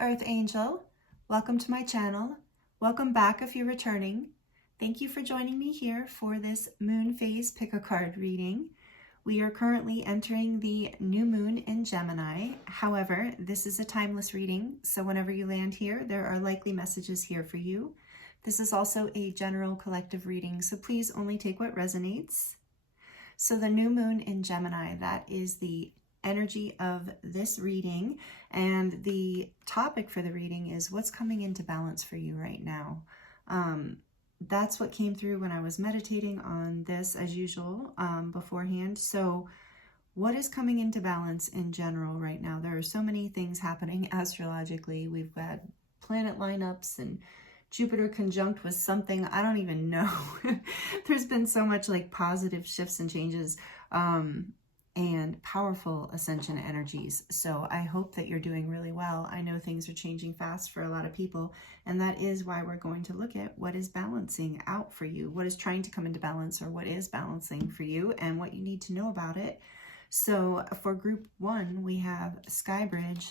Earth Angel. Welcome to my channel. Welcome back if you're returning. Thank you for joining me here for this moon phase pick a card reading. We are currently entering the new moon in Gemini. However, this is a timeless reading, so whenever you land here, there are likely messages here for you. This is also a general collective reading, so please only take what resonates. So the new moon in Gemini, that is the energy of this reading, and the topic for the reading is what's coming into balance for you right now. That's what came through when I was meditating on this as usual beforehand. So what is coming into balance in general right now? There are so many things happening astrologically. We've got planet lineups and Jupiter conjunct with something, I don't even know. There's been so much like positive shifts and changes and powerful ascension energies. So I hope that you're doing really well. I know things are changing fast for a lot of people, and that is why we're going to look at what is balancing out for you, what is trying to come into balance, or what is balancing for you, and what you need to know about it. So for group 1, we have Sky Bridge,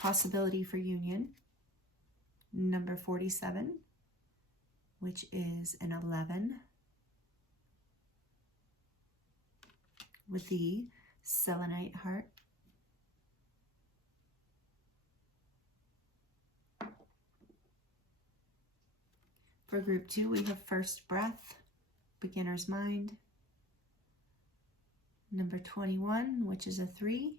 Possibility for Union, number 47, which is an 11, with the Selenite heart. For group 2, we have First Breath, Beginner's Mind, number 21, which is a 3,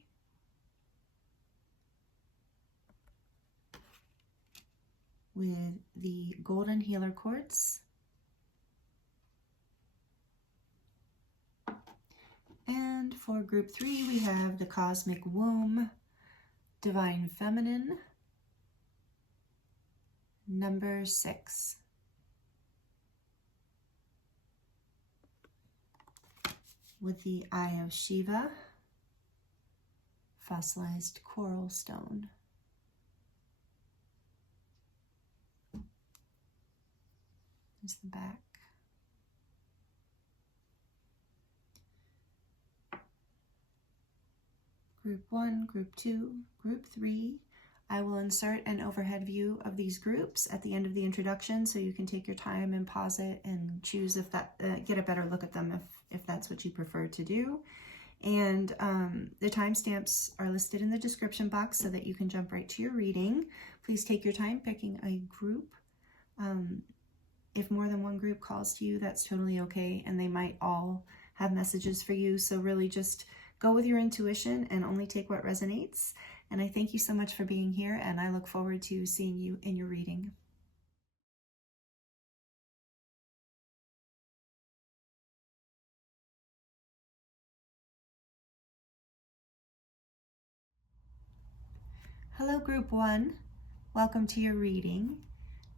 with the Golden Healer Quartz. And for group 3, we have the Cosmic Womb, Divine Feminine, number 6. With the Eye of Shiva, Fossilized Coral Stone. There's the back. Group 1, Group 2, Group 3. I will insert an overhead view of these groups at the end of the introduction, so you can take your time and pause it and choose if that get a better look at them if that's what you prefer to do. And the timestamps are listed in the description box so that you can jump right to your reading. Please take your time picking a group. If more than one group calls to you, that's totally okay, and they might all have messages for you. So really just go with your intuition and only take what resonates. And I thank you so much for being here, and I look forward to seeing you in your reading. Hello, Group 1. Welcome to your reading.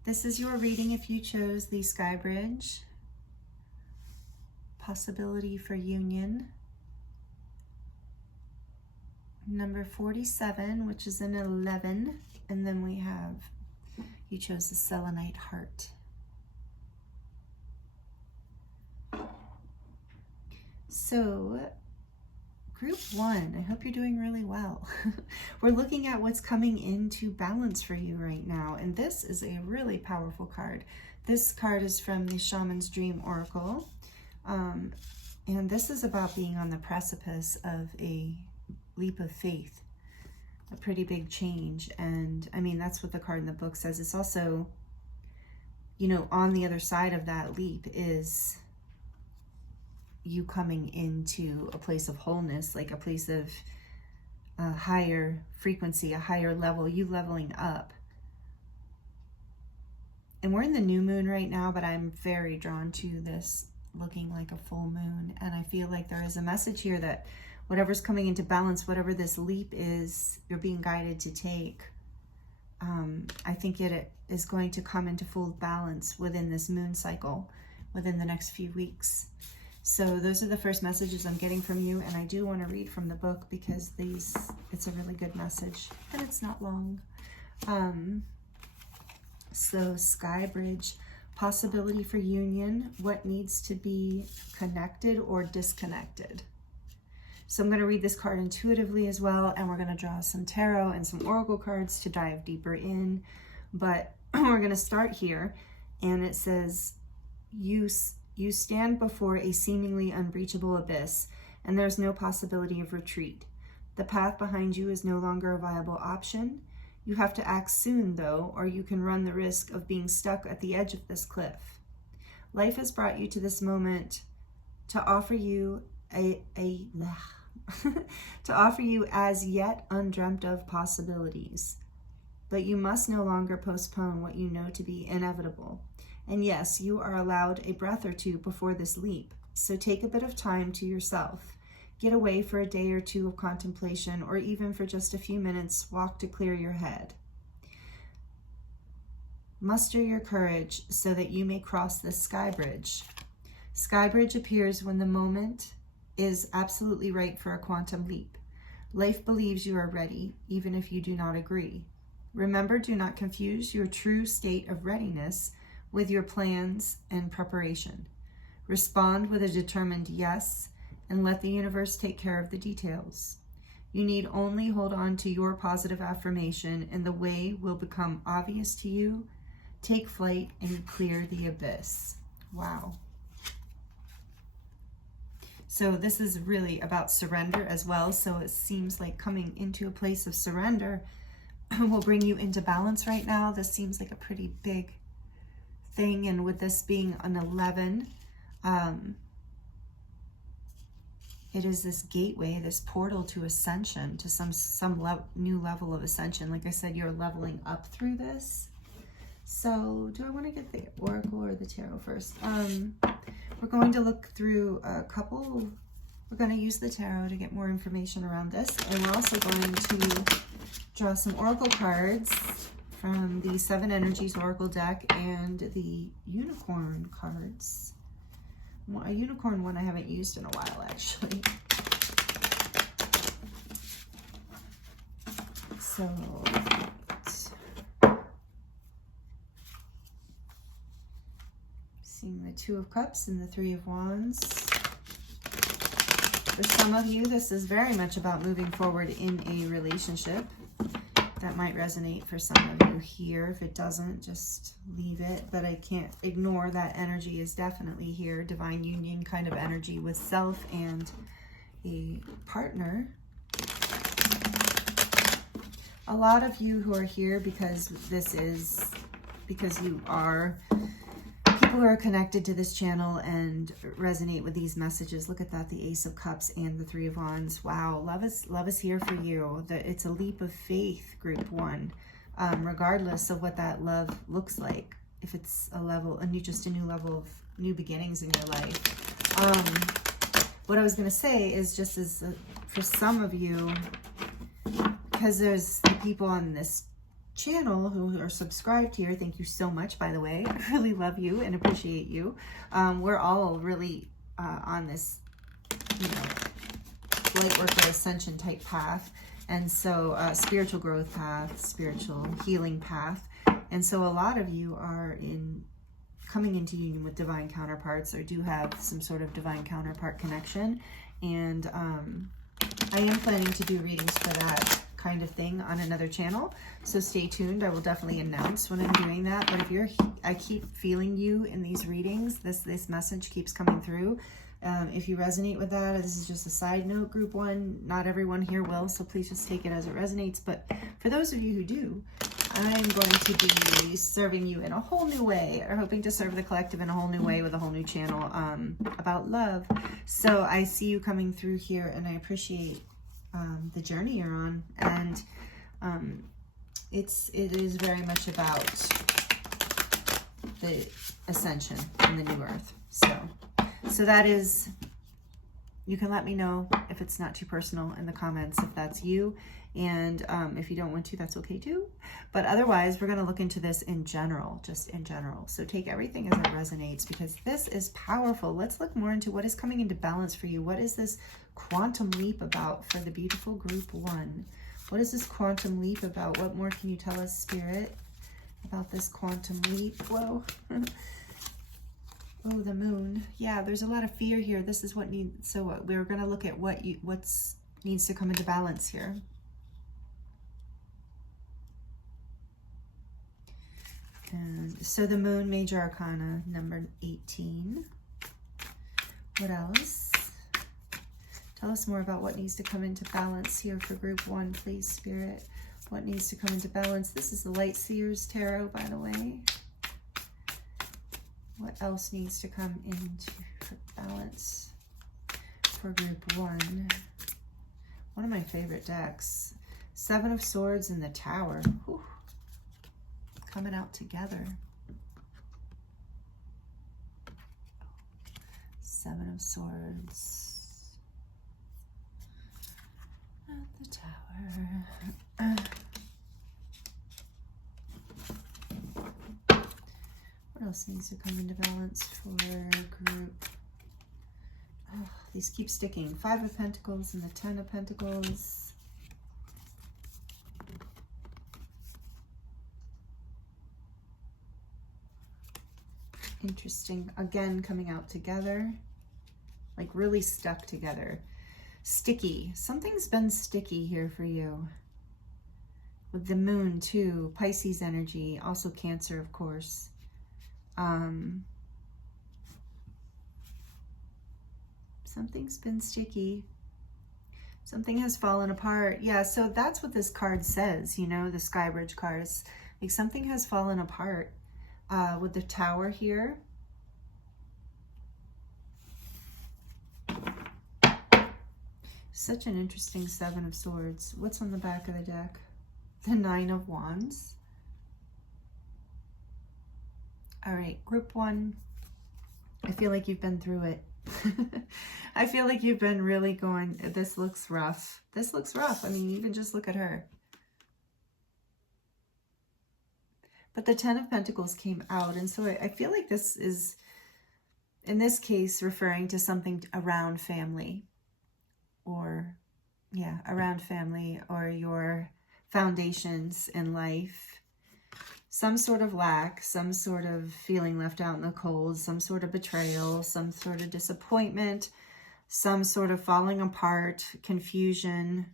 This is your reading if you chose the Sky Bridge, Possibility for Union, number 47, which is an 11, and then we have, you chose the Selenite heart. So, Group 1, I hope you're doing really well. We're looking at what's coming into balance for you right now, and this is a really powerful card. This card is from the Shaman's Dream Oracle, and this is about being on the precipice of a leap of faith, a pretty big change. And I mean, that's what the card in the book says. It's also, you know, on the other side of that leap is you coming into a place of wholeness, like a place of a higher frequency, a higher level, you leveling up. And we're in the new moon right now, but I'm very drawn to this looking like a full moon. And I feel like there is a message here that whatever's coming into balance, whatever this leap is, you're being guided to take. I think it is going to come into full balance within this moon cycle, within the next few weeks. So those are the first messages I'm getting from you, and I do want to read from the book because it's a really good message, and it's not long. So Sky Bridge, Possibility for Union, what needs to be connected or disconnected? So I'm going to read this card intuitively as well, and we're going to draw some tarot and some oracle cards to dive deeper in. But we're going to start here, and it says, you stand before a seemingly unreachable abyss, and there's no possibility of retreat. The path behind you is no longer a viable option. You have to act soon, though, or you can run the risk of being stuck at the edge of this cliff. Life has brought you to this moment to offer you to offer you as yet undreamt of possibilities. But you must no longer postpone what you know to be inevitable. And yes, you are allowed a breath or two before this leap. So take a bit of time to yourself. Get away for a day or two of contemplation, or even for just a few minutes, walk to clear your head. Muster your courage so that you may cross this sky bridge. Sky bridge appears when the moment is absolutely right for a quantum leap. Life believes you are ready, even if you do not agree. Remember, do not confuse your true state of readiness with your plans and preparation. Respond with a determined yes, and let the universe take care of the details. You need only hold on to your positive affirmation, and the way will become obvious to you. Take flight and clear the abyss. Wow. So this is really about surrender as well. So it seems like coming into a place of surrender will bring you into balance right now. This seems like a pretty big thing. And with this being an 11, it is this gateway, this portal to ascension, to some new level of ascension. Like I said, you're leveling up through this. So do I want to get the oracle or the tarot first? We're going to look through a couple. We're going to use the tarot to get more information around this. And we're also going to draw some oracle cards from the 7 Energies Oracle deck and the unicorn cards. A unicorn one I haven't used in a while, actually. So, seeing the 2 of Cups and the 3 of Wands. For some of you, this is very much about moving forward in a relationship. That might resonate for some of you here. If it doesn't, just leave it. But I can't ignore that energy is definitely here. Divine union kind of energy with self and a partner. A lot of you who are here because you are people who are connected to this channel and resonate with these messages. Look at that, the Ace of Cups and the 3 of Wands. Wow, love is here for you. It's a leap of faith, group 1, regardless of what that love looks like. If it's just a new level of new beginnings in your life. What I was going to say is just for some of you, because there's the people on this channel who are subscribed here, thank you so much, by the way. I really love you and appreciate you. We're all really on this, light work or ascension type path, and so spiritual growth path, spiritual healing path, and so a lot of you are coming into union with divine counterparts, or do have some sort of divine counterpart connection, and I am planning to do readings for that kind of thing on another channel, so stay tuned. I will definitely announce when I'm doing that. But if I keep feeling you in these readings, this message keeps coming through. If you resonate with that, this is just a side note, group 1. Not everyone here will, so please just take it as it resonates. But for those of you who do, I'm going to be serving you in a whole new way, or hoping to serve the collective in a whole new way with a whole new channel about love. So I see you coming through here, and I appreciate the journey you're on, and it is very much about the ascension and the new earth. So that is, you can let me know if it's not too personal in the comments if that's you, and if you don't want to, that's okay too. But otherwise, we're going to look into this in general, just in general. So take everything as it resonates, because this is powerful. Let's look more into what is coming into balance for you. What is this quantum leap about for the beautiful group 1? What is this quantum leap about? What more can you tell us, Spirit, about this quantum leap? Whoa. Oh, the moon. Yeah, there's a lot of fear here. This is what needs, so we're going to look at what's needs to come into balance here. And so the moon, major arcana, number 18. What else? Tell us more about what needs to come into balance here for group 1, please, Spirit. What needs to come into balance? This is the Light Seers Tarot, by the way. What else needs to come into balance for group 1? One of my favorite decks. 7 of Swords and the Tower. Whew. Coming out together. 7 of Swords at the Tower. What else needs to come into balance for group? Oh, these keep sticking. 5 of Pentacles and the 10 of Pentacles. Interesting. Again, coming out together. Like really stuck together. Sticky. Something's been sticky here for you. With the moon too. Pisces energy. Also Cancer, of course. Something's been sticky. Something has fallen apart. Yeah, so that's what this card says, you know, the Skybridge cards. Like something has fallen apart with the Tower here. Such an interesting 7 of Swords. What's on the back of the deck? The 9 of Wands. All right, group 1. I feel like you've been through it. I feel like you've been really going, this looks rough. This looks rough. I mean, even just look at her. But the 10 of Pentacles came out. And so I feel like this is, in this case, referring to something around family. Or, yeah, around family or your foundations in life. Some sort of lack, some sort of feeling left out in the cold, some sort of betrayal, some sort of disappointment, some sort of falling apart, confusion,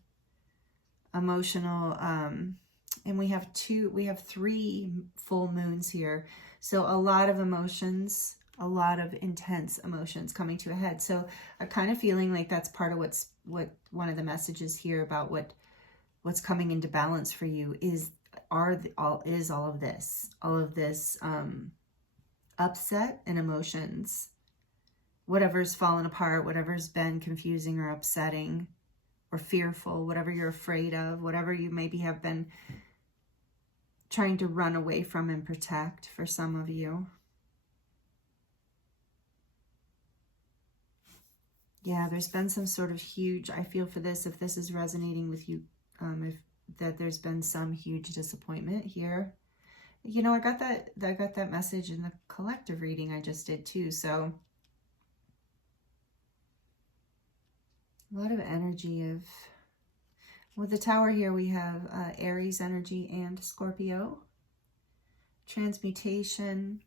emotional, and we have 3 full moons here. So a lot of emotions, a lot of intense emotions coming to a head. So I'm kind of feeling like that's part of what one of the messages here about what's coming into balance for you is all of this upset and emotions, whatever's fallen apart, whatever's been confusing or upsetting or fearful, whatever you're afraid of, whatever you maybe have been trying to run away from and protect for some of you. Yeah, there's been some sort of huge, I feel for this, if this is resonating with you, that there's been some huge disappointment here. You know, I got that message in the collective reading I just did too. So a lot of energy of, with the Tower here, we have Aries energy and Scorpio. Transmutation.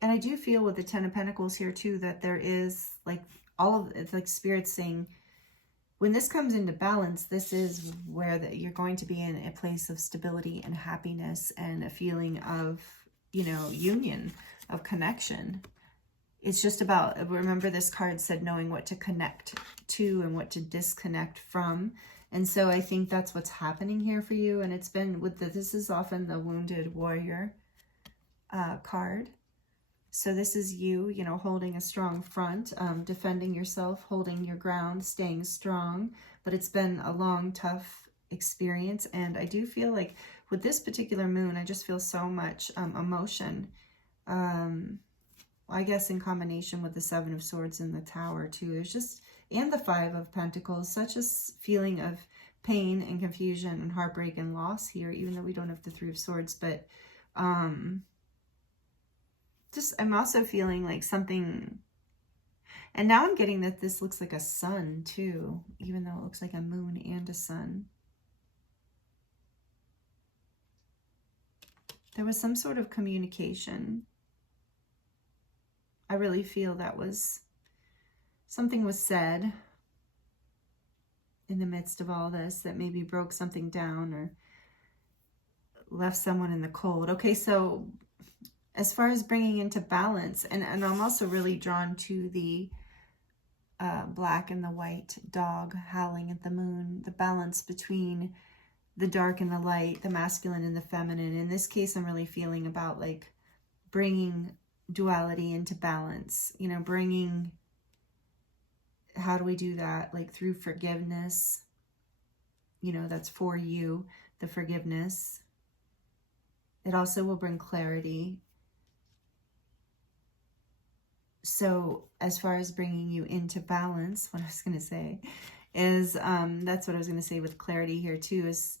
And I do feel with the 10 of Pentacles here too, that there is like it's like Spirit saying, when this comes into balance, this is where you're going to be in a place of stability and happiness and a feeling of, you know, union, of connection. It's just about, remember this card said knowing what to connect to and what to disconnect from. And so I think that's what's happening here for you. And it's been with this is often the Wounded Warrior card. So this is you, you know, holding a strong front, defending yourself, holding your ground, staying strong. But it's been a long, tough experience. And I do feel like with this particular moon, I just feel so much emotion. I guess in combination with the 7 of Swords and the Tower too. It's just, and the 5 of Pentacles, such a feeling of pain and confusion and heartbreak and loss here, even though we don't have the 3 of Swords. But just, I'm also feeling like something, and now I'm getting that this looks like a sun too, even though it looks like a moon and a sun. There was some sort of communication I really feel that was, something was said in the midst of all this that maybe broke something down or left someone in the cold. Okay, so as far as bringing into balance, and I'm also really drawn to the black and the white dog howling at the moon, the balance between the dark and the light, the masculine and the feminine. In this case, I'm really feeling about like bringing duality into balance, you know, bringing, how do we do that? Like through forgiveness, you know, that's for you, the forgiveness. It also will bring clarity. So as far as bringing you into balance, what I was going to say is, that's what I was going to say with clarity here too, is,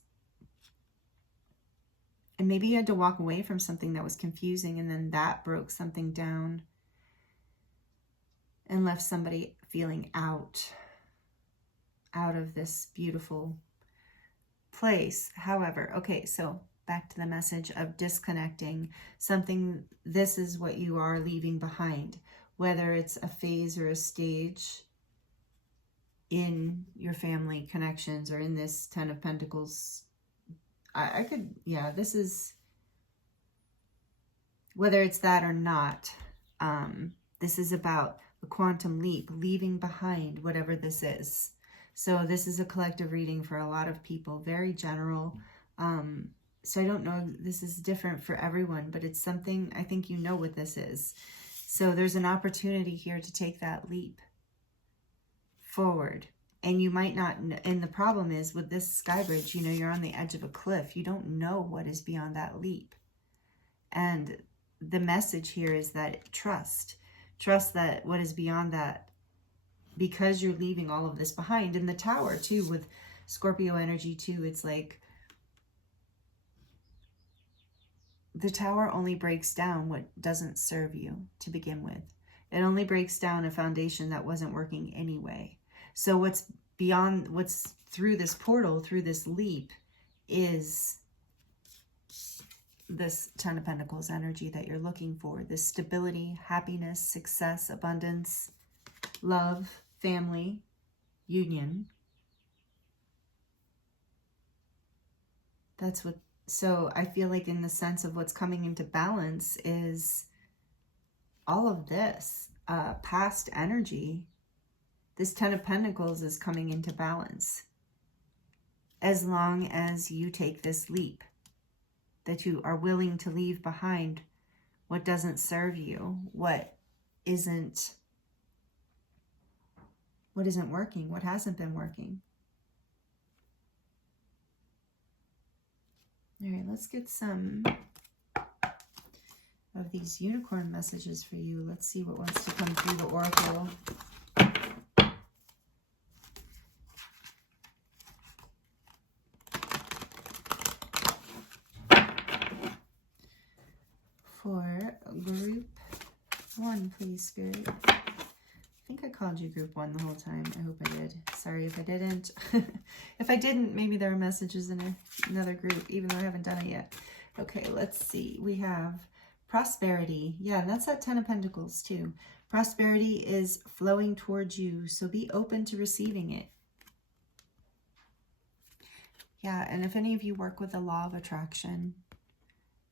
and maybe you had to walk away from something that was confusing, and then that broke something down and left somebody feeling out of this beautiful place. However, okay, so back to the message of disconnecting something. This is what you are leaving behind, whether it's a phase or a stage in your family connections or in this Ten of Pentacles. I could, yeah, this is, whether it's that or not, this is about the quantum leap, leaving behind whatever this is. So this is a collective reading for a lot of people, very general. So I don't know, this is different for everyone, but it's something, I think you know what this is. So there's an opportunity here to take that leap forward. And you might not, and the problem is with this sky bridge, you know, you're on the edge of a cliff. You don't know what is beyond that leap. And the message here is that trust that what is beyond that, because you're leaving all of this behind. And the Tower too, with Scorpio energy too, it's like the Tower only breaks down what doesn't serve you to begin with. It only breaks down a foundation that wasn't working anyway. So what's beyond, what's through this portal, through this leap, is this Ten of Pentacles energy that you're looking for. This stability, happiness, success, abundance, love, family, union. That's what, so I feel like in the sense of what's coming into balance is all of this past energy. This Ten of Pentacles is coming into balance as long as you take this leap, that you are willing to leave behind what doesn't serve you, what isn't working, what hasn't been working. All right, let's get some of these unicorn messages for you. Let's see what wants to come through the oracle. For group 1, please, Spirit. I think I called you group 1 the whole time. I hope I did. Sorry if I didn't. If I didn't, maybe there are messages in another group, even though I haven't done it yet. Okay, let's see. We have prosperity. Yeah, and that's that Ten of Pentacles too. Prosperity is flowing towards you, so be open to receiving it. Yeah, and if any of you work with the law of attraction,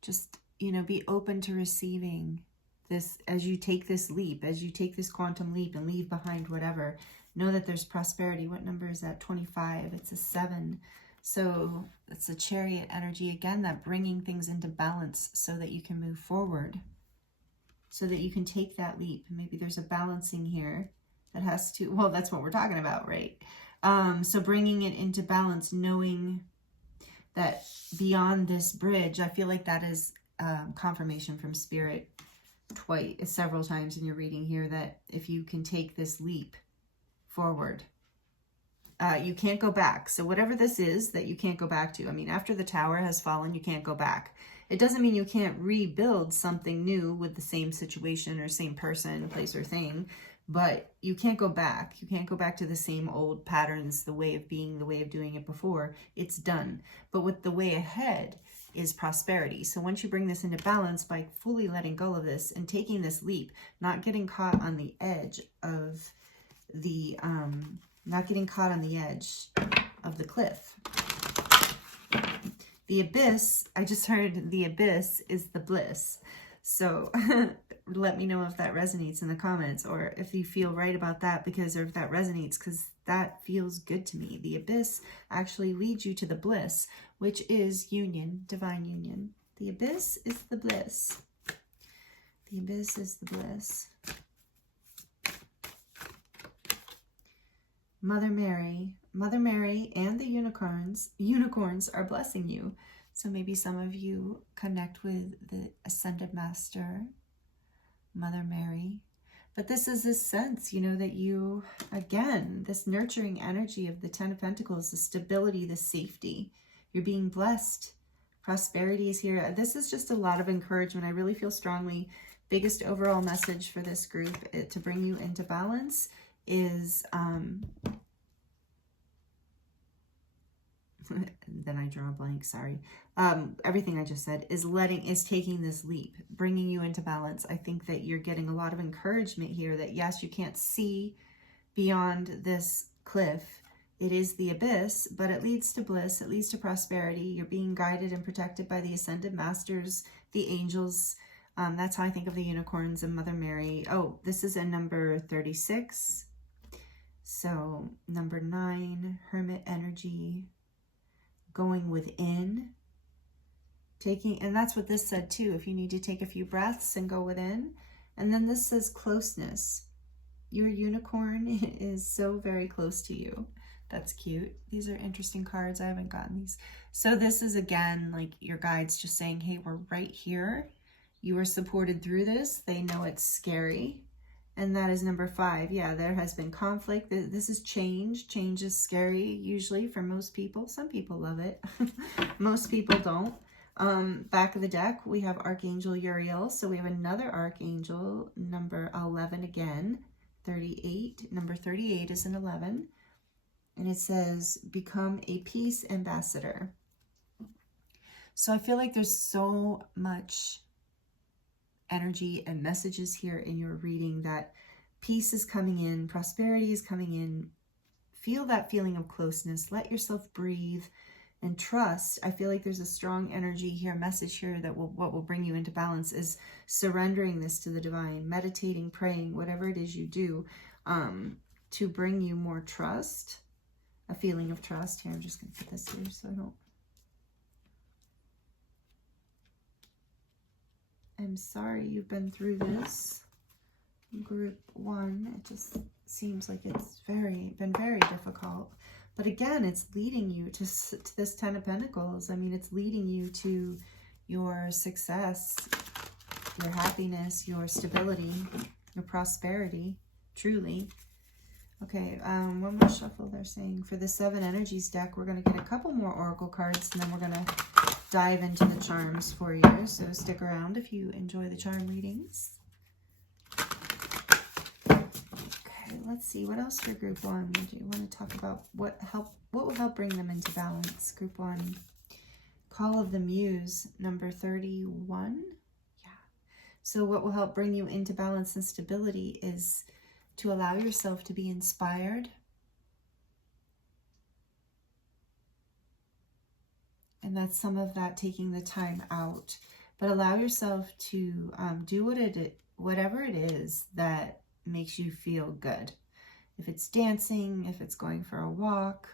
just, you know, be open to receiving this as you take this leap, as you take this quantum leap and leave behind whatever. Know that there's prosperity. What number is that? 25. It's a 7. So it's a Chariot energy. Again, that bringing things into balance so that you can move forward, so that you can take that leap. Maybe there's a balancing here that has to, well, that's what we're talking about, right? So bringing it into balance, knowing that beyond this bridge, I feel like that is confirmation from Spirit several times in your reading here, that if you can take this leap forward, you can't go back. So whatever this is that you can't go back to, I mean, after the Tower has fallen, you can't go back. It doesn't mean you can't rebuild something new with the same situation or same person, place, or thing, but you can't go back. You can't go back to the same old patterns, the way of being, the way of doing it before. It's done. But with the way ahead, is prosperity. So once you bring this into balance by fully letting go of this and taking this leap, not getting caught on the edge of the, cliff. The abyss, I just heard the abyss is the bliss. So let me know if that resonates in the comments, or if you feel right about that, or if that resonates, because that feels good to me. The abyss actually leads you to the bliss, which is union, divine union. The abyss is the bliss. The abyss is the bliss. Mother Mary and the unicorns are blessing you. So maybe some of you connect with the Ascended Master, Mother Mary. But this is this sense, you know, that you, again, this nurturing energy of the Ten of Pentacles, the stability, the safety. You're being blessed. Prosperity is here. This is just a lot of encouragement. I really feel strongly, biggest overall message for this group to bring you into balance is, then I draw a blank, sorry. Everything I just said is taking this leap, bringing you into balance. I think that you're getting a lot of encouragement here that yes, you can't see beyond this cliff. It is the abyss, but it leads to bliss. It leads to prosperity. You're being guided and protected by the Ascended Masters, the angels. That's how I think of the unicorns and Mother Mary. Oh, this is a number 36. So number 9, hermit energy, going within, and that's what this said too. If you need to take a few breaths and go within. And then this says closeness. Your unicorn is so very close to you. That's cute. These are interesting cards. I haven't gotten these. So this is again like your guides just saying, hey, we're right here. You are supported through this. They know it's scary. And that is number 5. Yeah, there has been conflict. This is change. Change is scary usually for most people. Some people love it. Most people don't. Back of the deck, we have Archangel Uriel. So we have another Archangel, number 11 again, 38. Number 38 is an 11. And it says, become a peace ambassador. So I feel like there's so much energy and messages here in your reading that peace is coming in, prosperity is coming in. Feel that feeling of closeness. Let yourself breathe and trust. I feel like there's a strong energy here, message here that what will bring you into balance is surrendering this to the divine, meditating, praying, whatever it is you do, to bring you more trust, a feeling of trust. Here, I'm just going to put this here so I don't. I'm sorry you've been through this. Group 1, it just seems like it's been very difficult. But again, it's leading you to this 10 of Pentacles. I mean, it's leading you to your success, your happiness, your stability, your prosperity, truly. Okay, one more shuffle they're saying. For the 7 Energies deck, we're going to get a couple more Oracle cards, and then we're going to dive into the charms for you. So stick around if you enjoy the charm readings. Okay, let's see. What else for Group 1? Do you want to talk about what will help bring them into balance? Group 1. Call of the Muse, number 31. Yeah. So what will help bring you into balance and stability is to allow yourself to be inspired. And that's some of that, taking the time out. But allow yourself to do whatever it is that makes you feel good. If it's dancing, if it's going for a walk,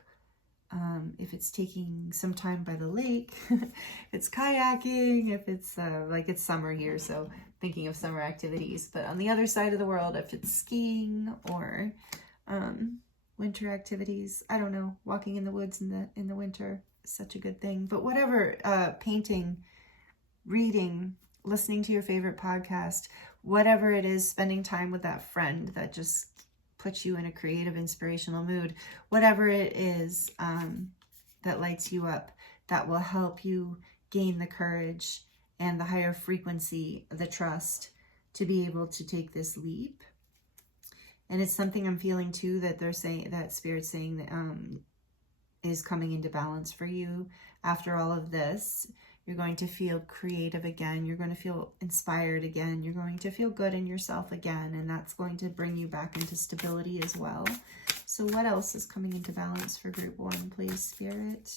if it's taking some time by the lake, if it's kayaking, if it's like it's summer here, so thinking of summer activities. But on the other side of the world, if it's skiing or winter activities, I don't know, walking in the woods in the winter is such a good thing. But whatever, painting, reading, listening to your favorite podcast, whatever it is, spending time with that friend that just puts you in a creative, inspirational mood, whatever it is that lights you up, that will help you gain the courage and the higher frequency, the trust to be able to take this leap. And it's something I'm feeling too, that they're saying, that Spirit's saying that is coming into balance for you after all of this. You're going to feel creative again. You're going to feel inspired again. You're going to feel good in yourself again. And that's going to bring you back into stability as well. So what else is coming into balance for group 1, please, Spirit?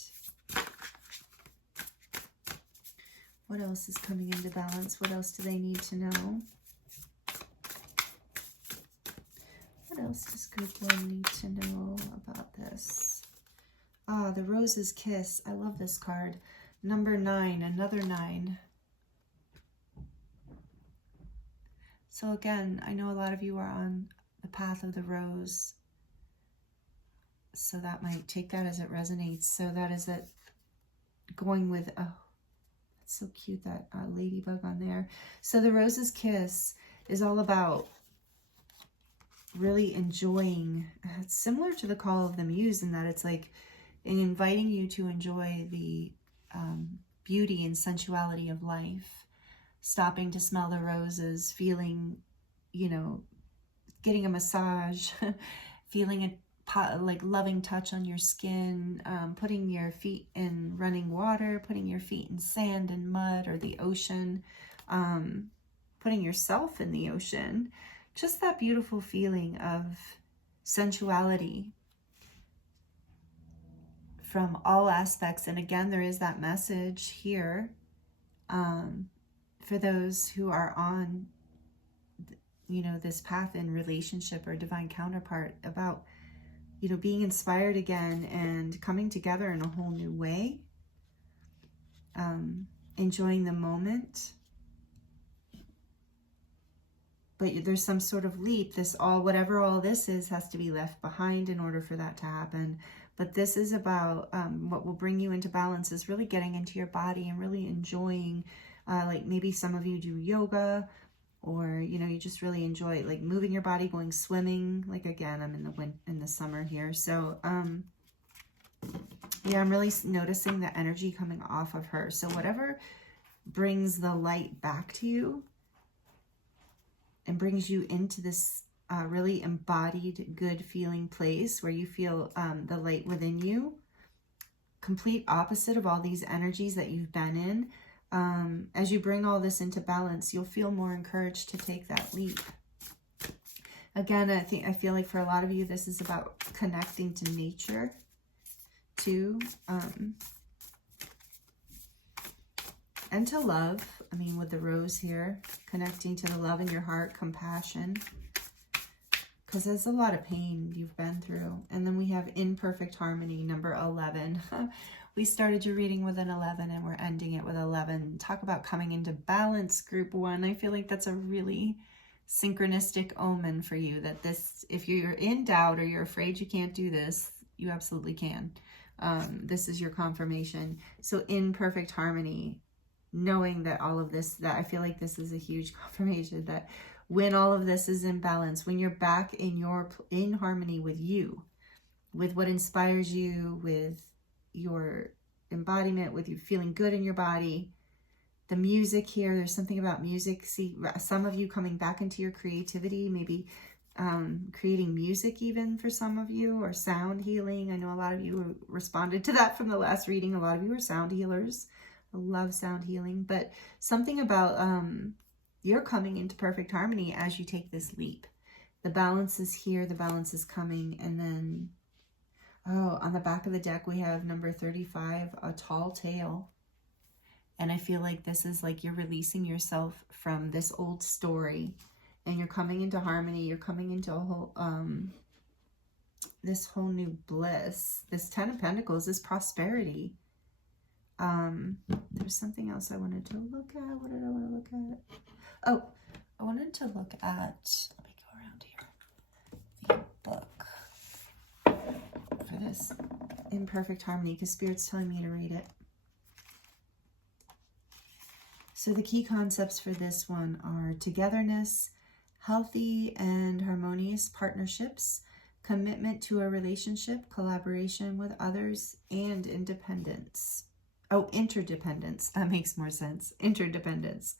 What else is coming into balance? What else do they need to know? What else does group 1 need to know about this? Ah, the Rose's Kiss. I love this card. Number 9, another 9. So again, I know a lot of you are on the path of the rose. So that might take that as it resonates. So that is it going with, oh, that's so cute, that ladybug on there. So the Rose's Kiss is all about really enjoying. It's similar to the Call of the Muse in that it's like inviting you to enjoy the beauty and sensuality of life, stopping to smell the roses, feeling, you know, getting a massage, feeling a like loving touch on your skin, putting your feet in running water, putting your feet in sand and mud or the ocean, putting yourself in the ocean. Just that beautiful feeling of sensuality from all aspects. And again, there is that message here for those who are on, you know, this path in relationship or divine counterpart, about, you know, being inspired again and coming together in a whole new way, enjoying the moment. But there's some sort of leap. Whatever all this is has to be left behind in order for that to happen. But this is about what will bring you into balance is really getting into your body and really enjoying, like maybe some of you do yoga, or, you know, you just really enjoy like moving your body, going swimming. Like, again, I'm in the summer here. So, yeah, I'm really noticing the energy coming off of her. So whatever brings the light back to you and brings you into this really embodied, good feeling place where you feel the light within you, complete opposite of all these energies that you've been in. As you bring all this into balance, you'll feel more encouraged to take that leap. Again, I feel like for a lot of you, this is about connecting to nature too, and to love. I mean, with the rose here, connecting to the love in your heart, compassion, because there's a lot of pain you've been through. And then we have Imperfect Harmony, number 11. We started your reading with an 11 and we're ending it with 11. Talk about coming into balance, group 1. I feel like that's a really synchronistic omen for you, that this, if you're in doubt or you're afraid you can't do this, you absolutely can. This is your confirmation. So in perfect harmony, knowing that all of this, that I feel like this is a huge confirmation that when all of this is in balance, when you're back in harmony with you, with what inspires you, with your embodiment, with you feeling good in your body, the music here, there's something about music. See, some of you coming back into your creativity, maybe creating music even for some of you, or sound healing. I know a lot of you responded to that from the last reading. A lot of you are sound healers. I love sound healing, but something about you're coming into perfect harmony as you take this leap. The balance is here, the balance is coming, and then, oh, on the back of the deck we have number 35, a tall tale. And I feel like this is like you're releasing yourself from this old story and you're coming into harmony. You're coming into a whole, this whole new bliss, this 10 of Pentacles, this prosperity. There's something else I wanted to look at. What did I want to look at? Oh, I wanted to look at, let me go around here, the book for this Imperfect Harmony, because Spirit's telling me to read it. So the key concepts for this one are togetherness, healthy and harmonious partnerships, commitment to a relationship, collaboration with others, and independence. Oh, interdependence. That makes more sense. Interdependence.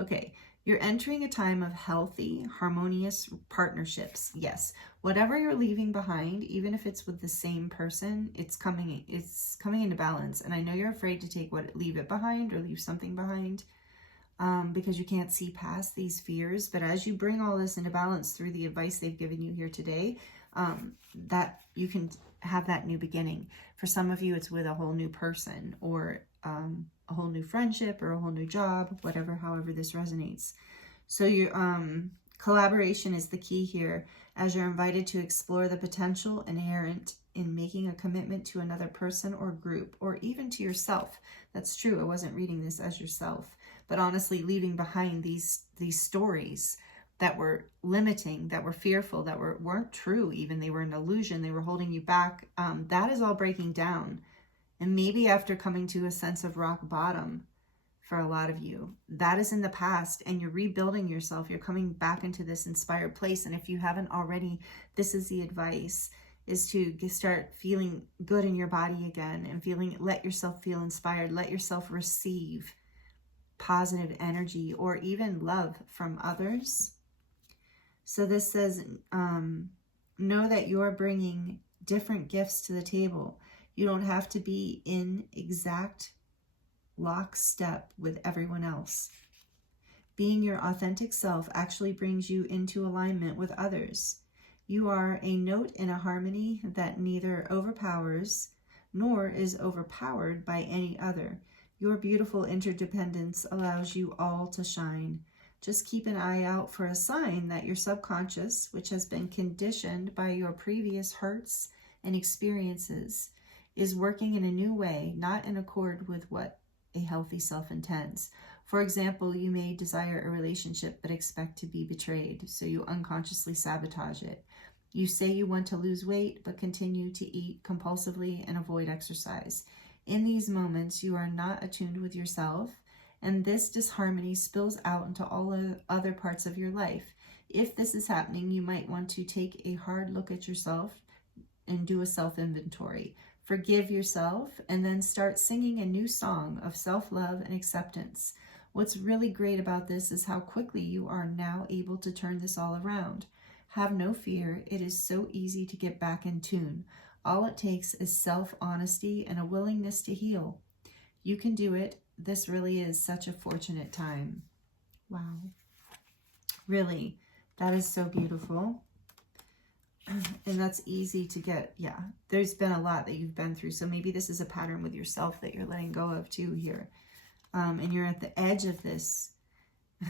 Okay. You're entering a time of healthy, harmonious partnerships. Yes, whatever you're leaving behind, even if it's with the same person, it's coming into balance. And I know you're afraid to leave it behind or leave something behind, because you can't see past these fears. But as you bring all this into balance through the advice they've given you here today, that you can have that new beginning. For some of you, it's with a whole new person, or a whole new friendship, or a whole new job, however this resonates. So your collaboration is the key here, as you're invited to explore the potential inherent in making a commitment to another person or group, or even to yourself. That's true. I wasn't reading this as yourself, but honestly, leaving behind these stories that were limiting, that were fearful, that weren't true even. They were an illusion. They were holding you back. That is all breaking down. And maybe after coming to a sense of rock bottom for a lot of you, that is in the past, and you're rebuilding yourself. You're coming back into this inspired place. And if you haven't already, this is the advice, is to start feeling good in your body again, and let yourself feel inspired. Let yourself receive positive energy or even love from others. So this says, know that you're bringing different gifts to the table. You don't have to be in exact lockstep with everyone else. Being your authentic self actually brings you into alignment with others. You are a note in a harmony that neither overpowers nor is overpowered by any other. Your beautiful interdependence allows you all to shine. Just keep an eye out for a sign that your subconscious, which has been conditioned by your previous hurts and experiences, is working in a new way, not in accord with what a healthy self intends. For example, you may desire a relationship but expect to be betrayed, so you unconsciously sabotage it. You say you want to lose weight but continue to eat compulsively and avoid exercise. In these moments, you are not attuned with yourself, and this disharmony spills out into all other parts of your life. If this is happening, you might want to take a hard look at yourself and do a self-inventory. Forgive yourself, and then start singing a new song of self-love and acceptance. What's really great about this is how quickly you are now able to turn this all around. Have no fear. It is so easy to get back in tune. All it takes is self-honesty and a willingness to heal. You can do it. This really is such a fortunate time. Wow. Really, that is so beautiful. And that's easy to get. Yeah, there's been a lot that you've been through. So maybe this is a pattern with yourself that you're letting go of too here. And you're at the edge of this.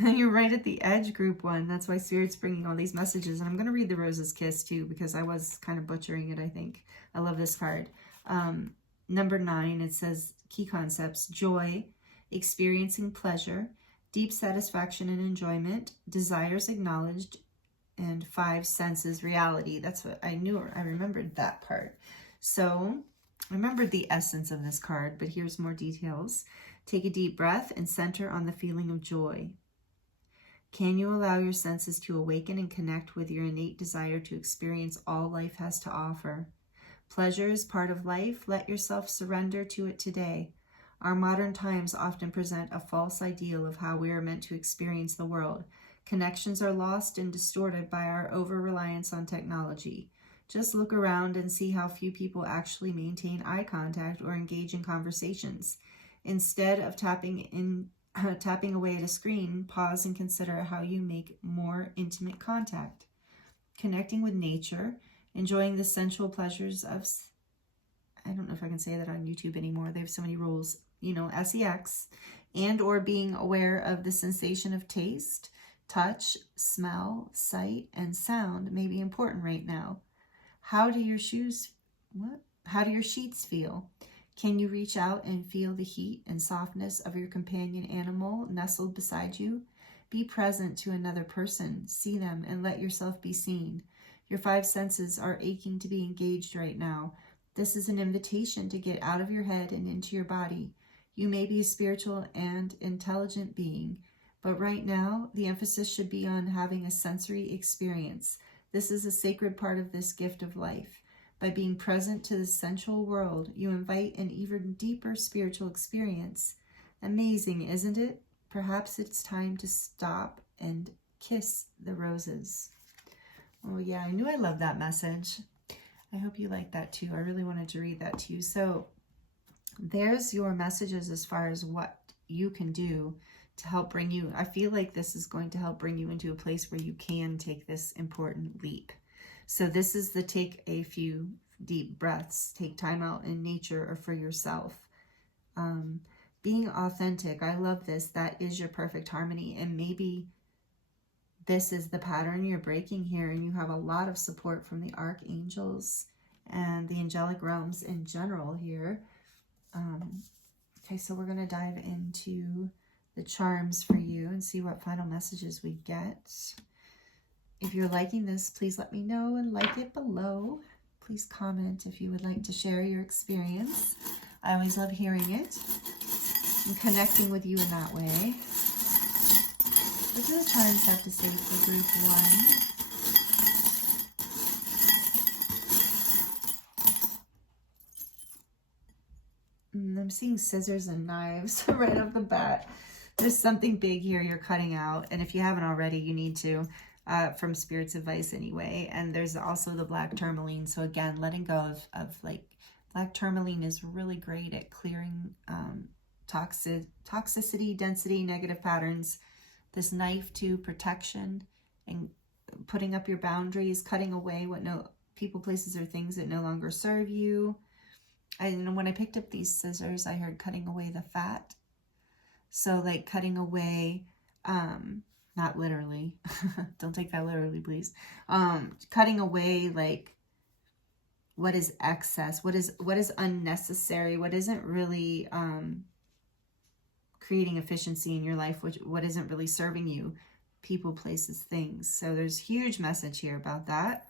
You're right at the edge, group one. That's why Spirit's bringing all these messages. And I'm going to read the Rose's Kiss too, because I was kind of butchering it, I think. I love this card. Number 9, it says key concepts: joy, experiencing pleasure, deep satisfaction and enjoyment, desires acknowledged, and 5 senses reality. That's what I knew. I remembered that part. So I remembered the essence of this card, but here's more details. Take a deep breath and center on the feeling of joy. Can you allow your senses to awaken and connect with your innate desire to experience all life has to offer? Pleasure is part of life. Let yourself surrender to it today. Our modern times often present a false ideal of how we are meant to experience the world. Connections are lost and distorted by our over-reliance on technology. Just look around and see how few people actually maintain eye contact or engage in conversations. Instead of tapping away at a screen, pause and consider how you make more intimate contact. Connecting with nature, enjoying the sensual pleasures of, I don't know if I can say that on YouTube anymore. They have so many rules, sex, and or being aware of the sensation of taste, touch, smell, sight, and sound may be important right now. How do your sheets feel? Can you reach out and feel the heat and softness of your companion animal nestled beside you? Be present to another person, see them, and let yourself be seen. Your 5 senses are aching to be engaged right now. This is an invitation to get out of your head and into your body. You may be a spiritual and intelligent being, but right now, the emphasis should be on having a sensory experience. This is a sacred part of this gift of life. By being present to the sensual world, you invite an even deeper spiritual experience. Amazing, isn't it? Perhaps it's time to stop and kiss the roses. Oh yeah, I knew I loved that message. I hope you like that too. I really wanted to read that to you. So there's your messages as far as what you can do to help bring you. I feel like this is going to help bring you into a place where you can take this important leap. So this is the take a few deep breaths, take time out in nature or for yourself. Being authentic. I love this. That is your perfect harmony. And maybe this is the pattern you're breaking here, and you have a lot of support from the archangels and the angelic realms in general here. Okay, so we're going to dive into the charms for you and see what final messages we get. If you're liking this, please let me know and like it below. Please comment if you would like to share your experience. I always love hearing it and connecting with you in that way. What do the charms have to say for group 1? I'm seeing scissors and knives right off the bat. There's something big here you're cutting out, and if you haven't already, you need to, from Spirit's advice anyway. And there's also the black tourmaline. So again, letting go of like, black tourmaline is really great at clearing toxicity, density, negative patterns. This knife to protection and putting up your boundaries, cutting away what people, places, or things that no longer serve you. And when I picked up these scissors, I heard cutting away the fat. So like cutting away, not literally, don't take that literally, please. Cutting away like what is excess, what is unnecessary, what isn't really creating efficiency in your life, what isn't really serving you, people, places, things. So there's huge message here about that.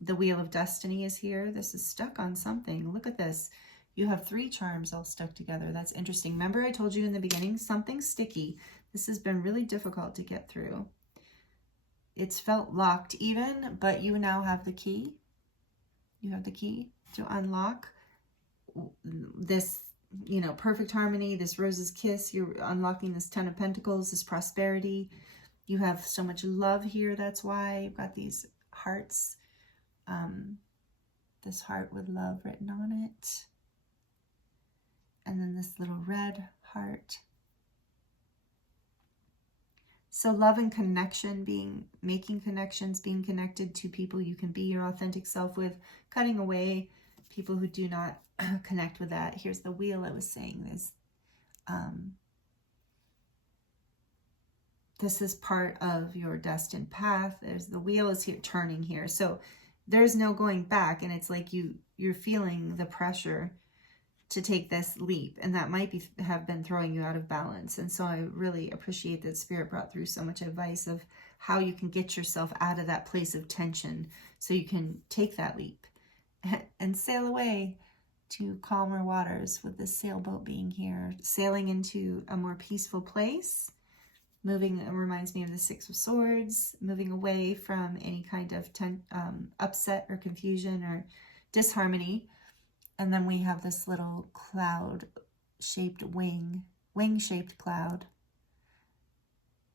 The Wheel of Destiny is here. This is stuck on something. Look at this. You have 3 charms all stuck together. That's interesting. Remember I told you in the beginning, something sticky. This has been really difficult to get through. It's felt locked even, but you now have the key. You have the key to unlock this, you know, perfect harmony, this rose's kiss. You're unlocking this 10 of Pentacles, this prosperity. You have so much love here. That's why you've got these hearts. This heart with love written on it. And then this little red heart. So love and connection, making connections, being connected to people you can be your authentic self with, cutting away people who do not connect with that. Here's the wheel I was saying. This is part of your destined path. There's the wheel is here turning here. So there's no going back, and it's like you're feeling the pressure to take this leap, and that might have been throwing you out of balance. And so I really appreciate that Spirit brought through so much advice of how you can get yourself out of that place of tension so you can take that leap and sail away to calmer waters, with this sailboat being here, sailing into a more peaceful place. Moving, it reminds me of the 6 of Swords, moving away from any kind of upset or confusion or disharmony. And then we have this little cloud-shaped wing-shaped cloud.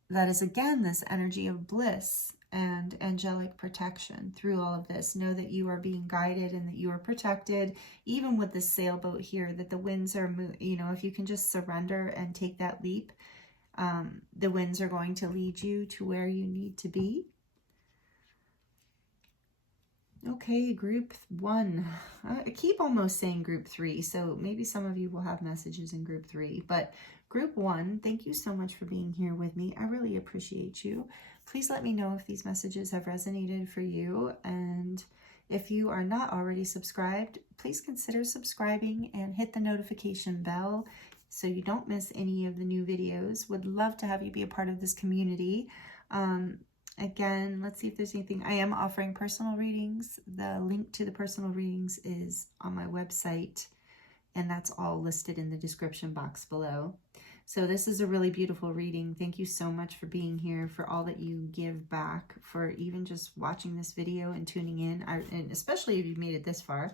That is, again, this energy of bliss and angelic protection through all of this. Know that you are being guided and that you are protected, even with this sailboat here, that the winds are, you know, if you can just surrender and take that leap, the winds are going to lead you to where you need to be. Okay, group 1. I keep almost saying group 3, so maybe some of you will have messages in group 3. But group 1, thank you so much for being here with me. I really appreciate you. Please let me know if these messages have resonated for you. And if you are not already subscribed, please consider subscribing and hit the notification bell so you don't miss any of the new videos. Would love to have you be a part of this community. Again, let's see if there's anything. I am offering personal readings. The link to the personal readings is on my website, and that's all listed in the description box below. So this is a really beautiful reading. Thank you so much for being here, for all that you give back, for even just watching this video and tuning in, and especially if you've made it this far.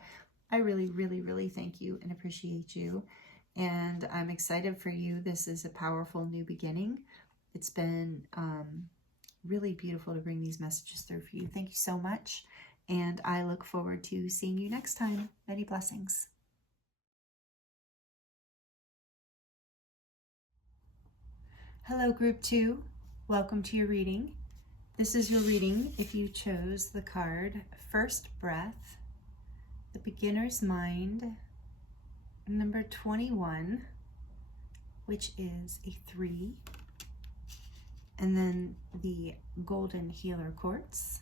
I really, really, really thank you and appreciate you. And I'm excited for you. This is a powerful new beginning. It's been really beautiful to bring these messages through for you. Thank you so much. And I look forward to seeing you next time. Many blessings. Hello, Group 2. Welcome to your reading. This is your reading if you chose the card First Breath, the Beginner's Mind, number 21, which is a 3, and then the Golden Healer Quartz.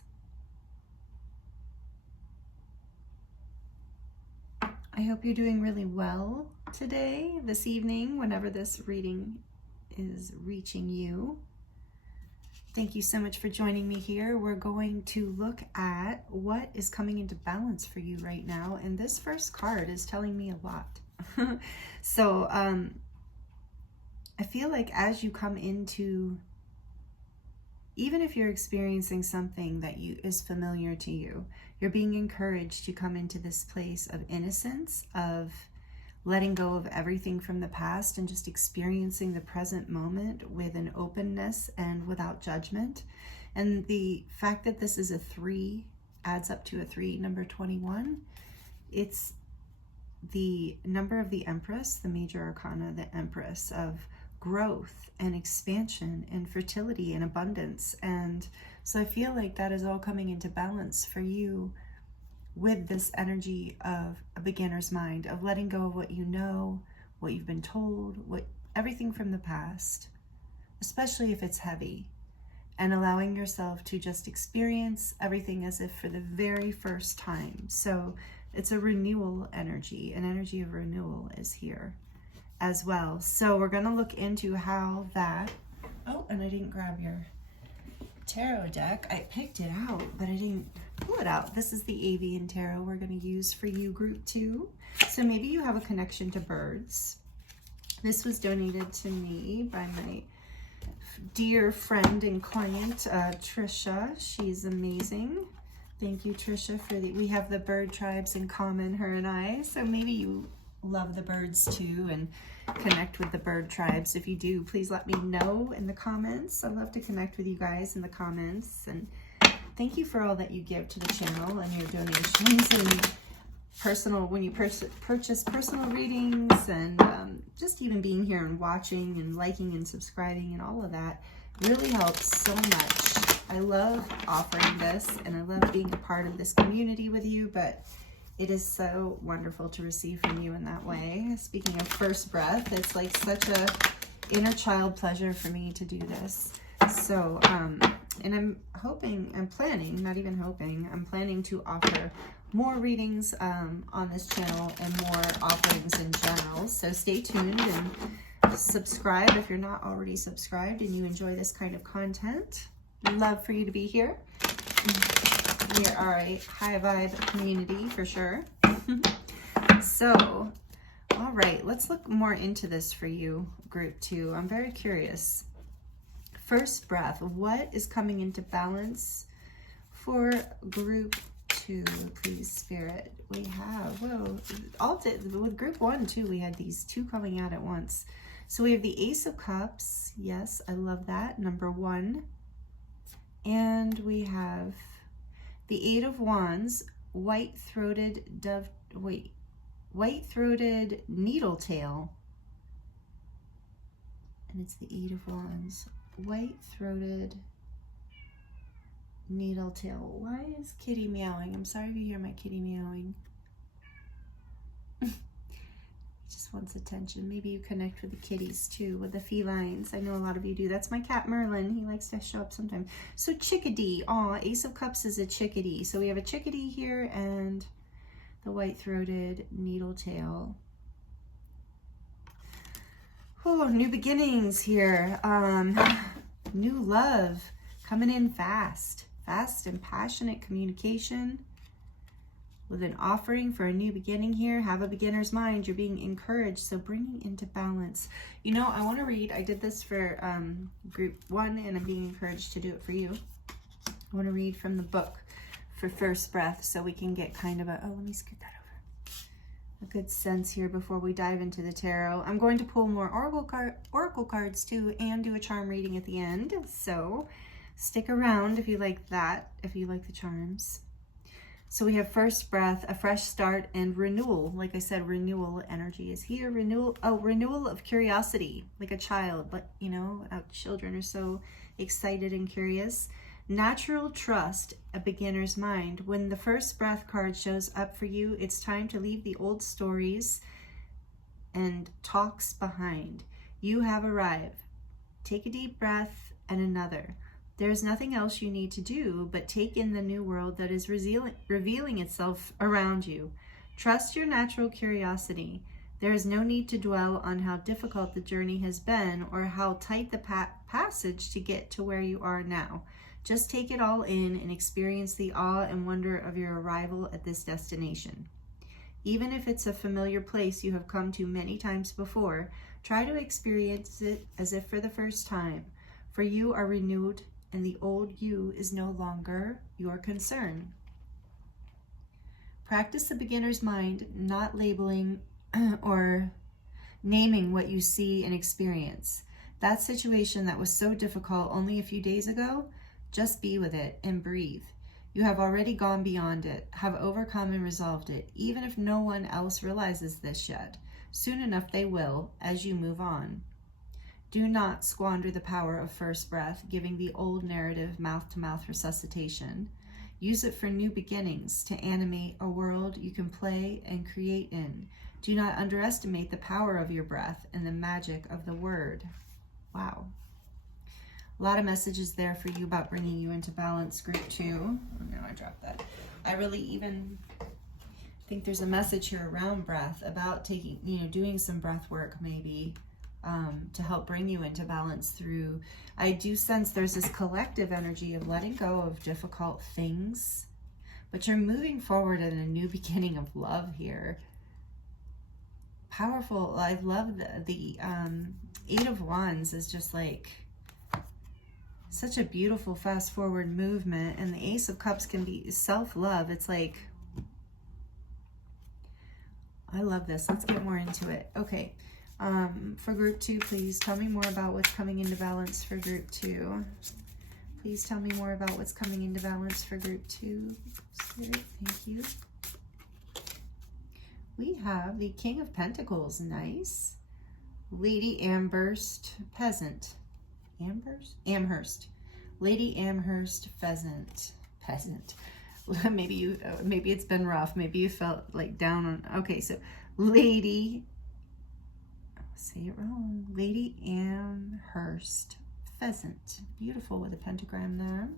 I hope you're doing really well today, this evening, whenever this reading is reaching you. Thank you so much for joining me here. We're going to look at what is coming into balance for you right now. And this first card is telling me a lot. So I feel like as you come into, even if you're experiencing something that is familiar to you, you're being encouraged to come into this place of innocence, of letting go of everything from the past and just experiencing the present moment with an openness and without judgment. And the fact that this is a 3 adds up to a 3, number 21. It's the number of the Empress, the major arcana, the Empress, of growth and expansion and fertility and abundance. And so I feel like that is all coming into balance for you with this energy of a beginner's mind, of letting go of what you know, what you've been told, everything from the past, especially if it's heavy, and allowing yourself to just experience everything as if for the very first time. So it's a renewal energy. An energy of renewal is here as well. So we're going to look into how that, oh, and I didn't grab your tarot deck. I picked it out, but I didn't pull it out. This is the Avian Tarot we're going to use for you, Group 2. So maybe you have a connection to birds. This was donated to me by my dear friend and client, Trisha. She's amazing. Thank you, Trisha, we have the bird tribes in common, her and I. So maybe you love the birds too and connect with the bird tribes. If you do, please let me know in the comments. I'd love to connect with you guys in the comments. And thank you for all that you give to the channel and your donations and personal, when you purchase personal readings, and just even being here and watching and liking and subscribing and all of that really helps so much. I love offering this and I love being a part of this community with you, but it is so wonderful to receive from you in that way. Speaking of first breath, it's like such a inner child pleasure for me to do this. So, and I'm planning to offer more readings on this channel and more offerings in general. So stay tuned and subscribe if you're not already subscribed and you enjoy this kind of content. Love for you to be here. We are a high vibe community for sure. So, all right, let's look more into this for you, Group 2. I'm very curious. First breath, what is coming into balance for Group 2, please, Spirit? We have, with Group 1 too, we had these 2 coming out at once. So we have the Ace of Cups. Yes, I love that, number 1. And we have the 8 of Wands, white-throated needle tail. And it's the 8 of Wands, white-throated needle tail. Why is Kitty meowing? I'm sorry if you hear my kitty meowing. Just wants attention. Maybe you connect with the kitties too, with the felines. I know a lot of you do. That's my cat Merlin. He likes to show up sometimes. So chickadee. Aw, Ace of Cups is a chickadee. So we have a chickadee here and the white-throated needle tail. Oh, new beginnings here. New love coming in fast. Fast and passionate communication. With an offering for a new beginning here. Have a beginner's mind. You're being encouraged. So bringing into balance. You know, I want to read. I did this for Group 1 and I'm being encouraged to do it for you. I want to read from the book for First Breath so we can get kind of a, oh, let me scoot that over. a good sense here before we dive into the tarot. I'm going to pull more oracle cards too, and do a charm reading at the end. So stick around if you like that, if you like the charms. So we have first breath, a fresh start, and renewal. Like I said, renewal energy is here. Renewal of curiosity, like a child. But you know, children are so excited and curious. Natural trust, a beginner's mind. When the first breath card shows up for you, it's time to leave the old stories and talks behind. You have arrived. Take a deep breath and another. There's nothing else you need to do but take in the new world that is revealing itself around you. Trust your natural curiosity. There is no need to dwell on how difficult the journey has been or how tight the passage to get to where you are now. Just take it all in and experience the awe and wonder of your arrival at this destination. Even if it's a familiar place you have come to many times before, try to experience it as if for the first time, for you are renewed and the old you is no longer your concern. Practice the beginner's mind, not labeling or naming what you see and experience. That situation that was so difficult only a few days ago, just be with it and breathe. You have already gone beyond it, have overcome and resolved it, even if no one else realizes this yet. Soon enough they will, as you move on. Do not squander the power of first breath, giving the old narrative mouth-to-mouth resuscitation. Use it for new beginnings, to animate a world you can play and create in. Do not underestimate the power of your breath and the magic of the word. Wow. A lot of messages there for you about bringing you into balance, group 2. Oh no, I dropped that. I really even think there's a message here around breath, about taking, doing some breath work maybe to help bring you into balance through. I do sense there's this collective energy of letting go of difficult things, but you're moving forward in a new beginning of love here. Powerful. I love the 8 of Wands is just like such a beautiful fast forward movement, and the Ace of Cups can be self-love. It's like, I love this. Let's get more into it. Okay, for group 2, please tell me more about what's coming into balance for group 2. Please tell me more about what's coming into balance for group 2. Spirit, thank you. We have the King of Pentacles, nice. Lady Amherst, peasant. Amherst. Lady Amherst, peasant. Maybe it's been rough. Maybe you felt like down on, okay, so Lady, say it wrong. Lady Amherst, pheasant. Beautiful with a pentagram there,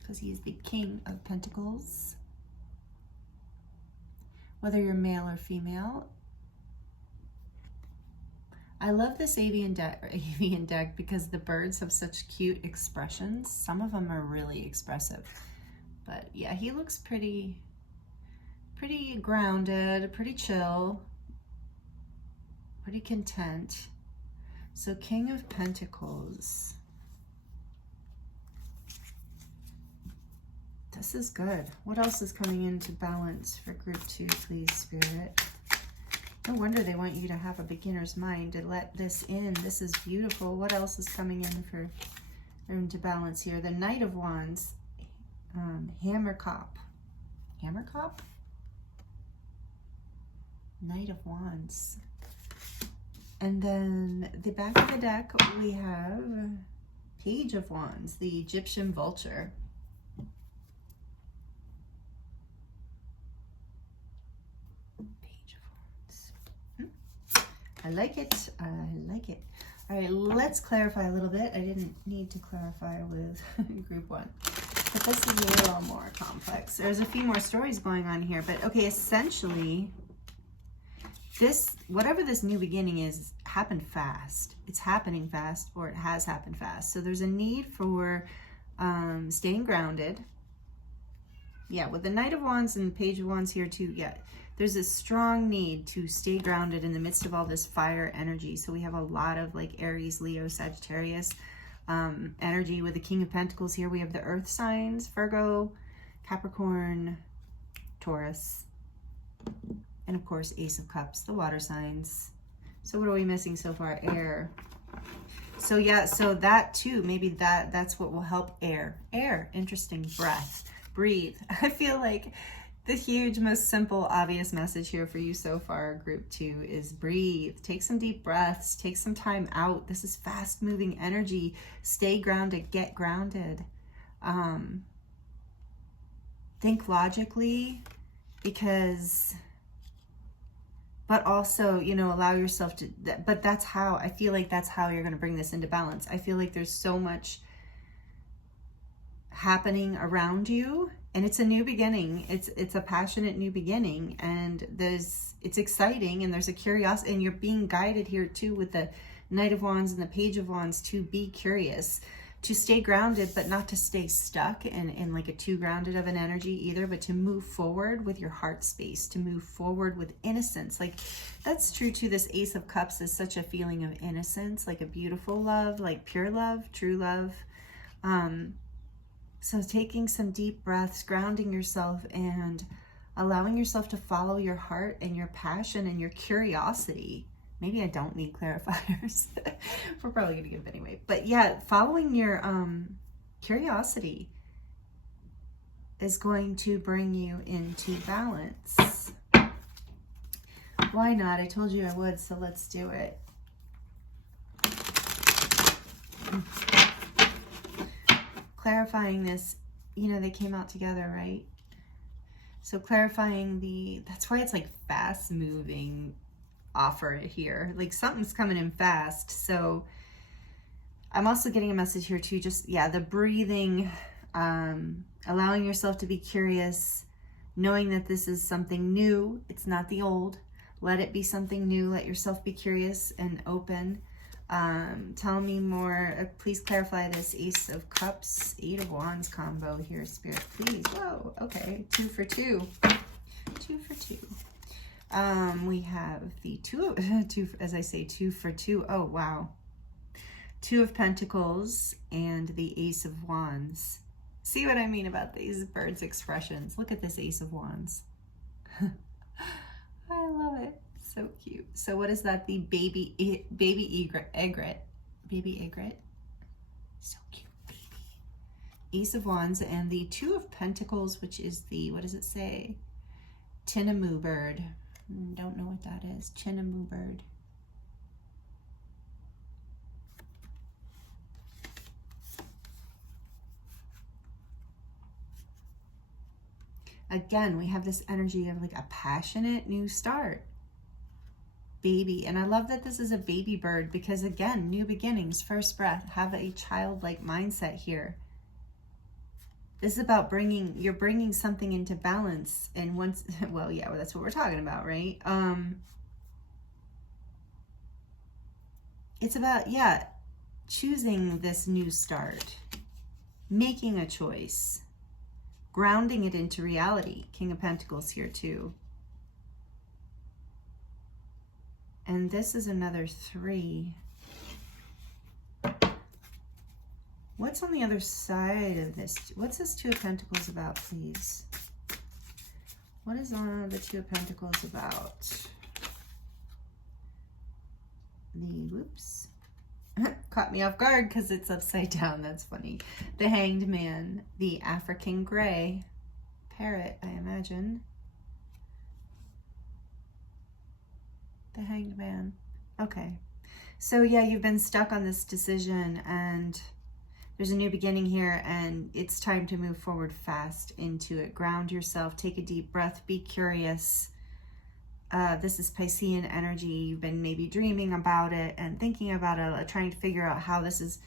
because he is the King of Pentacles. Whether you're male or female, I love this avian deck because the birds have such cute expressions. Some of them are really expressive. But yeah, he looks pretty grounded, pretty chill, pretty content. So King of Pentacles. This is good. What else is coming into balance for group 2, please, Spirit? No wonder they want you to have a beginner's mind to let this in. This is beautiful. What else is coming in for into balance here? The Knight of Wands, Hammerkop. Hammerkop? Knight of Wands. And then the back of the deck, we have Page of Wands, the Egyptian vulture. I like it. I like it. All right, let's clarify a little bit. I didn't need to clarify with group 1, but this is a little more complex. There's a few more stories going on here, but okay, essentially, whatever this new beginning is, happened fast. It's happening fast, or it has happened fast. So there's a need for staying grounded. Yeah, with the Knight of Wands and Page of Wands here too, yeah. There's a strong need to stay grounded in the midst of all this fire energy. So we have a lot of like Aries, Leo, Sagittarius energy with the King of Pentacles here. We have the earth signs, Virgo, Capricorn, Taurus. And of course, Ace of Cups, the water signs. So what are we missing so far? Air. So yeah, so that too, maybe that's what will help. Air. Interesting. Breath. Breathe. I feel like the huge, most simple, obvious message here for you so far, group 2, is breathe. Take some deep breaths. Take some time out. This is fast moving energy. Stay grounded. Get grounded. Think logically, but also, allow yourself to, but that's how, I feel like that's how you're going to bring this into balance. I feel like there's so much happening around you, and it's a new beginning. It's a passionate new beginning, and it's exciting, and there's a curiosity, and you're being guided here too with the Knight of Wands and the Page of Wands to be curious, to stay grounded, but not to stay stuck in like a too grounded of an energy either, but to move forward with your heart space, to move forward with innocence. Like that's true too. This Ace of Cups is such a feeling of innocence, like a beautiful love, like pure love, true love. So taking some deep breaths, grounding yourself, and allowing yourself to follow your heart and your passion and your curiosity. Maybe I don't need clarifiers. We're probably going to give them anyway. But yeah, following your curiosity is going to bring you into balance. Why not? I told you I would, so let's do it. Clarifying this, they came out together, right? So clarifying that's why it's like fast moving offer here, like something's coming in fast. So I'm also getting a message here too, just the breathing, allowing yourself to be curious, knowing that this is something new, it's not the old. Let it be something new. Let yourself be curious and open. Tell me more, please clarify this Ace of Cups, 8 of Wands combo here, Spirit, please. Whoa, okay, 2 for 2. 2 for 2. We have the two, as I say, 2 for 2. Oh, wow. 2 of Pentacles and the Ace of Wands. See what I mean about these birds' expressions? Look at this Ace of Wands. I love it. So cute. So what is that? The baby egret. Baby egret. So cute. Baby. Ace of Wands and the 2 of Pentacles, which is the, what does it say? Tinamou bird. Don't know what that is. Tinamou bird. Again, we have this energy of like a passionate new start. Baby. And I love that this is a baby bird because again, new beginnings, first breath, have a childlike mindset here. This is about you're bringing something into balance. And once, well, yeah, well, that's what we're talking about, right? It's about, choosing this new start, making a choice, grounding it into reality. King of Pentacles here too. And this is another 3. What's on the other side of this? What's this 2 of Pentacles about, please? What is on the 2 of Pentacles about? Whoops. Caught me off guard because it's upside down. That's funny. The Hanged Man, the African Gray parrot, I imagine. The Hanged Man. Okay. So yeah, you've been stuck on this decision and there's a new beginning here and it's time to move forward fast into it. Ground yourself, take a deep breath, be curious. This is Piscean energy. You've been maybe dreaming about it and thinking about it, trying to figure out how this is,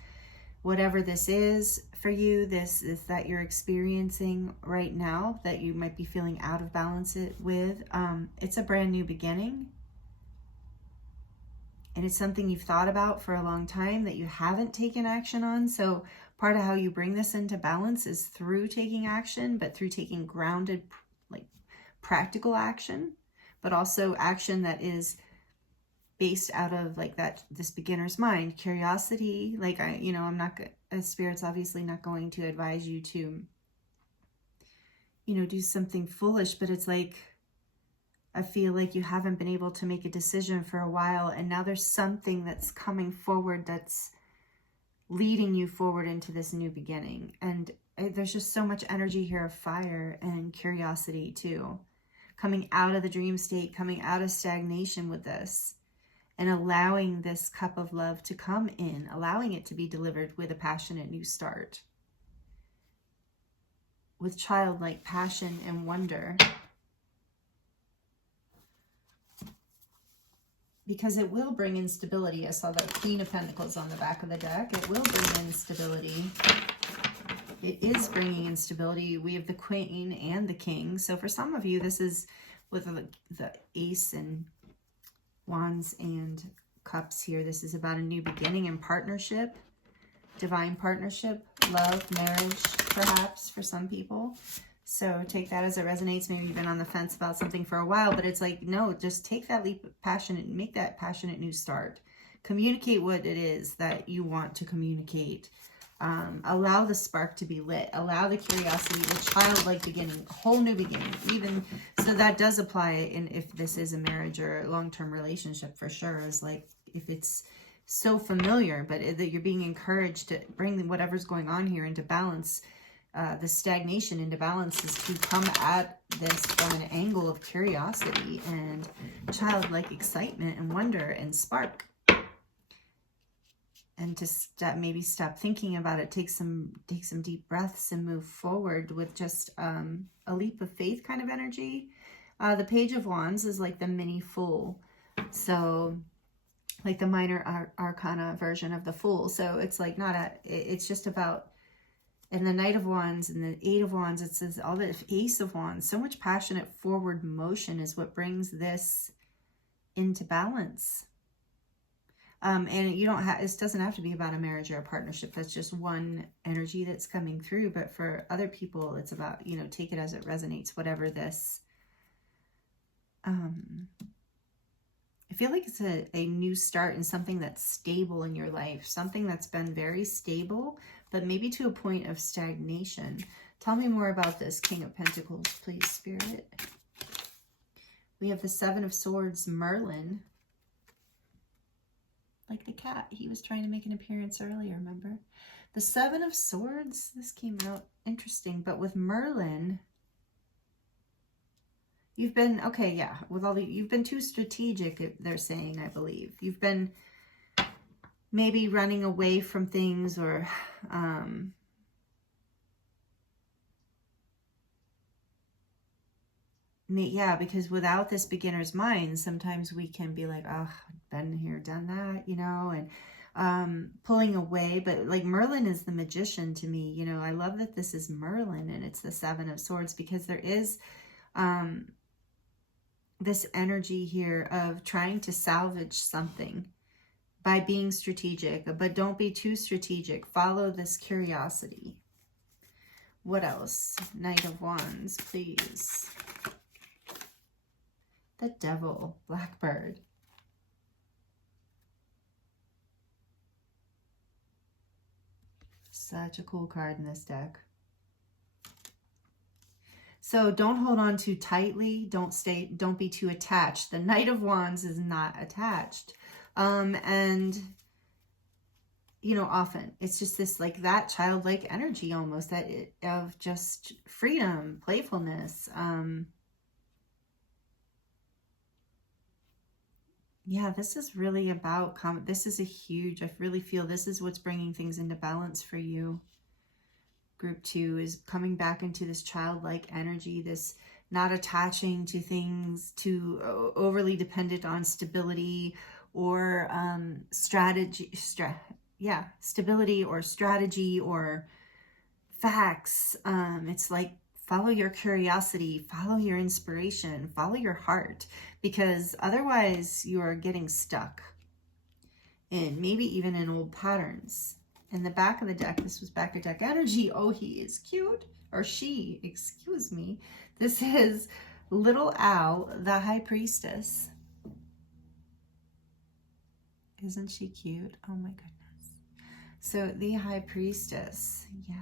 whatever this is for you, this is that you're experiencing right now, that you might be feeling out of balance with. It's a brand new beginning. And it's something you've thought about for a long time that you haven't taken action on. So part of how you bring this into balance is through taking action, but through taking grounded, like practical action, but also action that is based out of like this beginner's mind, curiosity. Like I'm not, as Spirit's obviously not going to advise you to, do something foolish, but it's like I feel like you haven't been able to make a decision for a while, and now there's something that's coming forward that's leading you forward into this new beginning. And there's just so much energy here of fire and curiosity too. Coming out of the dream state, coming out of stagnation with this, and allowing this cup of love to come in, allowing it to be delivered with a passionate new start. With childlike passion and wonder. Because it will bring instability. I saw the Queen of Pentacles on the back of the deck. It will bring instability. It is bringing instability. We have the Queen and the King. So for some of you, this is with the Ace and Wands and Cups here. This is about a new beginning and partnership. Divine partnership, love, marriage, perhaps, for some people. So take that as it resonates. Maybe you've been on the fence about something for a while, but it's like, no, just take that leap of passion and make that passionate new start. Communicate what it is that you want to communicate. Allow the spark to be lit. Allow the curiosity, the childlike beginning, whole new beginning. Even so, that does apply in if this is a marriage or a long-term relationship for sure. Is like if it's so familiar, but that you're being encouraged to bring whatever's going on here into balance. The stagnation into balance is to come at this from an angle of curiosity and childlike excitement and wonder and spark. And to maybe stop thinking about it, take some deep breaths and move forward with just a leap of faith kind of energy. The Page of Wands is like the mini Fool. So like the minor arcana version of the Fool. So it's like it's just about, and the Knight of Wands and the Eight of Wands, it says all the Ace of Wands. So much passionate forward motion is what brings this into balance. And it doesn't have to be about a marriage or a partnership. That's just one energy that's coming through. But for other people, it's about, take it as it resonates, whatever this. I feel like it's a new start in something that's stable in your life, something that's been very stable, but maybe to a point of stagnation. Tell me more about this, King of Pentacles, please, Spirit. We have the Seven of Swords, Merlin. Like the cat, he was trying to make an appearance earlier, remember? The Seven of Swords, this came out interesting, but with Merlin, you've been, okay, yeah, you've been too strategic, they're saying, I believe. You've been maybe running away from things or, yeah, because without this beginner's mind, sometimes we can be like, oh, been here, done that, and pulling away. But like Merlin is the magician to me, I love that this is Merlin and it's the Seven of Swords, because there is this energy here of trying to salvage something by being strategic, but don't be too strategic. Follow this curiosity. What else? Knight of Wands, please. The Devil, Blackbird. Such a cool card in this deck. So don't hold on too tightly. Don't be too attached. The Knight of Wands is not attached. And often it's just this, like that childlike energy almost of just freedom, playfulness. Yeah, this is really about, this is I really feel this is what's bringing things into balance for you. Group 2 is coming back into this childlike energy, this not attaching to things, too overly dependent on stability or stability or strategy or facts. It's like, follow your curiosity, follow your inspiration, follow your heart, because otherwise you're getting stuck in maybe even in old patterns. In the back of the deck, this was back of deck energy. Oh, he is cute, or she, excuse me. This is Little Owl, the High Priestess. Isn't she cute? Oh my goodness. So the High Priestess, yeah.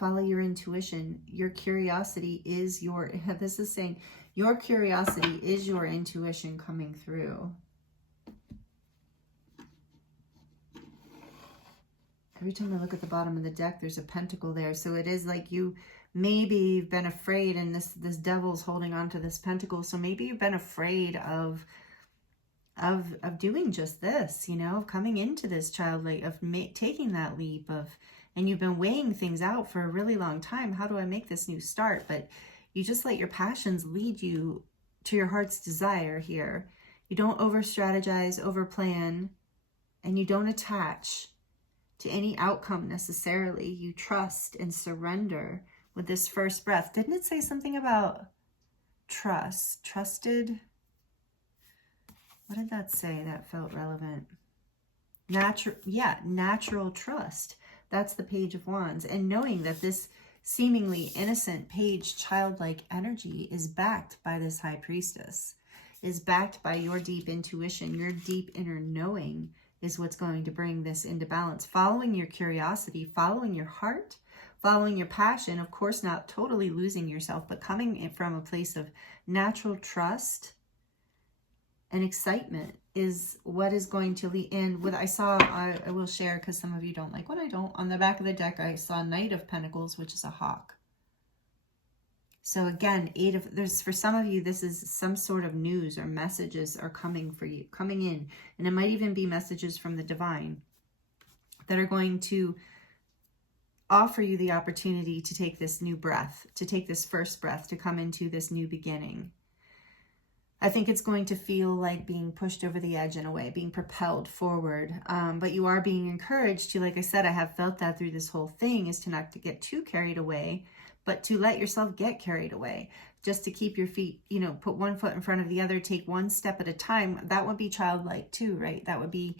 Follow your intuition. Your curiosity is your, this is saying, your curiosity is your intuition coming through. Every time I look at the bottom of the deck, there's a pentacle there. So it is like you maybe you've been afraid, and this devil's holding on to this pentacle. So maybe you've been afraid of doing just this, you know, of coming into this childlike, of taking that leap of, and you've been weighing things out for a really long time. How do I make this new start? But you just let your passions lead you to your heart's desire here. You don't over strategize, over plan, and you don't attach to any outcome necessarily. You trust and surrender with this first breath. Didn't it say something about trust? Trusted? What did that say that felt relevant? Natural trust. That's the Page of Wands. And knowing that this seemingly innocent page, childlike energy is backed by this High Priestess, is backed by your deep intuition, your deep inner knowing is what's going to bring this into balance. Following your curiosity, following your heart, following your passion, of course, not totally losing yourself, but coming in from a place of natural trust and excitement is what is going to lead in. What I saw, I will share because some of you don't like when I don't. On the back of the deck, I saw Knight of Pentacles, which is a hawk. So again, there's for some of you, this is some sort of news or messages are coming for you, coming in. And it might even be messages from the divine that are going to offer you the opportunity to take this new breath, to take this first breath, to come into this new beginning. I think it's going to feel like being pushed over the edge in a way, being propelled forward. But you are being encouraged to, like I said, I have felt that through this whole thing, is to not to get too carried away, but to let yourself get carried away, just to keep your feet, you know, put one foot in front of the other, take one step at a time. That would be childlike too, right? That would be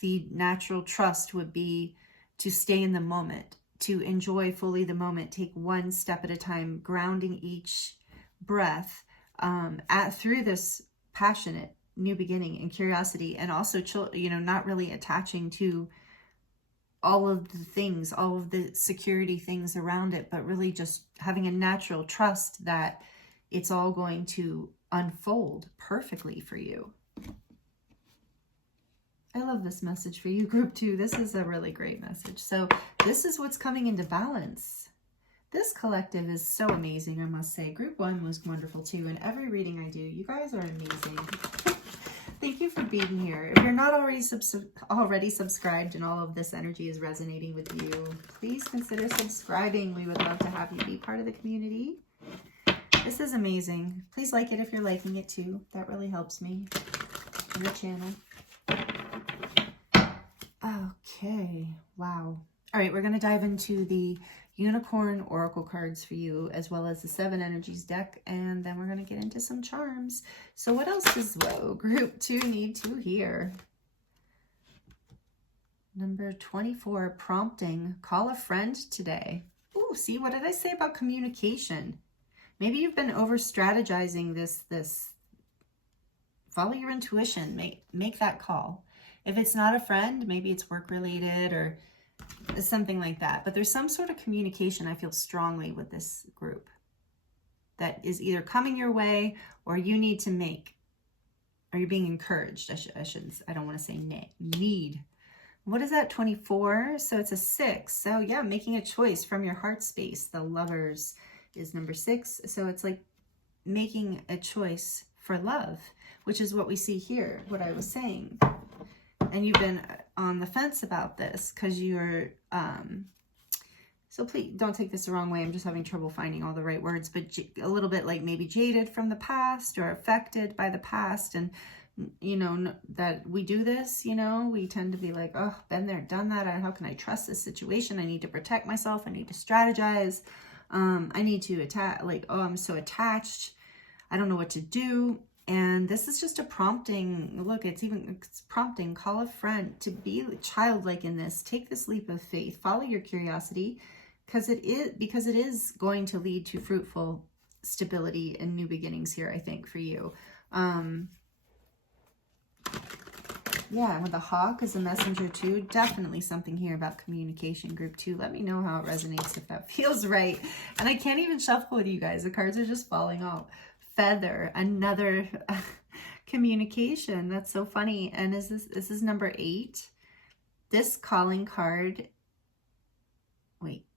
the natural trust, would be to stay in the moment, to enjoy fully the moment, take one step at a time, grounding each breath through this passionate new beginning and curiosity, and also, you know, not really attaching to all of the things, all of the security things around it, but really just having a natural trust that it's all going to unfold perfectly for you. I love this message for you, Group 2. This is a really great message. So this is what's coming into balance. This collective is so amazing, I must say. Group 1 was wonderful too, and every reading I do, you guys are amazing. Thank you for being here. If you're not already subscribed and all of this energy is resonating with you, please consider subscribing. We would love to have you be part of the community. This is amazing. Please like it if you're liking it too. That really helps me and the channel. Okay, wow. All right, we're going to dive into the Unicorn Oracle cards for you, as well as the 7 Energies deck, and then we're going to get into some charms. So what else does Group 2 need to hear? Number 24, prompting. Call a friend today. Ooh, see, what did I say about communication? Maybe you've been over-strategizing this. Follow your intuition. Make that call. If it's not a friend, maybe it's work-related or something like that. But there's some sort of communication I feel strongly with this group that is either coming your way or you need to make, or you're being encouraged. I don't want to say need. What is that, 24? So it's a 6. So yeah, making a choice from your heart space. The Lovers is number 6. So it's like making a choice for love, which is what we see here, what I was saying. And you've been on the fence about this because you're, so please don't take this the wrong way. I'm just having trouble finding all the right words, but a little bit like maybe jaded from the past or affected by the past. And, you know, that we do this, you know, we tend to be like, oh, been there, done that. How can I trust this situation? I need to protect myself. I need to strategize. I need to attack, like, oh, I'm so attached. I don't know what to do. And this is just a prompting. Look, it's prompting. Call a friend to be childlike in this. Take this leap of faith. Follow your curiosity, because it is going to lead to fruitful stability and new beginnings here, I think, for you. Yeah, with the hawk as a messenger too. Definitely something here about communication, group 2. Let me know how it resonates, if that feels right. And I can't even shuffle with you guys. The cards are just falling off. Feather, another communication. That's so funny. And this is number 8. This calling card,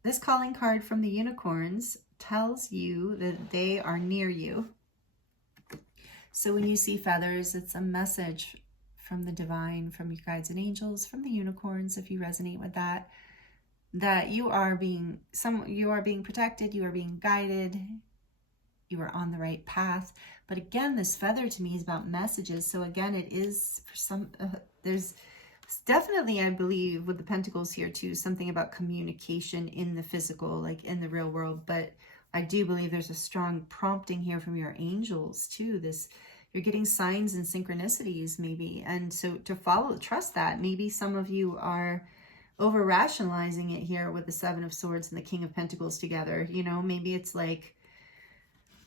this calling card from the unicorns tells you that they are near you. So when you see feathers, it's a message from the divine, from your guides and angels, from the unicorns, if you resonate with that, that you are being protected, you are being guided, you are on the right path. But again, this feather to me is about messages. So again, it is for some, there's definitely, I believe, with the pentacles here too, something about communication in the physical, like in the real world. But I do believe there's a strong prompting here from your angels too. You're getting signs and synchronicities maybe. And so to trust that. Maybe some of you are over rationalizing it here with the 7 of Swords and the King of Pentacles together. You know, maybe it's like,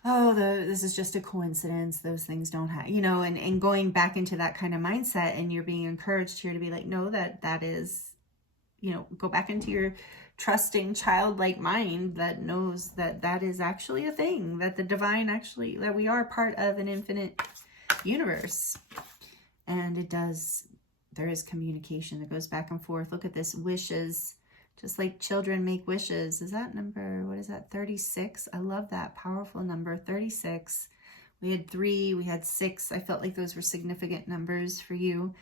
oh, this is just a coincidence. Those things don't have, you know, and going back into that kind of mindset, and you're being encouraged here to be like, no, that is, you know, go back into your trusting childlike mind that knows that is actually a thing, that the divine actually, that we are part of an infinite universe. And there is communication that goes back and forth. Look at this, wishes, just like children make wishes. Is that number, what is that, 36? I love that powerful number, 36. We had 3, we had 6. I felt like those were significant numbers for you.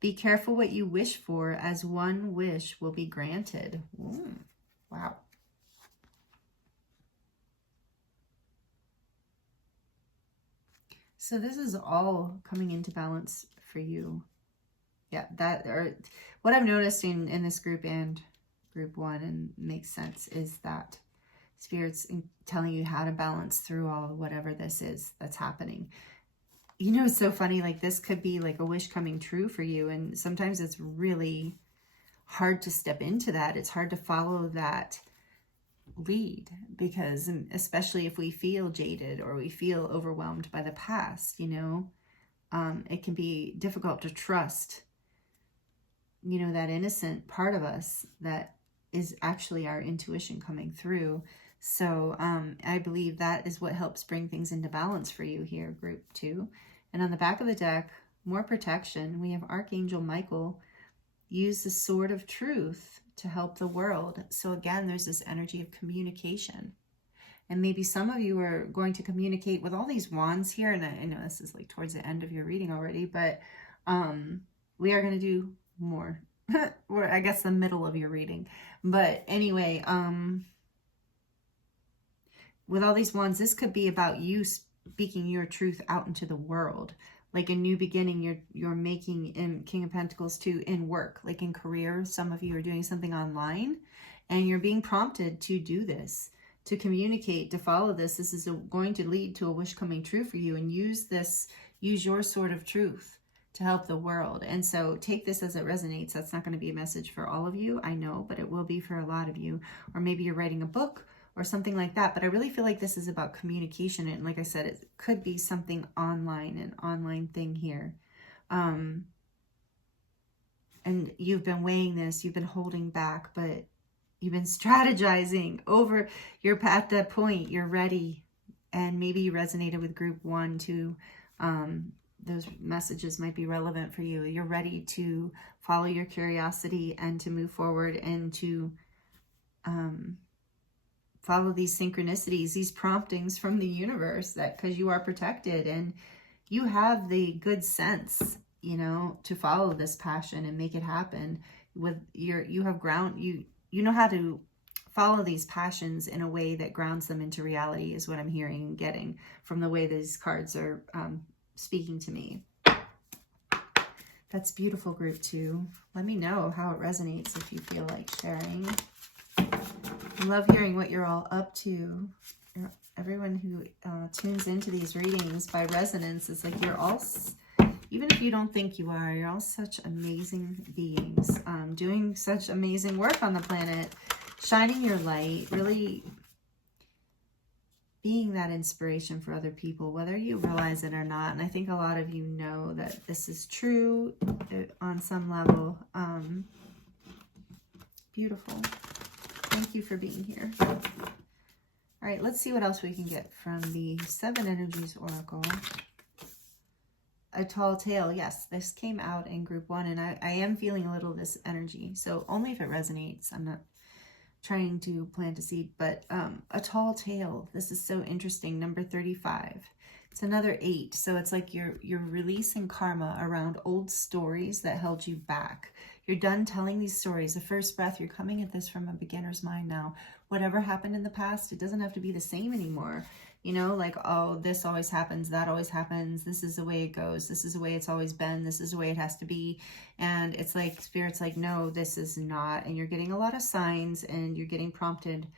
Be careful what you wish for, as one wish will be granted. Ooh, wow. So this is all coming into balance for you. Yeah, what I've noticed in this group and group 1, and makes sense, is that Spirit's telling you how to balance through all whatever this is that's happening. You know, it's so funny, like this could be like a wish coming true for you, and sometimes it's really hard to step into that. It's hard to follow that lead, because especially if we feel jaded or we feel overwhelmed by the past, you know, it can be difficult to trust, you know, that innocent part of us that is actually our intuition coming through. So I believe that is what helps bring things into balance for you here, group 2. And on the back of the deck, more protection. We have Archangel Michael use the sword of truth to help the world. So again, there's this energy of communication. And maybe some of you are going to communicate with all these wands here. And I know this is like towards the end of your reading already, but we are going to do more. Or I guess the middle of your reading. But anyway, with all these wands, this could be about you speaking your truth out into the world. Like a new beginning you're making in King of Pentacles too, in work, like in career. Some of you are doing something online and you're being prompted to do this, to communicate, to follow this. This is going to lead to a wish coming true for you, and use your sword of truth to help the world. And so take this as it resonates. That's not going to be a message for all of you, I know, but it will be for a lot of you. Or maybe you're writing a book or something like that. But I really feel like this is about communication. And like I said, it could be something online, an online thing here. And you've been weighing this, you've been holding back, but you've been strategizing over, you're at that point, you're ready. And maybe you resonated with group 1 too. Those messages might be relevant for you. You're ready to follow your curiosity and to move forward and to follow these synchronicities, these promptings from the universe, that because you are protected and you have the good sense, you know, to follow this passion and make it happen. With you know how to follow these passions in a way that grounds them into reality, is what I'm hearing and getting from the way these cards are speaking to me. That's beautiful, group 2. Let me know how it resonates if you feel like sharing. I love hearing what you're all up to. Everyone who tunes into these readings by resonance, is like you're all, even if you don't think you are, you're all such amazing beings, doing such amazing work on the planet, shining your light, really being that inspiration for other people, whether you realize it or not. And I think a lot of you know that this is true on some level. Beautiful. Thank you for being here. All right, let's see what else we can get from the Seven Energies Oracle. A tall tale. Yes, this came out in group 1, and I am feeling a little of this energy. So only if it resonates. I'm not trying to plant a seed, but a tall tale. This is so interesting. Number 35. It's another 8. So it's like you're releasing karma around old stories that held you back. You're done telling these stories. The first breath, you're coming at this from a beginner's mind now. Whatever happened in the past, it doesn't have to be the same anymore. You know, like, oh, this always happens, that always happens, this is the way it goes, this is the way it's always been, this is the way it has to be. And it's like, Spirit's like, no, this is not. And you're getting a lot of signs, and you're getting prompted.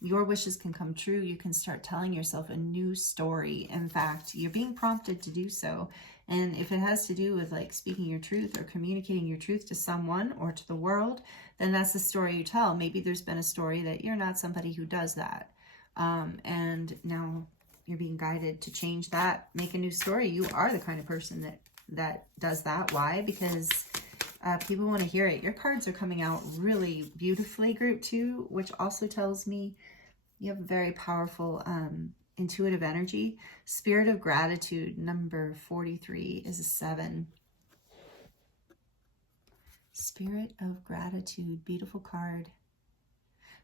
Your wishes can come true. You can start telling yourself a new story. In fact, you're being prompted to do so. And if it has to do with like speaking your truth or communicating your truth to someone or to the world, then that's the story you tell. Maybe there's been a story that you're not somebody who does that. And now you're being guided to change that, make a new story. You are the kind of person that does that. Why? Because people want to hear it. Your cards are coming out really beautifully, group 2, which also tells me you have a very powerful intuitive energy. Spirit of gratitude, number 43, is a 7. Spirit of gratitude, beautiful card.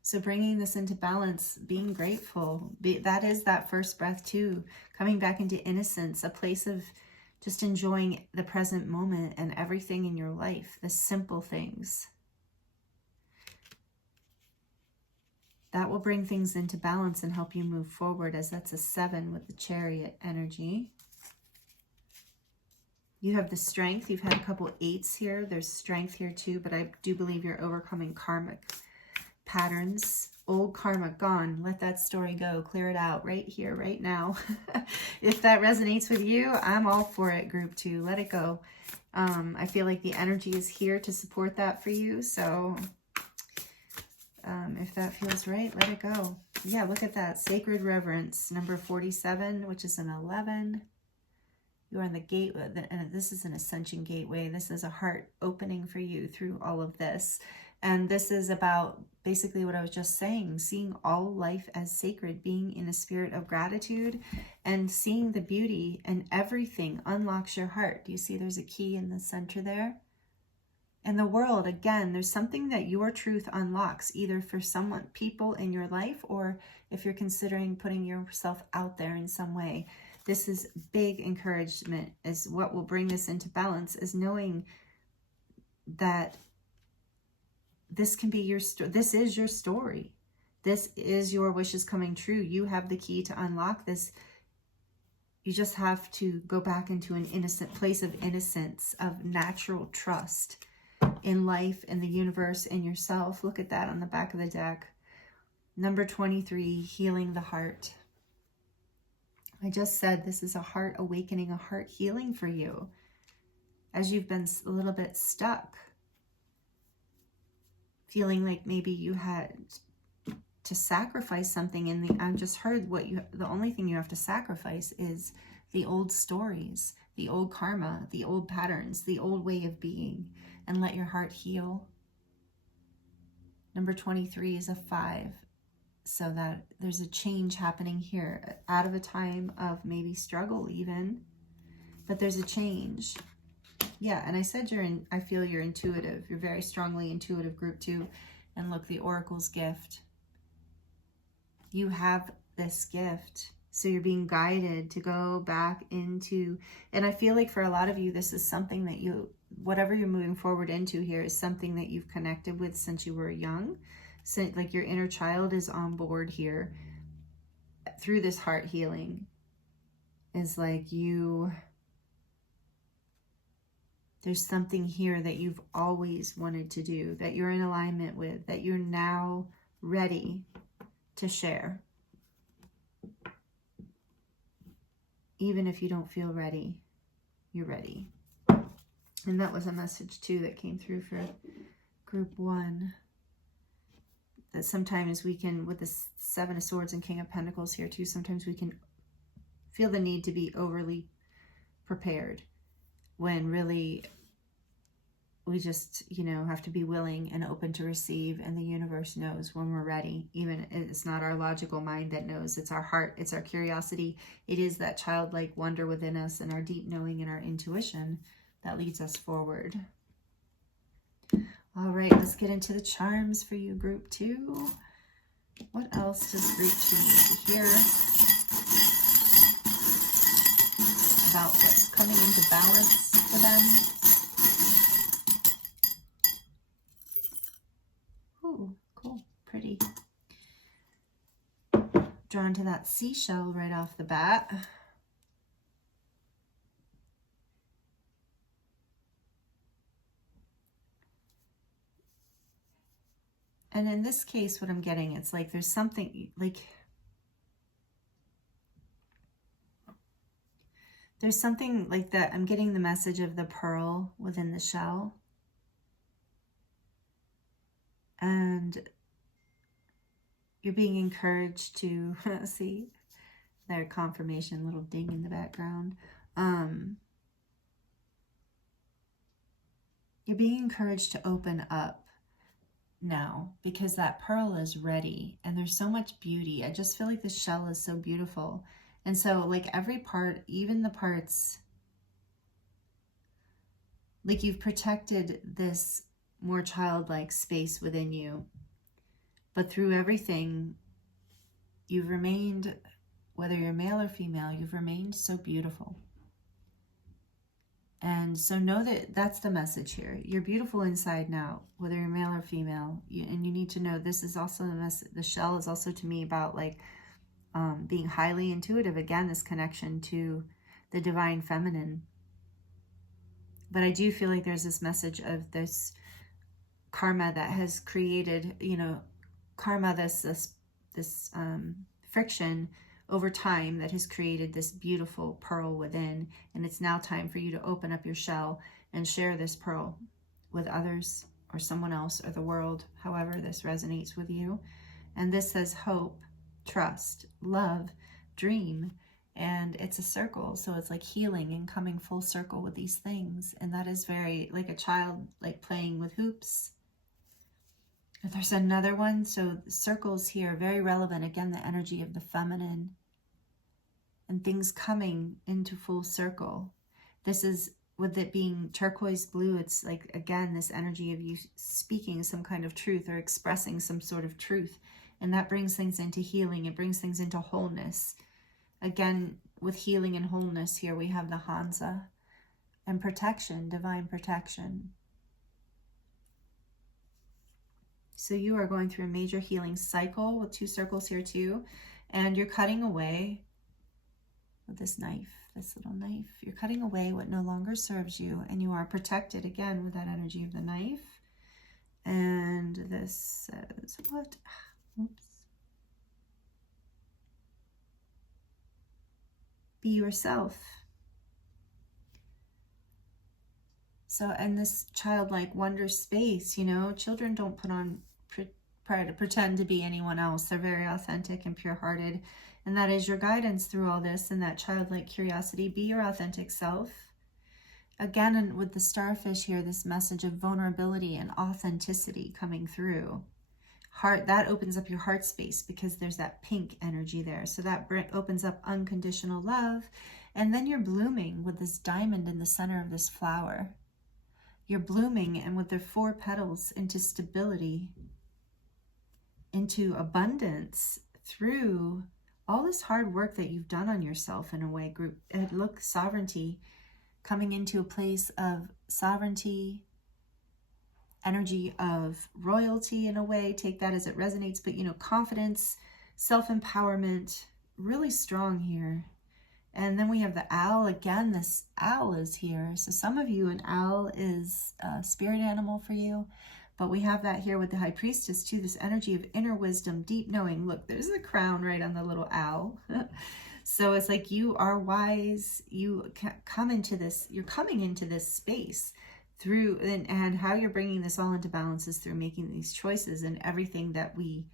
So bringing this into balance, being grateful, that is that first breath too. Coming back into innocence, a place of just enjoying the present moment and everything in your life, the simple things. That will bring things into balance and help you move forward, as that's a 7 with the Chariot energy. You have the strength. You've had a couple 8s here. There's strength here too, but I do believe you're overcoming karmic patterns. Old karma gone. Let that story go. Clear it out right here, right now. If that resonates with you, I'm all for it, group 2. Let it go. I feel like the energy is here to support that for you. So if that feels right, let it go. Yeah, look at that. Sacred reverence, number 47, which is an 11. You are in the gateway, and this is an ascension gateway. This is a heart opening for you through all of this. And this is about basically what I was just saying, seeing all life as sacred, being in a spirit of gratitude, and seeing the beauty in everything unlocks your heart. Do you see there's a key in the center there? In the world, again, there's something that your truth unlocks, either for someone, people in your life, or if you're considering putting yourself out there in some way. This is big encouragement, is what will bring this into balance, is knowing that this can be your story. This is your story. This is your wishes coming true. You have the key to unlock this. You just have to go back into an innocent place of innocence, of natural trust in life, in the universe, in yourself. Look at that on the back of the deck. Number 23, healing the heart. I just said this is a heart awakening, a heart healing for you, as you've been a little bit stuck, feeling like maybe you had to sacrifice something. And I just heard the only thing you have to sacrifice is the old stories, the old karma, the old patterns, the old way of being, and let your heart heal. Number 23 is a 5. So that there's a change happening here, out of a time of maybe struggle even, but there's a change. Yeah, and I said I feel you're intuitive. You're very strongly intuitive, group 2. And look, the Oracle's gift. You have this gift. So you're being guided to go back into, and I feel like for a lot of you, this is something that whatever you're moving forward into here is something that you've connected with since you were young. So like your inner child is on board here through this heart healing. Is like there's something here that you've always wanted to do, that you're in alignment with, that you're now ready to share. Even if you don't feel ready, you're ready. And that was a message too that came through for group 1. that sometimes we can, with the Seven of Swords and King of Pentacles here too, sometimes we can feel the need to be overly prepared when really we just, you know, have to be willing and open to receive, and the universe knows when we're ready. Even it's not our logical mind that knows, it's our heart, it's our curiosity. It is that childlike wonder within us and our deep knowing and our intuition that leads us forward. All right, let's get into the charms for you, group 2. What else does group 2 need to hear about what's coming into balance for them? Ooh, cool, pretty. Drawn to that seashell right off the bat. And in this case, what I'm getting, it's like there's something, like there's something like that. I'm getting the message of the pearl within the shell. And you're being encouraged to see their confirmation, little ding in the background. You're being encouraged to open up now, because that pearl is ready and there's so much beauty. I just feel like the shell is so beautiful. And so like every part, even the parts, like you've protected this more childlike space within you, but through everything you've remained, whether you're male or female, you've remained so beautiful. And so know that that's the message here. You're beautiful inside now, whether you're male or female. And you need to know this is also the message. The shell is also to me about like being highly intuitive. Again, this connection to the divine feminine. But I do feel like there's this message of this karma that has created, you know, karma, this friction over time that has created this beautiful pearl within. And it's now time for you to open up your shell and share this pearl with others or someone else or the world, however this resonates with you. And this says hope, trust, love, dream, and it's a circle. So it's like healing and coming full circle with these things. And that is very like a child, like playing with hoops. And there's another one. So circles here, very relevant. Again, the energy of the feminine and things coming into full circle. This is, with it being turquoise blue, it's like, again, this energy of you speaking some kind of truth or expressing some sort of truth. And that brings things into healing. It brings things into wholeness. Again, with healing and wholeness here, we have the Hansa and protection, divine protection. So you are going through a major healing cycle with 2 circles here too. And you're cutting away with this knife, this little knife. You're cutting away what no longer serves you. And you are protected again with that energy of the knife. And this says what? Oops. Be yourself. So, and this childlike wonder space, you know, children don't put on, pretend to be anyone else. They're very authentic and pure-hearted. And that is your guidance through all this, and that childlike curiosity. Be your authentic self. Again, and with the starfish here, this message of vulnerability and authenticity coming through. Heart, that opens up your heart space because there's that pink energy there. So that opens up unconditional love. And then you're blooming with this diamond in the center of this flower. You're blooming, and with the 4 petals, into stability, into abundance through all this hard work that you've done on yourself in a way, group. And look, sovereignty, coming into a place of sovereignty, energy of royalty in a way, take that as it resonates, but you know, confidence, self-empowerment, really strong here. And then we have the owl. Again, this owl is here. So some of you, an owl is a spirit animal for you. But we have that here with the High Priestess too, this energy of inner wisdom, deep knowing. Look, there's the crown right on the little owl. So it's like you are wise. You come into this, you're coming into this space through, and how you're bringing this all into balance is through making these choices and everything that we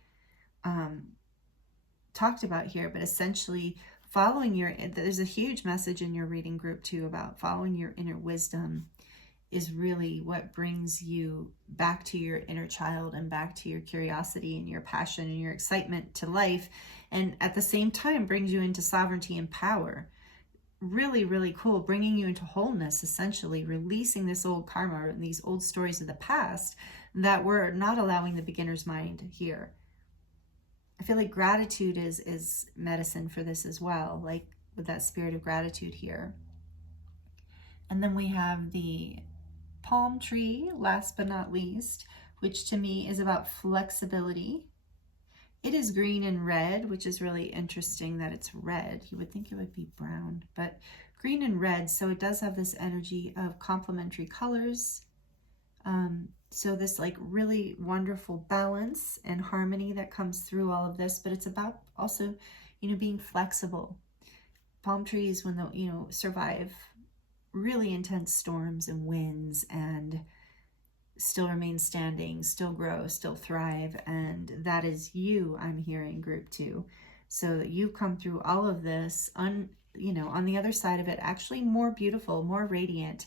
talked about here, but essentially following there's a huge message in your reading group too about following your inner wisdom is really what brings you back to your inner child and back to your curiosity and your passion and your excitement to life, and at the same time brings you into sovereignty and power. Really, really cool, bringing you into wholeness, essentially releasing this old karma and these old stories of the past that we're not allowing the beginner's mind here. I feel like gratitude is medicine for this as well, like with that spirit of gratitude here. And then we have the palm tree, last but not least, which to me is about flexibility. It is green and red, which is really interesting that it's red. You would think it would be brown, but green and red. So it does have this energy of complementary colors. So this like really wonderful balance and harmony that comes through all of this, but it's about also, being flexible. Palm trees, when survive really intense storms and winds and still remain standing, still grow, still thrive. And that is you, I'm hearing, group 2. So that you've come through all of this on the other side of it, actually more beautiful, more radiant,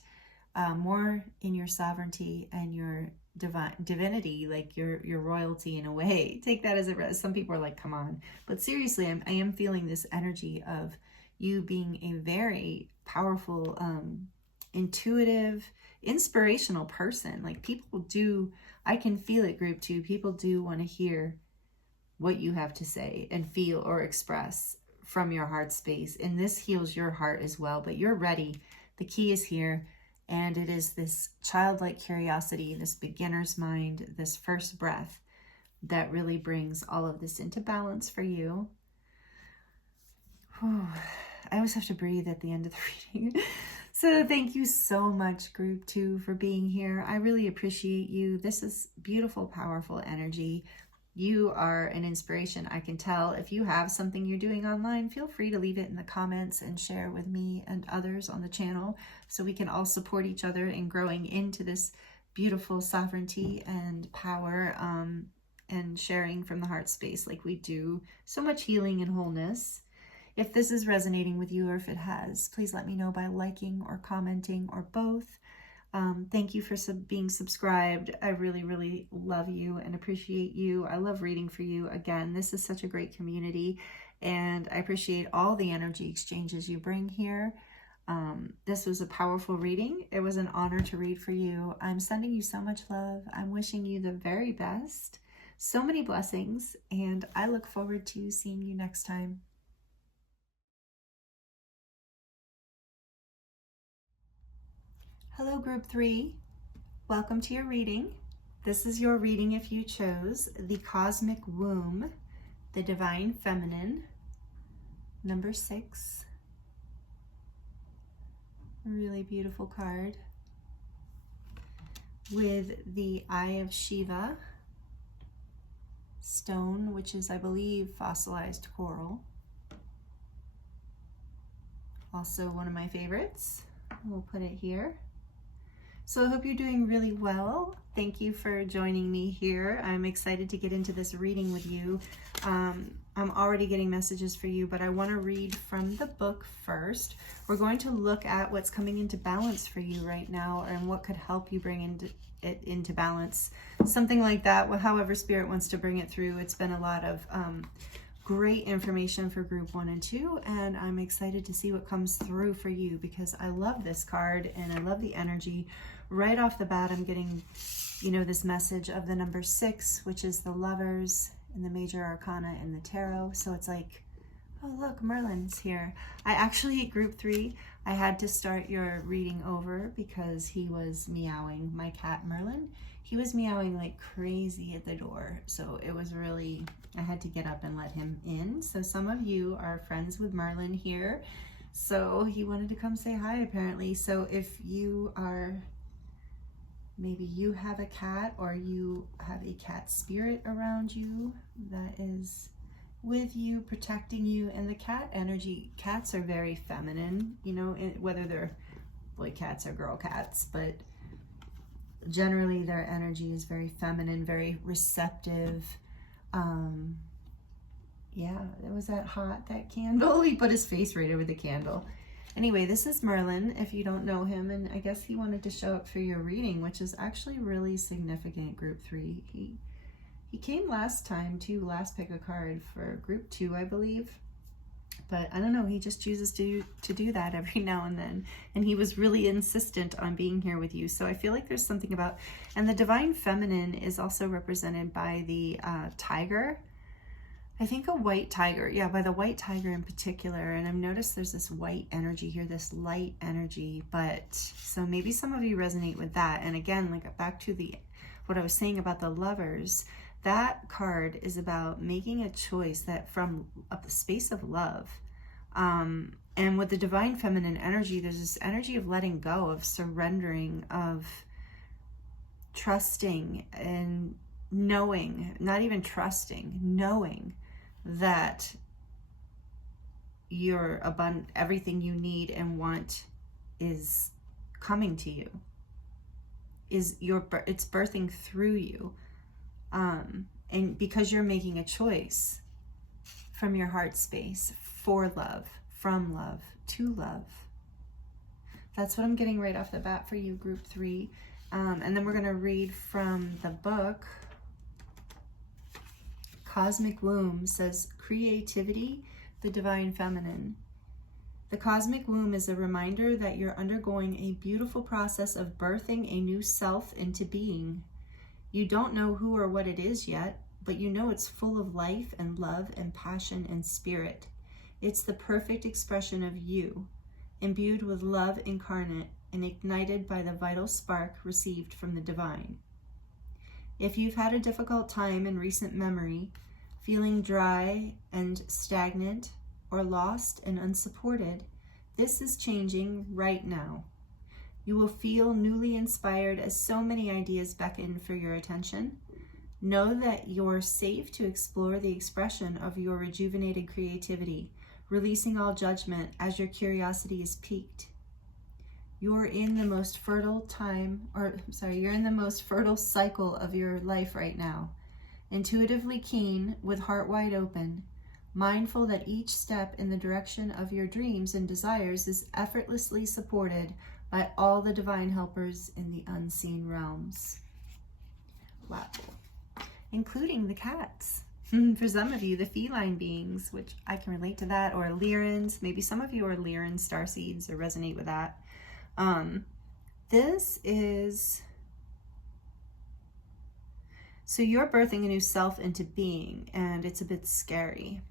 more in your sovereignty and your divinity, like your royalty in a way. Take that as some people are like, come on. But seriously, I am feeling this energy of you being a very powerful, intuitive, inspirational person. Like people do, I can feel it, group 2. People do want to hear what you have to say and feel or express from your heart space. And this heals your heart as well, but you're ready. The key is here. And it is this childlike curiosity, this beginner's mind, this first breath that really brings all of this into balance for you. Whew. I always have to breathe at the end of the reading. So thank you so much, group 2, for being here. I really appreciate you. This is beautiful, powerful energy. You are an inspiration, I can tell. If you have something you're doing online, feel free to leave it in the comments and share with me and others on the channel so we can all support each other in growing into this beautiful sovereignty and power, and sharing from the heart space like we do so much healing and wholeness. If this is resonating with you, or if it has, please let me know by liking or commenting or both. Thank you for being subscribed. I really, really love you and appreciate you. I love reading for you. Again, this is such a great community, and I appreciate all the energy exchanges you bring here. This was a powerful reading. It was an honor to read for you. I'm sending you so much love. I'm wishing you the very best. So many blessings, and I look forward to seeing you next time. Hello, group 3. Welcome to your reading. This is your reading if you chose the Cosmic Womb, the Divine Feminine, number 6. Really beautiful card with the Eye of Shiva stone, which is, I believe, fossilized coral. Also one of my favorites. We'll put it here. So I hope you're doing really well. Thank you for joining me here. I'm excited to get into this reading with you. I'm already getting messages for you, but I want to read from the book first. We're going to look at what's coming into balance for you right now and what could help you bring it into balance. Something like that, however Spirit wants to bring it through. It's been a lot of great information for group 1 and 2, and I'm excited to see what comes through for you because I love this card and I love the energy. Right off the bat, I'm getting, this message of the number 6, which is the Lovers in the Major Arcana in the Tarot. So it's like, oh, look, Merlin's here. I actually, group 3, I had to start your reading over because he was meowing, my cat Merlin. He was meowing like crazy at the door. So it was really, I had to get up and let him in. So some of you are friends with Merlin here. So he wanted to come say hi, apparently. So if you are, maybe you have a cat or you have a cat spirit around you that is with you, protecting you, and the cat energy, cats are very feminine, whether they're boy cats or girl cats, but generally their energy is very feminine, very receptive. Yeah, was that hot, that candle? He put his face right over the candle. Anyway, this is Merlin, if you don't know him, and I guess he wanted to show up for your reading, which is actually really significant, Group 3. He came last time too, last pick a card for Group 2, I believe. But I don't know, he just chooses to do that every now and then. And he was really insistent on being here with you. So I feel like there's something about, and the Divine Feminine is also represented by the tiger. I think a white tiger, yeah, by the white tiger in particular. And I've noticed there's this white energy here, this light energy. But so maybe some of you resonate with that. And again, like back to what I was saying about the lovers, that card is about making a choice that from a space of love. And with the Divine Feminine energy, there's this energy of letting go, of surrendering, of trusting and knowing, not even trusting, knowing that you're abundant, everything you need and want is coming to you, it's birthing through you. And because you're making a choice from your heart space for love, from love, to love. That's what I'm getting right off the bat for you, Group 3. And then we're going to read from the book. Cosmic Womb says, creativity, the Divine Feminine. The cosmic womb is a reminder that you're undergoing a beautiful process of birthing a new self into being. You don't know who or what it is yet, but you know it's full of life and love and passion and spirit. It's the perfect expression of you, imbued with love incarnate and ignited by the vital spark received from the divine. If you've had a difficult time in recent memory, feeling dry and stagnant or lost and unsupported, this is changing right now. You will feel newly inspired as so many ideas beckon for your attention. Know that you're safe to explore the expression of your rejuvenated creativity, releasing all judgment as your curiosity is piqued. You're in the most fertile cycle of your life right now. Intuitively keen, with heart wide open, mindful that each step in the direction of your dreams and desires is effortlessly supported by all the divine helpers in the unseen realms. Wow. Including the cats. For some of you, the feline beings, which I can relate to that, or Lyrans. Maybe some of you are Lyran starseeds or resonate with that. This is... So you're birthing a new self into being, and it's a bit scary,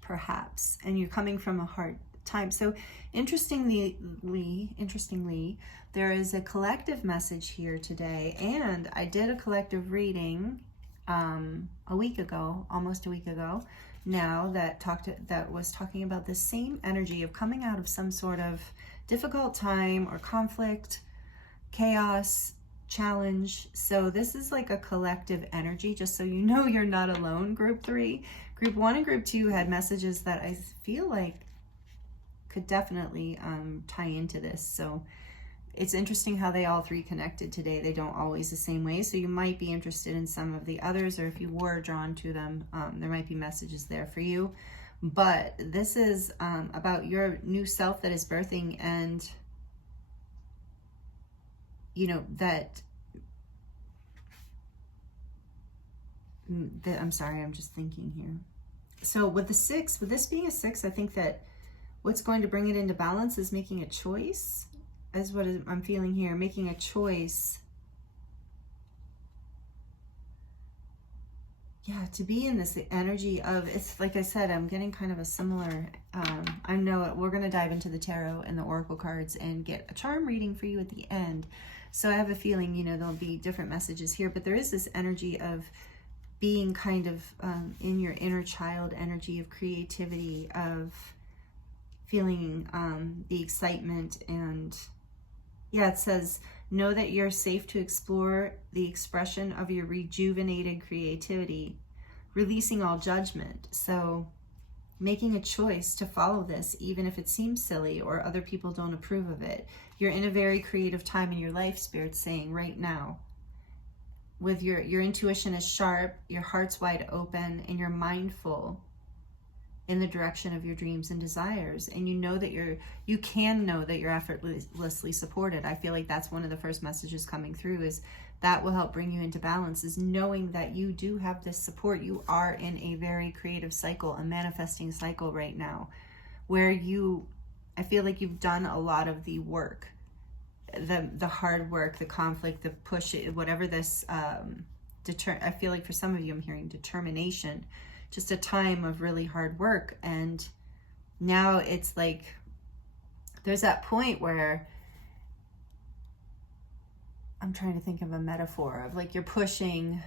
perhaps. And you're coming from a hard time. So interestingly, there is a collective message here today, and I did a collective reading almost a week ago now, that was talking about the same energy of coming out of some sort of difficult time or conflict, chaos, challenge. So this is like a collective energy, just so you know you're not alone, Group 3. Group 1 and Group 2 had messages that I feel like could definitely tie into this. So it's interesting how they all three connected today. They don't always the same way. So you might be interested in some of the others, or if you were drawn to them, there might be messages there for you. But this is about your new self that is birthing, and you know that I'm sorry, I'm just thinking here. So with the 6, with this being a 6, I think that what's going to bring it into balance is making a choice, is what I'm feeling here. Making a choice. Yeah, to be in this energy of, it's like I said, I'm getting kind of a similar, I know we're going to dive into the tarot and the oracle cards and get a charm reading for you at the end. So I have a feeling, you know, there'll be different messages here, but there is this energy of being kind of in your inner child energy of creativity, of feeling the excitement. And yeah, it says, know that you're safe to explore the expression of your rejuvenated creativity, releasing all judgment. So making a choice to follow this, even if it seems silly or other people don't approve of it. You're in a very creative time in your life, Spirit's saying right now. With your intuition is sharp, your heart's wide open, and you're mindful in the direction of your dreams and desires. And you know that you can know that you're effortlessly supported. I feel like that's one of the first messages coming through, is that will help bring you into balance, is knowing that you do have this support. You are in a very creative cycle, a manifesting cycle right now, where I feel like you've done a lot of the work, the hard work, the conflict, the push, whatever this, I feel like for some of you, I'm hearing determination, just a time of really hard work. And now it's like, there's that point where, I'm trying to think of a metaphor of like, you're pushing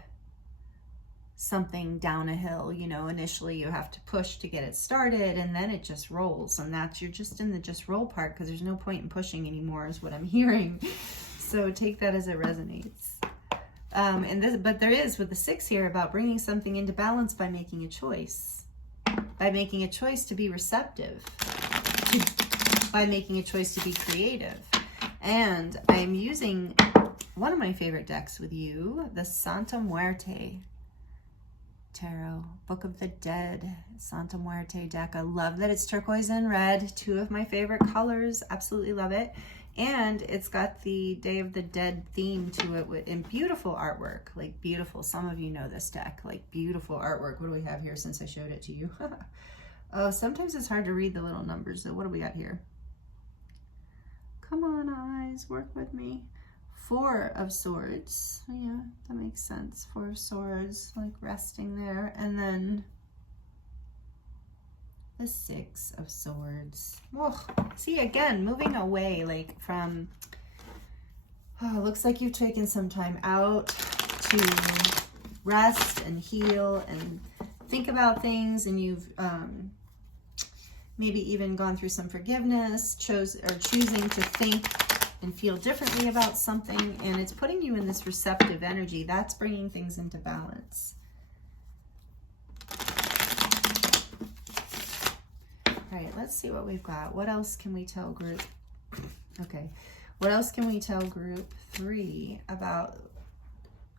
something down a hill, you know, initially you have to push to get it started, and then it just rolls, and you're just in the just roll part, because there's no point in pushing anymore is what I'm hearing. So take that as it resonates. But there is, with the 6 here, about bringing something into balance by making a choice, to be receptive, by making a choice to be creative. And I'm using one of my favorite decks with you, the Santa Muerte Tarot, Book of the Dead, Santa Muerte deck. I love that it's turquoise and red, 2 of my favorite colors. Absolutely love it. And it's got the Day of the Dead theme to it, in beautiful artwork, like beautiful. Some of you know this deck, like beautiful artwork. What do we have here since I showed it to you? Oh, sometimes it's hard to read the little numbers. So what do we got here? Come on, eyes, work with me. 4 of Swords. Yeah, that makes sense. 4 of Swords, like resting there. And then the 6 of Swords. Oh, see, again, moving away, like from, oh, looks like you've taken some time out to rest and heal and think about things, and you've maybe even gone through some forgiveness, choosing to think and feel differently about something, and it's putting you in this receptive energy. That's bringing things into balance. All right, let's see what we've got. What else can we tell group? Okay, what else can we tell group 3 about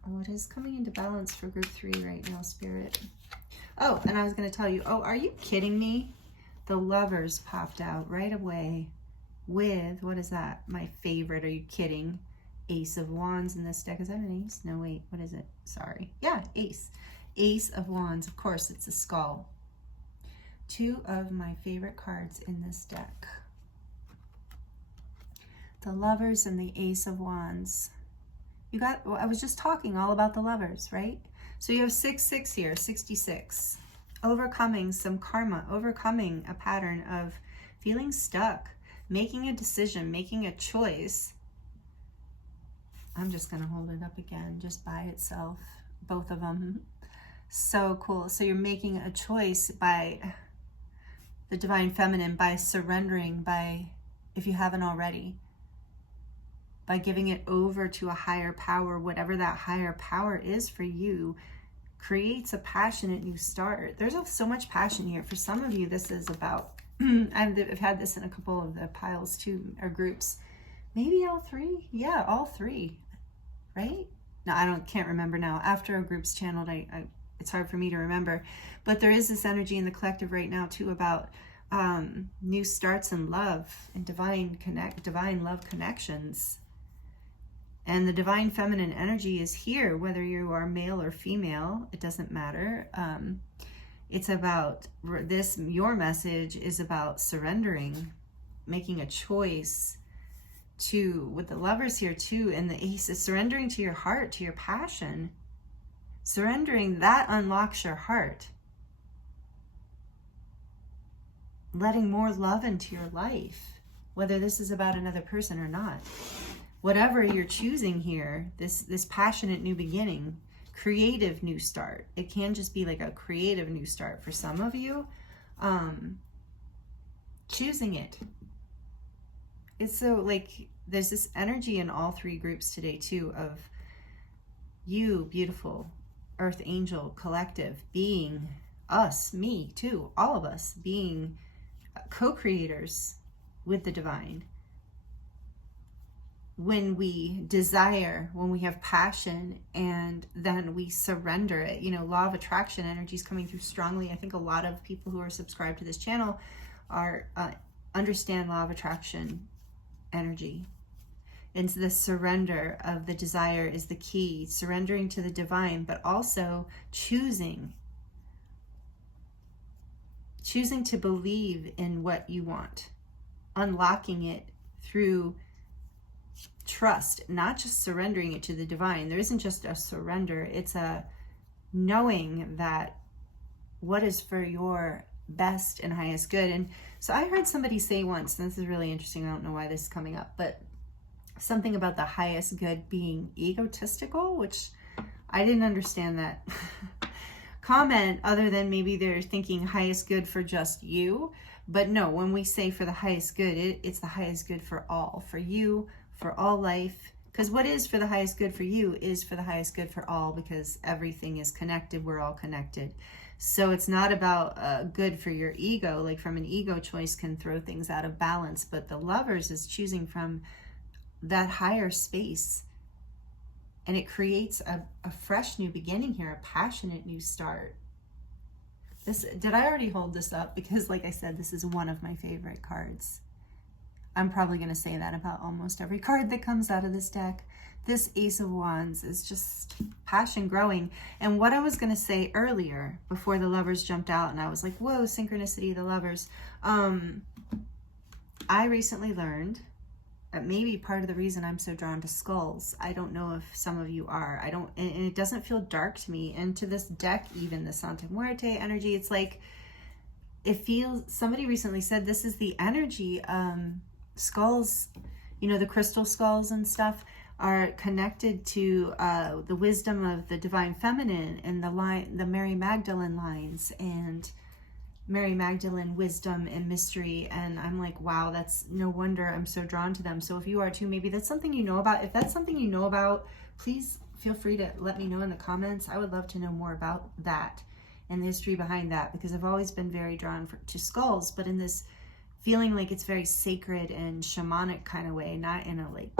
what is coming into balance for group 3 right now, Spirit? Oh, and I was going to tell you, oh, are you kidding me? The Lovers popped out right away with, what is that? My favorite. Are you kidding? Ace of Wands in this deck. Is that an ace? No, wait, what is it? Sorry. Yeah, ace. Ace of Wands. Of course, it's a skull. 2 of my favorite cards in this deck. The Lovers and the Ace of Wands. Well, I was just talking all about the Lovers, right? So you have 6 here, 66. Overcoming some karma, overcoming a pattern of feeling stuck, making a decision, making a choice. I'm just going to hold it up again, just by itself, both of them. So cool. So you're making a choice by the Divine Feminine, by surrendering, by, if you haven't already, by giving it over to a higher power, whatever that higher power is for you, creates a passionate new start. There's so much passion here. For some of you, this is about, I've had this in a couple of the piles too, or groups. Maybe all 3? Yeah, all 3, right? No, can't remember now. After a group's channeled, it's hard for me to remember. But there is this energy in the collective right now too about new starts in love and divine love connections. And the Divine Feminine energy is here, whether you are male or female, it doesn't matter. It's about this, your message is about surrendering, making a choice with the Lovers here too, and the Ace is surrendering to your heart, to your passion. Surrendering, that unlocks your heart. Letting more love into your life, whether this is about another person or not. Whatever you're choosing here, this passionate new beginning, creative new start. It can just be like a creative new start for some of you. Choosing it. It's so like, there's this energy in all 3 groups today too of you, beautiful Earth Angel collective, being us, me too, all of us being co-creators with the divine. When we desire, when we have passion, and then we surrender it, you know, law of attraction energy is coming through strongly. I think a lot of people who are subscribed to this channel are understand law of attraction energy. And the surrender of the desire is the key, surrendering to the divine, but also choosing to believe in what you want, unlocking it through trust, not just surrendering it to the divine. There isn't just a surrender, it's a knowing that what is for your best and highest good. And so I heard somebody say once, and this is really interesting, I don't know why this is coming up, but something about the highest good being egotistical, which I didn't understand that comment, other than maybe they're thinking highest good for just you. But no, when we say for the highest good, it's the highest good for all, for you, for all life. Because what is for the highest good for you is for the highest good for all, because everything is connected. We're all connected. So it's not about good for your ego, like from an ego choice can throw things out of balance. But the lovers is choosing from that higher space, and it creates a fresh new beginning here, a passionate new start. Did I already hold this up? Because like I said, this is one of my favorite cards. I'm probably going to say that about almost every card that comes out of this deck. This Ace of Wands is just passion growing. And what I was going to say earlier, before the lovers jumped out and I was like, whoa, synchronicity, the lovers. I recently learned that maybe part of the reason I'm so drawn to skulls, I don't know if some of you are, and it doesn't feel dark to me. And to this deck, even the Santa Muerte energy, it's like, it feels, somebody recently said this is the energy, skulls, you know, the crystal skulls and stuff are connected to the wisdom of the divine feminine, and the Mary Magdalene lines, and Mary Magdalene wisdom and mystery. And I'm like, wow, that's no wonder I'm so drawn to them. So if you are too, maybe that's something you know about. If that's something you know about, please feel free to let me know in the comments. I would love to know more about that and the history behind that, because I've always been very drawn to skulls, but in this feeling like it's very sacred and shamanic kind of way, not in a like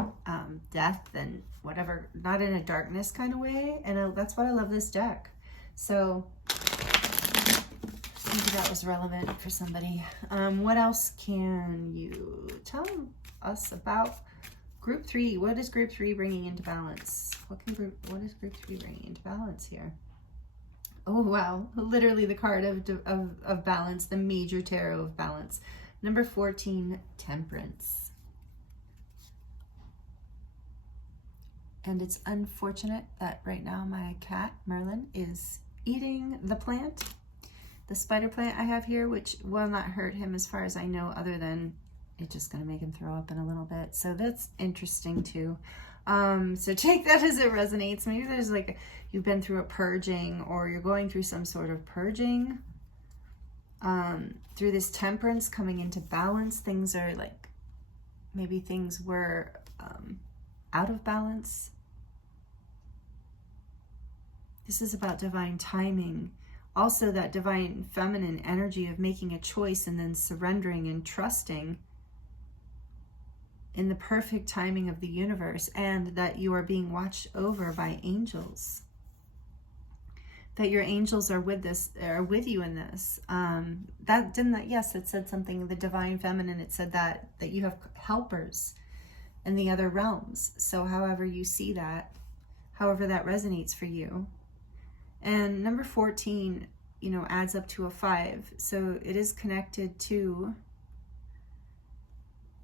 death and whatever, not in a darkness kind of way. And that's why I love this deck. So maybe that was relevant for somebody. What else can you tell us about group 3? What is group 3 bringing into balance? What is group 3 bringing into balance here? Oh, wow. Literally the card of balance, the major tarot of balance. Number 14, Temperance. And it's unfortunate that right now my cat, Merlin, is eating the plant. The spider plant I have here, which will not hurt him as far as I know, other than it's just going to make him throw up in a little bit. So that's interesting too. So take that as it resonates. Maybe there's like, you've been through a purging, or you're going through some sort of purging. Through this temperance coming into balance, things are like, maybe things were out of balance. This is about divine timing. Also that divine feminine energy of making a choice and then surrendering and trusting in the perfect timing of the universe, and that you are being watched over by angels. That your angels are with you in this. Yes, it said something, the divine feminine, it said that you have helpers in the other realms. So however you see that, however that resonates for you. And number 14, you know, adds up to a 5. So it is connected to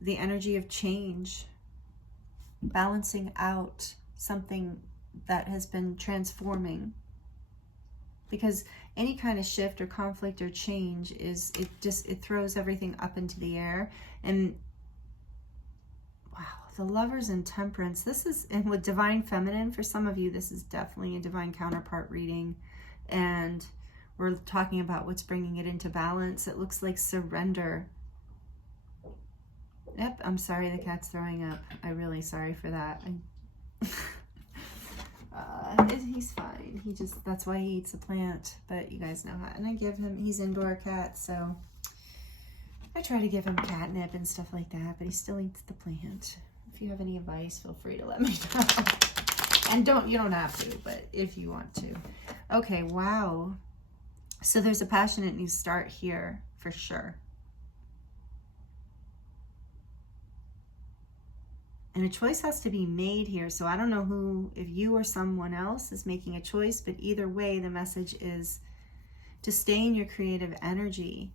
the energy of change, balancing out something that has been transforming. Because any kind of shift or conflict or change it throws everything up into the air. And wow, the lovers and temperance, and with divine feminine, for some of you, this is definitely a divine counterpart reading. And we're talking about what's bringing it into balance. It looks like surrender. Yep, I'm sorry the cat's throwing up. I'm really sorry for that. he's fine. He just, that's why he eats a plant. But you guys know how. And I give him, he's indoor cat, so I try to give him catnip and stuff like that, but he still eats the plant. If you have any advice, feel free to let me know. And you don't have to, but if you want to. Okay, wow. So there's a passionate new start here for sure. And a choice has to be made here. So I don't know who, if you or someone else is making a choice, but either way, the message is to stay in your creative energy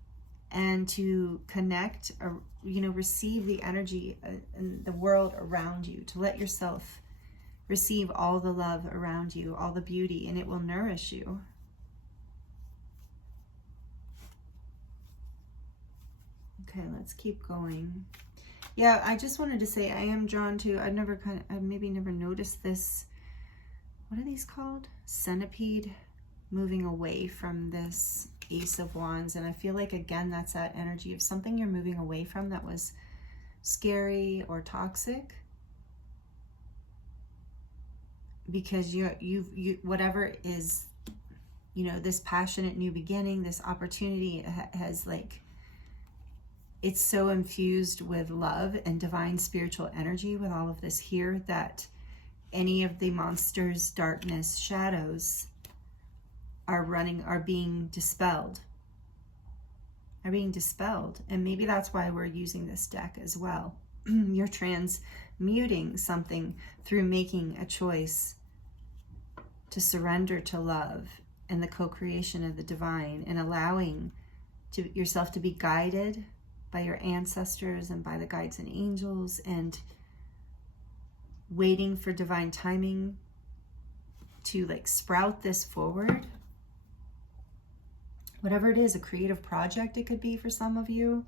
and to connect, or, receive the energy in the world around you, to let yourself receive all the love around you, all the beauty, and it will nourish you. Okay, let's keep going. Yeah, I just wanted to say I am drawn to, I've maybe never noticed this. What are these called? Centipede moving away from this Ace of Wands. And I feel like, again, that's that energy of something you're moving away from that was scary or toxic. Because you whatever is, this passionate new beginning, this opportunity has it's so infused with love and divine spiritual energy with all of this here that any of the monsters, darkness, shadows are being dispelled. And maybe that's why we're using this deck as well. You're transmuting something through making a choice to surrender to love and the co-creation of the divine, and allowing yourself to be guided by your ancestors and by the guides and angels, and waiting for divine timing to sprout this forward. Whatever it is, a creative project it could be for some of you,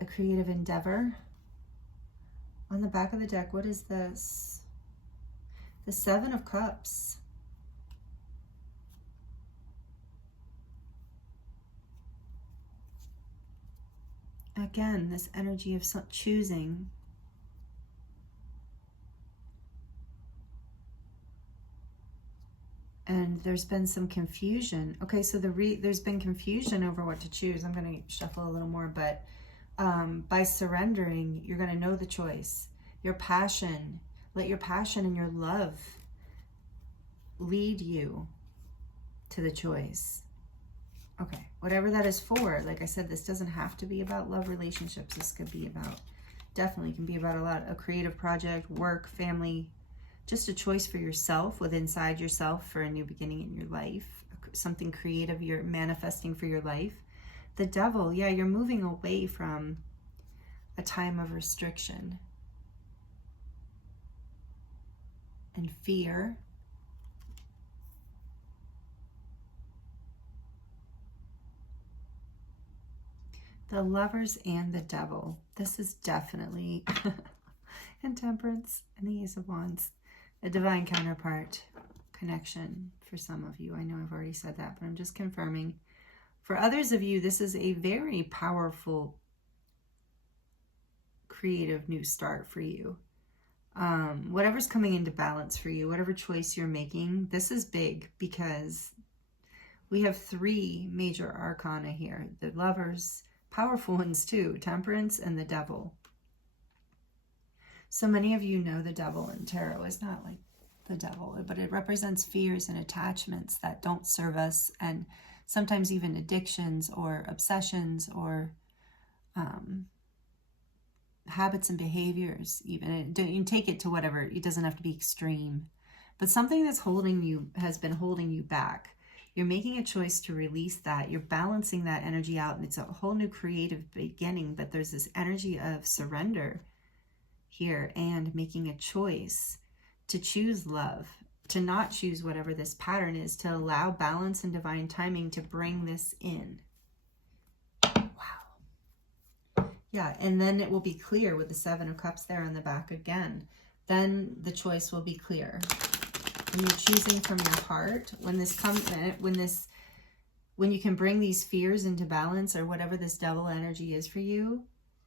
a creative endeavor. On the back of the deck, what is this? The Seven of Cups. Again, this energy of choosing. And there's been some confusion. Okay, so there's been confusion over what to choose. I'm going to shuffle a little more, but by surrendering, you're going to know the choice. Your passion, let your passion and your love lead you to the choice. Okay, whatever that is for. Like I said, this doesn't have to be about love relationships. This could be about, definitely can be about a creative project, work, family, just a choice for yourself, inside yourself, for a new beginning in your life, something creative you're manifesting for your life. The Devil, yeah, you're moving away from a time of restriction and fear. The Lovers and the Devil. This is definitely, and Temperance and the Ace of Wands, a divine counterpart connection for some of you. I know I've already said that, but I'm just confirming. For others of you, this is a very powerful, creative new start for you. Whatever's coming into balance for you, whatever choice you're making, this is big because we have 3 major arcana here. The Lovers, powerful ones too, Temperance and the Devil. So many of you know the Devil in tarot is not like the devil, but it represents fears and attachments that don't serve us, and sometimes even addictions or obsessions or habits and behaviors even. You take it to whatever, it doesn't have to be extreme, but something that's has been holding you back. You're making a choice to release that. You're balancing that energy out, and it's a whole new creative beginning, but there's this energy of surrender here and making a choice to choose love, to not choose whatever this pattern is, to allow balance and divine timing to bring this in. Wow. Yeah, and then it will be clear with the Seven of Cups there on the back again. Then the choice will be clear. When you're choosing from your heart, when you can bring these fears into balance, or whatever this devil energy is for you,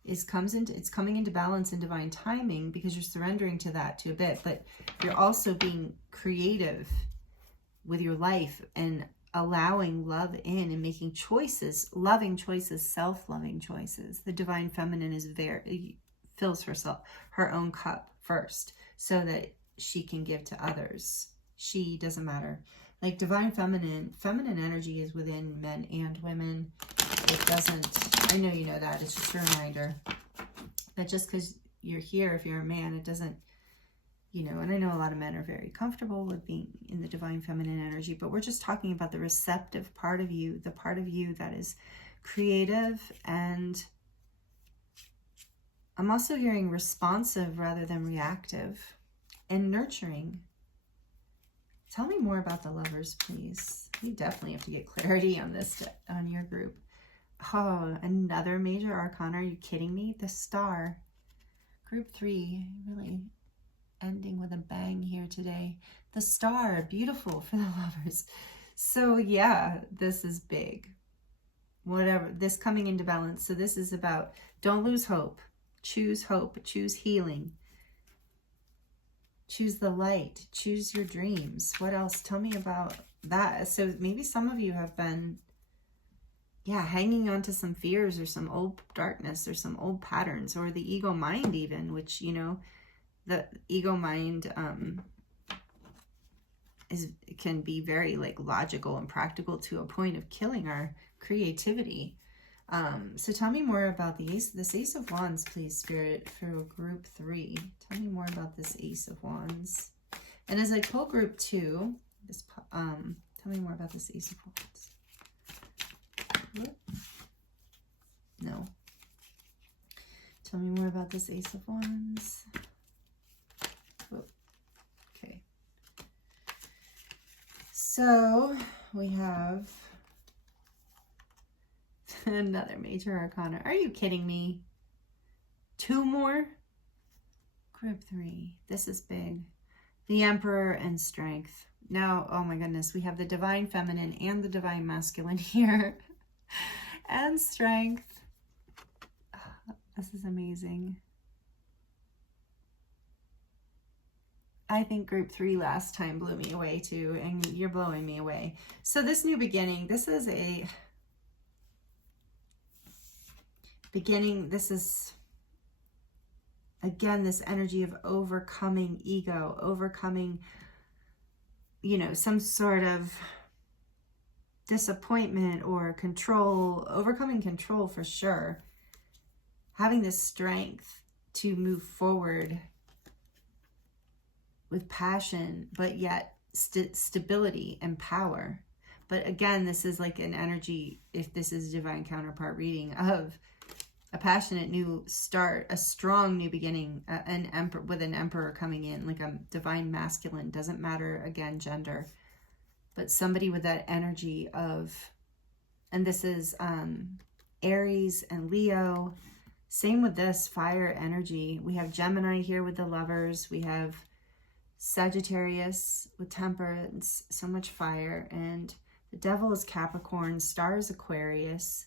it's coming into balance in divine timing because you're surrendering to that to a bit, but you're also being creative with your life and allowing love in and making choices, loving choices, self-loving choices. The divine feminine is fills herself, her own cup first so that she can give to others. She doesn't matter. Like divine feminine energy is within men and women. It doesn't, I know you know that, it's just a reminder that just because you're here, if you're a man, it doesn't, you know, and I know a lot of men are very comfortable with being in the divine feminine energy, but we're just talking about the receptive part of you, the part of you that is creative, and I'm also hearing responsive rather than reactive, and nurturing. Tell me more about the Lovers, please. You definitely have to get clarity on this, on your group. Oh, another major arcana. Are you kidding me? The Star. Group 3, really ending with a bang here today. The Star, beautiful for the Lovers. So yeah, this is big. Whatever, this coming into balance. So this is about, don't lose hope. Choose hope, choose healing. Choose the light, choose your dreams. What else? Tell me about that. So maybe some of you have been, yeah, hanging on to some fears or some old darkness or some old patterns, or the ego mind even, which, you know, the ego mind can be very like logical and practical to a point of killing our creativity. So tell me more about this Ace of Wands, please, Spirit, for group 3. Tell me more about this Ace of Wands. And as I pull group 2, tell me more about this Ace of Wands. What? No. Tell me more about this Ace of Wands. Oh, okay. So we have another major arcana. Are you kidding me? 2 more? Group 3. This is big. The Emperor and Strength. Now, oh my goodness, we have the divine feminine and the divine masculine here. And Strength. This is amazing. I think group 3 last time blew me away too, and you're blowing me away. So this new beginning, this is a beginning. This is, again, this energy of overcoming ego, overcoming, you know, some sort of disappointment or control, overcoming control for sure. Having this strength to move forward with passion, but yet stability and power. But again, this is like an energy, if this is divine counterpart reading, of a passionate new start, a strong new beginning, an emperor with an emperor coming in, like a divine masculine, doesn't matter, again, gender, but somebody with that energy of, and this is Aries and Leo. Same with this fire energy. We have Gemini here with the Lovers. We have Sagittarius with Temperance, so much fire. And the Devil is Capricorn, Star is Aquarius.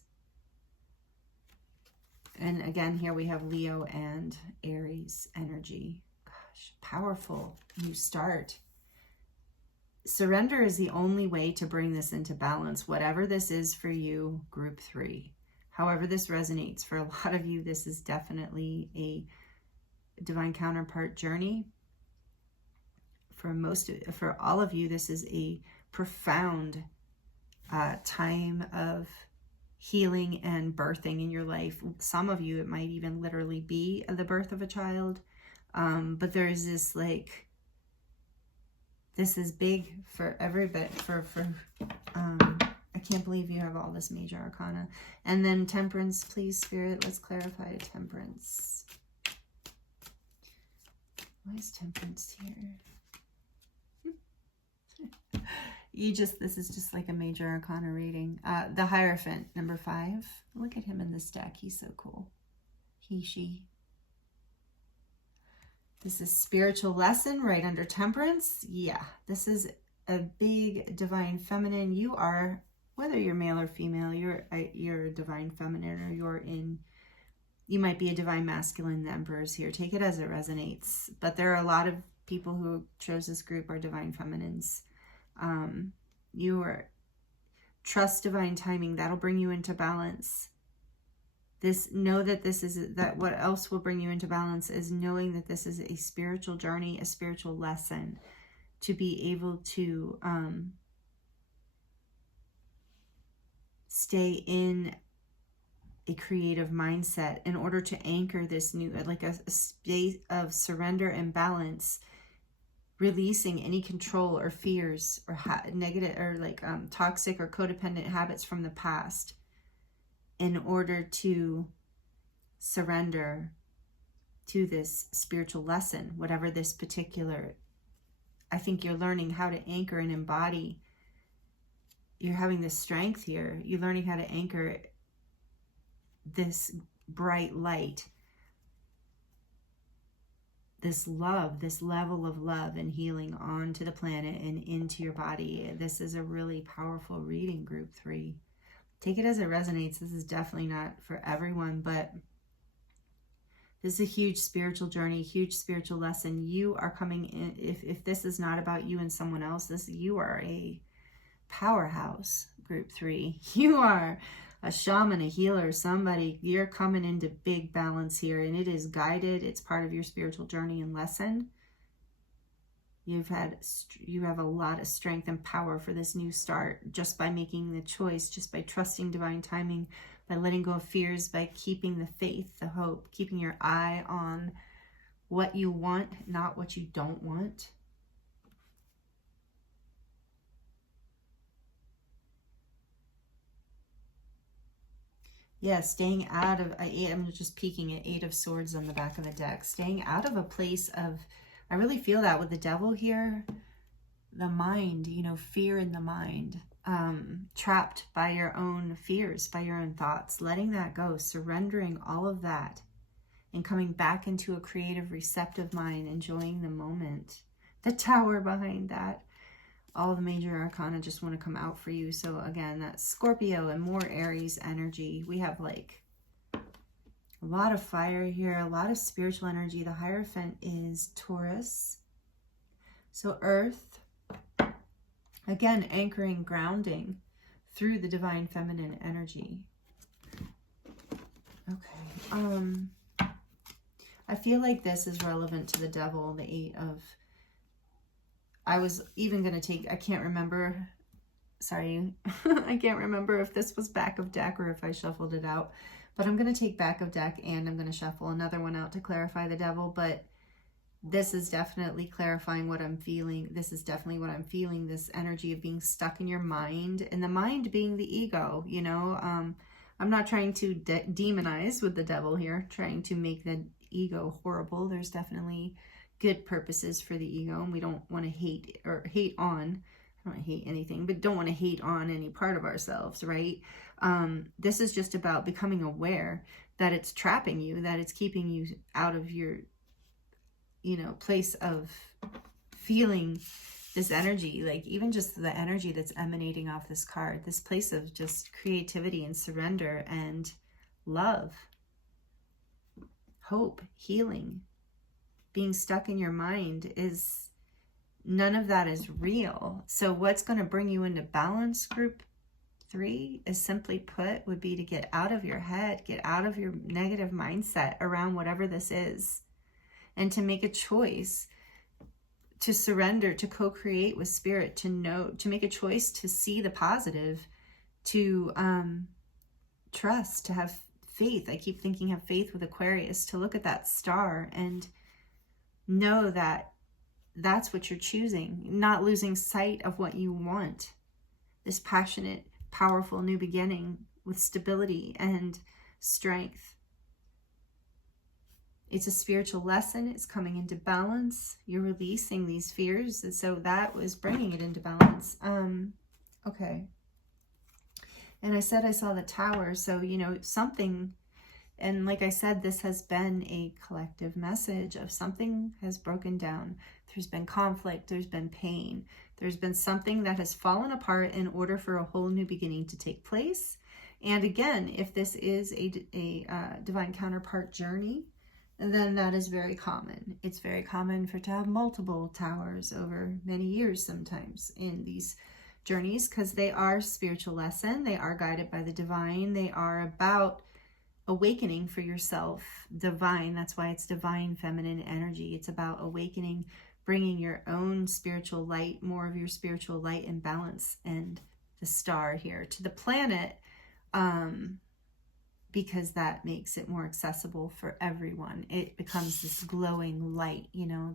And again, here we have Leo and Aries energy. Gosh, powerful new start. Surrender is the only way to bring this into balance, whatever this is for you, group 3. However this resonates, for a lot of you, this is definitely a divine counterpart journey. For all of you, this is a profound time of healing and birthing in your life. Some of you, it might even literally be the birth of a child. But there is this, like, this is big for everybody. I can't believe you have all this major arcana. And then Temperance, please, Spirit. Let's clarify Temperance. Why is Temperance here? This is just like a major arcana reading. The Hierophant, number 5. Look at him in this deck. He's so cool. He, she. This is spiritual lesson right under Temperance. Yeah, this is a big divine feminine. You are, whether you're male or female, you're a divine feminine, or You might be a divine masculine. The Emperor's here. Take it as it resonates. But there are a lot of people who chose this group are divine feminines. Trust divine timing. That'll bring you into balance. Know that this is, that what else will bring you into balance is knowing that this is a spiritual journey, a spiritual lesson, to be able to stay in a creative mindset in order to anchor this new, like a space of surrender and balance, releasing any control or fears or negative or like toxic or codependent habits from the past, in order to surrender to this spiritual lesson, whatever this particular, I think you're learning how to anchor and embody. You're having this strength here. You're learning how to anchor this bright light, this love, this level of love and healing onto the planet and into your body. This is a really powerful reading, group 3. Take it as it resonates. This is definitely not for everyone, but this is a huge spiritual journey, huge spiritual lesson. You are coming in. If this is not about you and someone else, you are a powerhouse, group 3. You are a shaman, a healer, somebody. You're coming into big balance here, and it is guided. It's part of your spiritual journey and lesson. You have a lot of strength and power for this new start, just by making the choice, just by trusting divine timing, by letting go of fears, by keeping the faith, the hope, keeping your eye on what you want, not what you don't want. Yeah, staying out of, I'm just peeking at 8 of Swords on the back of the deck. Staying out of a place of, I really feel that with the Devil here, the mind, fear in the mind, trapped by your own fears, by your own thoughts, letting that go, surrendering all of that, and coming back into a creative, receptive mind, enjoying the moment. The Tower behind that. All the major arcana just want to come out for you. So again, that's Scorpio and more Aries energy. We have like a lot of fire here, a lot of spiritual energy. The Hierophant is Taurus. So Earth, again, anchoring, grounding through the divine feminine energy. Okay. I feel like this is relevant to the Devil, the 8 of, I was even going to take, I can't remember, sorry, I can't remember if this was back of deck or if I shuffled it out, but I'm going to take back of deck and I'm going to shuffle another one out to clarify the Devil, but this is definitely clarifying what I'm feeling. This is definitely what I'm feeling, this energy of being stuck in your mind, and the mind being the ego, I'm not trying to demonize with the Devil here, trying to make the ego horrible. There's definitely good purposes for the ego, and we don't want to hate on, I don't hate anything, but don't want to hate on any part of ourselves, right? This is just about becoming aware that it's trapping you, that it's keeping you out of your, place of feeling this energy, like even just the energy that's emanating off this card, this place of just creativity and surrender and love, hope, healing. Being stuck in your mind is, none of that is real. So what's going to bring you into balance, group 3, is simply put, would be to get out of your head, get out of your negative mindset around whatever this is, and to make a choice to surrender, to co-create with spirit, to make a choice to see the positive, to trust, to have faith. I keep thinking have faith with Aquarius, to look at that star and know that that's what you're choosing, not losing sight of what you want. This passionate, powerful new beginning with stability and strength. It's a spiritual lesson. It's coming into balance. You're releasing these fears. And so that was bringing it into balance. Okay. And I said I saw the Tower. So, something, and like I said, this has been a collective message of something has broken down. There's been conflict. There's been pain. There's been something that has fallen apart in order for a whole new beginning to take place. And again, if this is a divine counterpart journey, then that is very common. It's very common to have multiple towers over many years sometimes in these journeys, because they are spiritual lesson. They are guided by the divine. They are about awakening for yourself, divine. That's why it's divine feminine energy. It's about awakening, bringing your own spiritual light, more of your spiritual light and balance, and the star here to the planet, because that makes it more accessible for everyone. It becomes this glowing light, you know,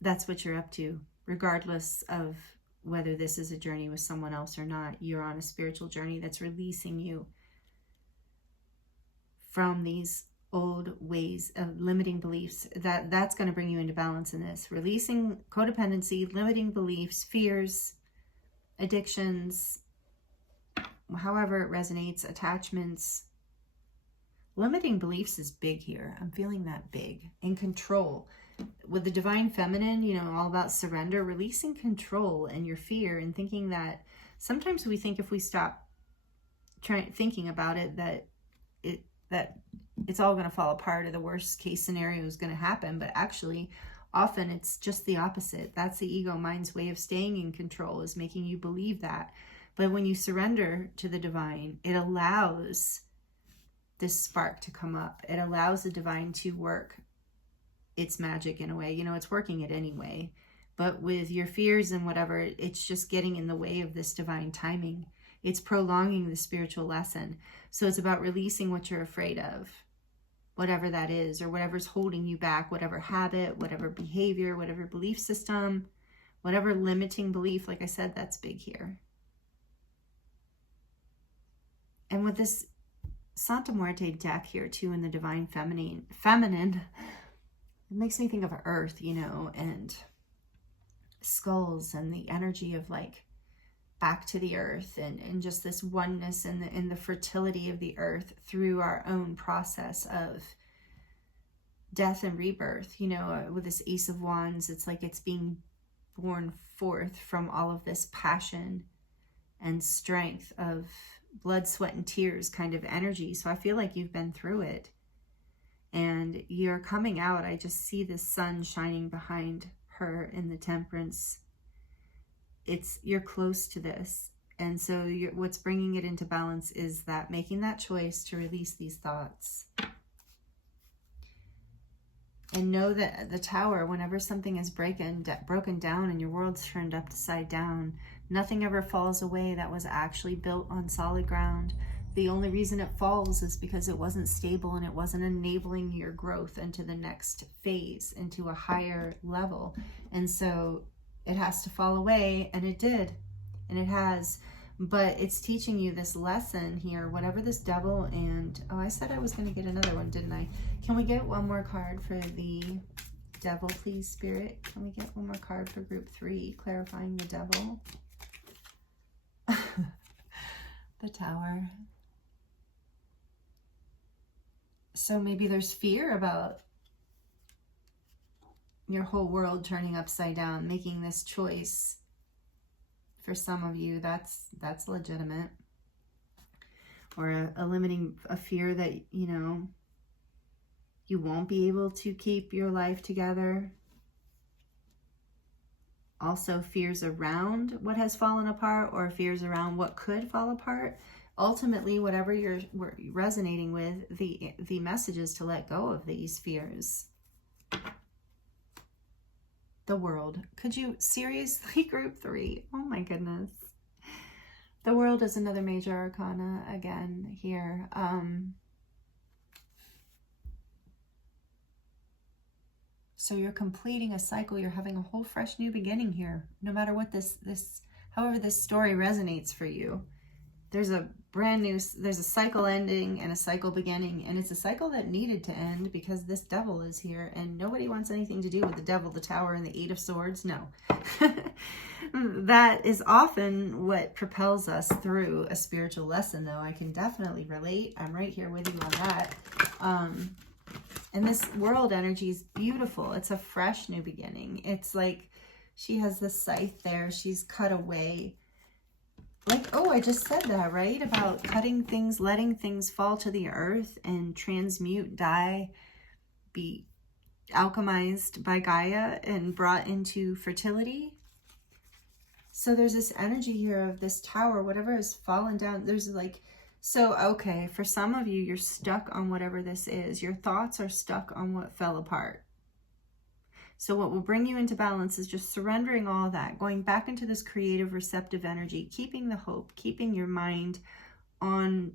that's what you're up to, regardless of whether this is a journey with someone else or not. You're on a spiritual journey that's releasing you from these old ways of limiting beliefs. That's going to bring you into balance in this. Releasing codependency, limiting beliefs, fears, addictions, however it resonates, attachments. Limiting beliefs is big here. I'm feeling that big. And control. With the divine feminine, you know, all about surrender, releasing control and your fear, and thinking that sometimes we think if we stop thinking about it, that it's all going to fall apart, or the worst case scenario is going to happen. But actually, often it's just the opposite. That's the ego mind's way of staying in control, is making you believe that. But when you surrender to the divine, it allows this spark to come up. It allows the divine to work its magic in a way. You know, it's working it anyway. But with your fears and whatever, it's just getting in the way of this divine timing. It's prolonging the spiritual lesson. So it's about releasing what you're afraid of, whatever that is, or whatever's holding you back, whatever habit, whatever behavior, whatever belief system, whatever limiting belief. Like I said, that's big here. And with this Santa Muerte deck here too, in the divine feminine, it makes me think of Earth, you know, and skulls, and the energy of like back to the earth, and just this oneness and the fertility of the earth through our own process of death and rebirth. You know, with this Ace of Wands, it's like it's being born forth from all of this passion and strength of blood, sweat, and tears kind of energy. So I feel like you've been through it and you're coming out. I just see the sun shining behind her in the Temperance. You're close to this. And so what's bringing it into balance is that making that choice to release these thoughts. And know that the Tower, whenever something is broken down and your world's turned upside down, nothing ever falls away that was actually built on solid ground. The only reason it falls is because it wasn't stable and it wasn't enabling your growth into the next phase, into a higher level. And so it has to fall away, and it did, and it has. But it's teaching you this lesson here, whatever this devil and... Oh, I said I was going to get another one, didn't I? Can we get one more card for the devil, please, Spirit? Can we get one more card for group 3, clarifying the devil? The Tower. So maybe there's fear about your whole world turning upside down, making this choice. For some of you, that's legitimate. Or a fear that, you know, you won't be able to keep your life together. Also fears around what has fallen apart, or fears around what could fall apart. Ultimately, whatever you're resonating with, the message is to let go of these fears. The World. Could you seriously, group 3? Oh my goodness. The World is another major arcana again here. So you're completing a cycle. You're having a whole fresh new beginning here. No matter what however this story resonates for you. There's a cycle ending and a cycle beginning, and it's a cycle that needed to end because this devil is here, and nobody wants anything to do with the devil, the Tower, and the 8 of Swords. No. That is often what propels us through a spiritual lesson, though. I can definitely relate. I'm right here with you on that. And this World energy is beautiful. It's a fresh new beginning. It's like she has the scythe there. She's cut away Like, oh, I just said that, right? About cutting things, letting things fall to the earth and transmute, die, be alchemized by Gaia and brought into fertility. So there's this energy here of this tower, whatever has fallen down. There's like, so, okay, for some of you, you're stuck on whatever this is. Your thoughts are stuck on what fell apart. So what will bring you into balance is just surrendering all that, going back into this creative, receptive energy, keeping the hope, keeping your mind on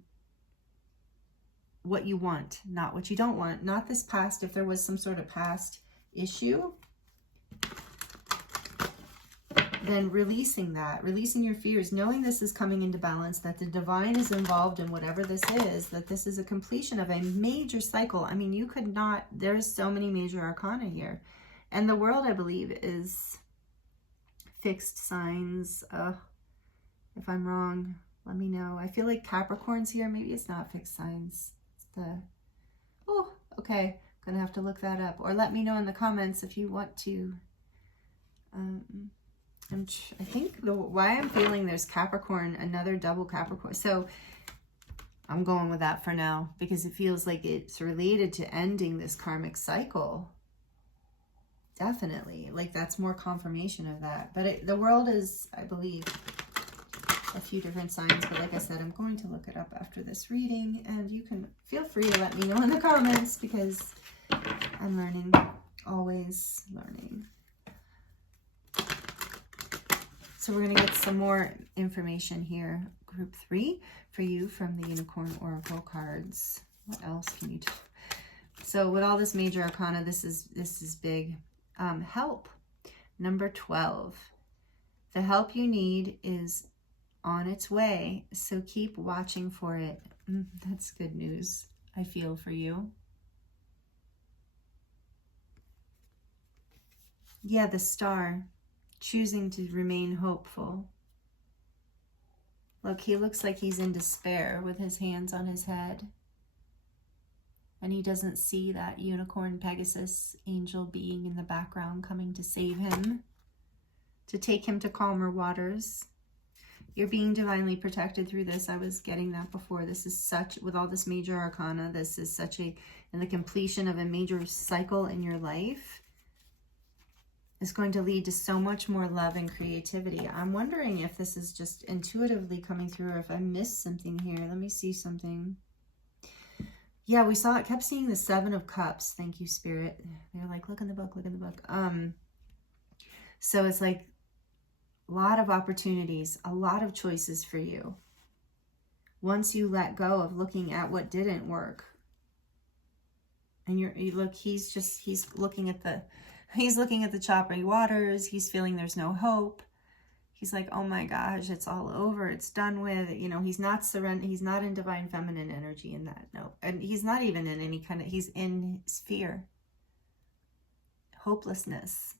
what you want, not what you don't want, not this past. If there was some sort of past issue, then releasing that, releasing your fears, knowing this is coming into balance, that the divine is involved in whatever this is, that this is a completion of a major cycle. I mean, you could not, there's so many major arcana here. And the world, I believe, is fixed signs. If I'm wrong, let me know. I feel like Capricorn's here. Maybe it's not fixed signs. It's the, oh, okay. Gonna have to look that up. Or let me know in the comments if you want to. I think why I'm feeling there's Capricorn, another double Capricorn. So I'm going with that for now because it feels like it's related to ending this karmic cycle. Definitely. Like that's more confirmation of that. But the world is, I believe, a few different signs. But like I said, I'm going to look it up after this reading. And you can feel free to let me know in the comments because I'm learning. Always learning. So we're going to get some more information here. Group 3 for you from the Unicorn Oracle cards. What else can you do? So with all this major arcana, this is big. Help. Number 12. The help you need is on its way, so keep watching for it. That's good news, I feel, for you. Yeah, the star. Choosing to remain hopeful. Look, he looks like he's in despair with his hands on his head. And he doesn't see that unicorn Pegasus angel being in the background coming to save him, to take him to calmer waters. You're being divinely protected through this. I was getting that before. This is such, with all this major arcana, this is such in the completion of a major cycle in your life. Is going to lead to so much more love and creativity. I'm wondering if this is just intuitively coming through or if I missed something here. Let me see something. Yeah, we saw it, kept seeing the 7 of Cups. Thank you, Spirit. They're like, look in the book, look in the book. So it's like a lot of opportunities, a lot of choices for you. Once you let go of looking at what didn't work. And you look, he's looking at the choppy waters. He's feeling there's no hope. He's like, oh my gosh, it's all over. It's done with. You know, he's not surrender. He's not in divine feminine energy in that. No. And he's not even in any kind of, he's in fear. Hopelessness.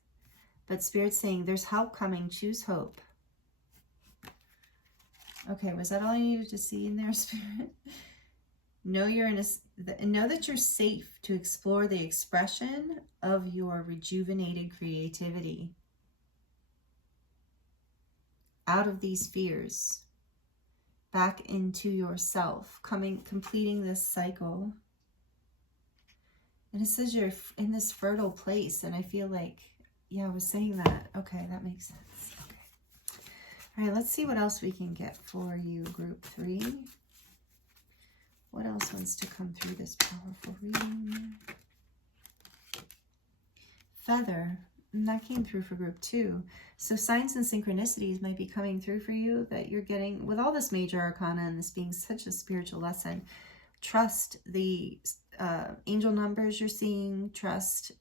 But Spirit's saying there's help coming. Choose hope. Okay, was that all I needed to see in there, Spirit? Know that you're safe to explore the expression of your rejuvenated creativity. Out of these fears, back into yourself, completing this cycle. And it says you're in this fertile place, and I feel like, yeah, I was saying that. Okay, that makes sense. Okay. All right, let's see what else we can get for you, Group 3. What else wants to come through this powerful reading? Feather. And that came through for Group 2. So signs and synchronicities might be coming through for you that you're getting with all this major arcana and this being such a spiritual lesson. Trust the angel numbers you're seeing. Trust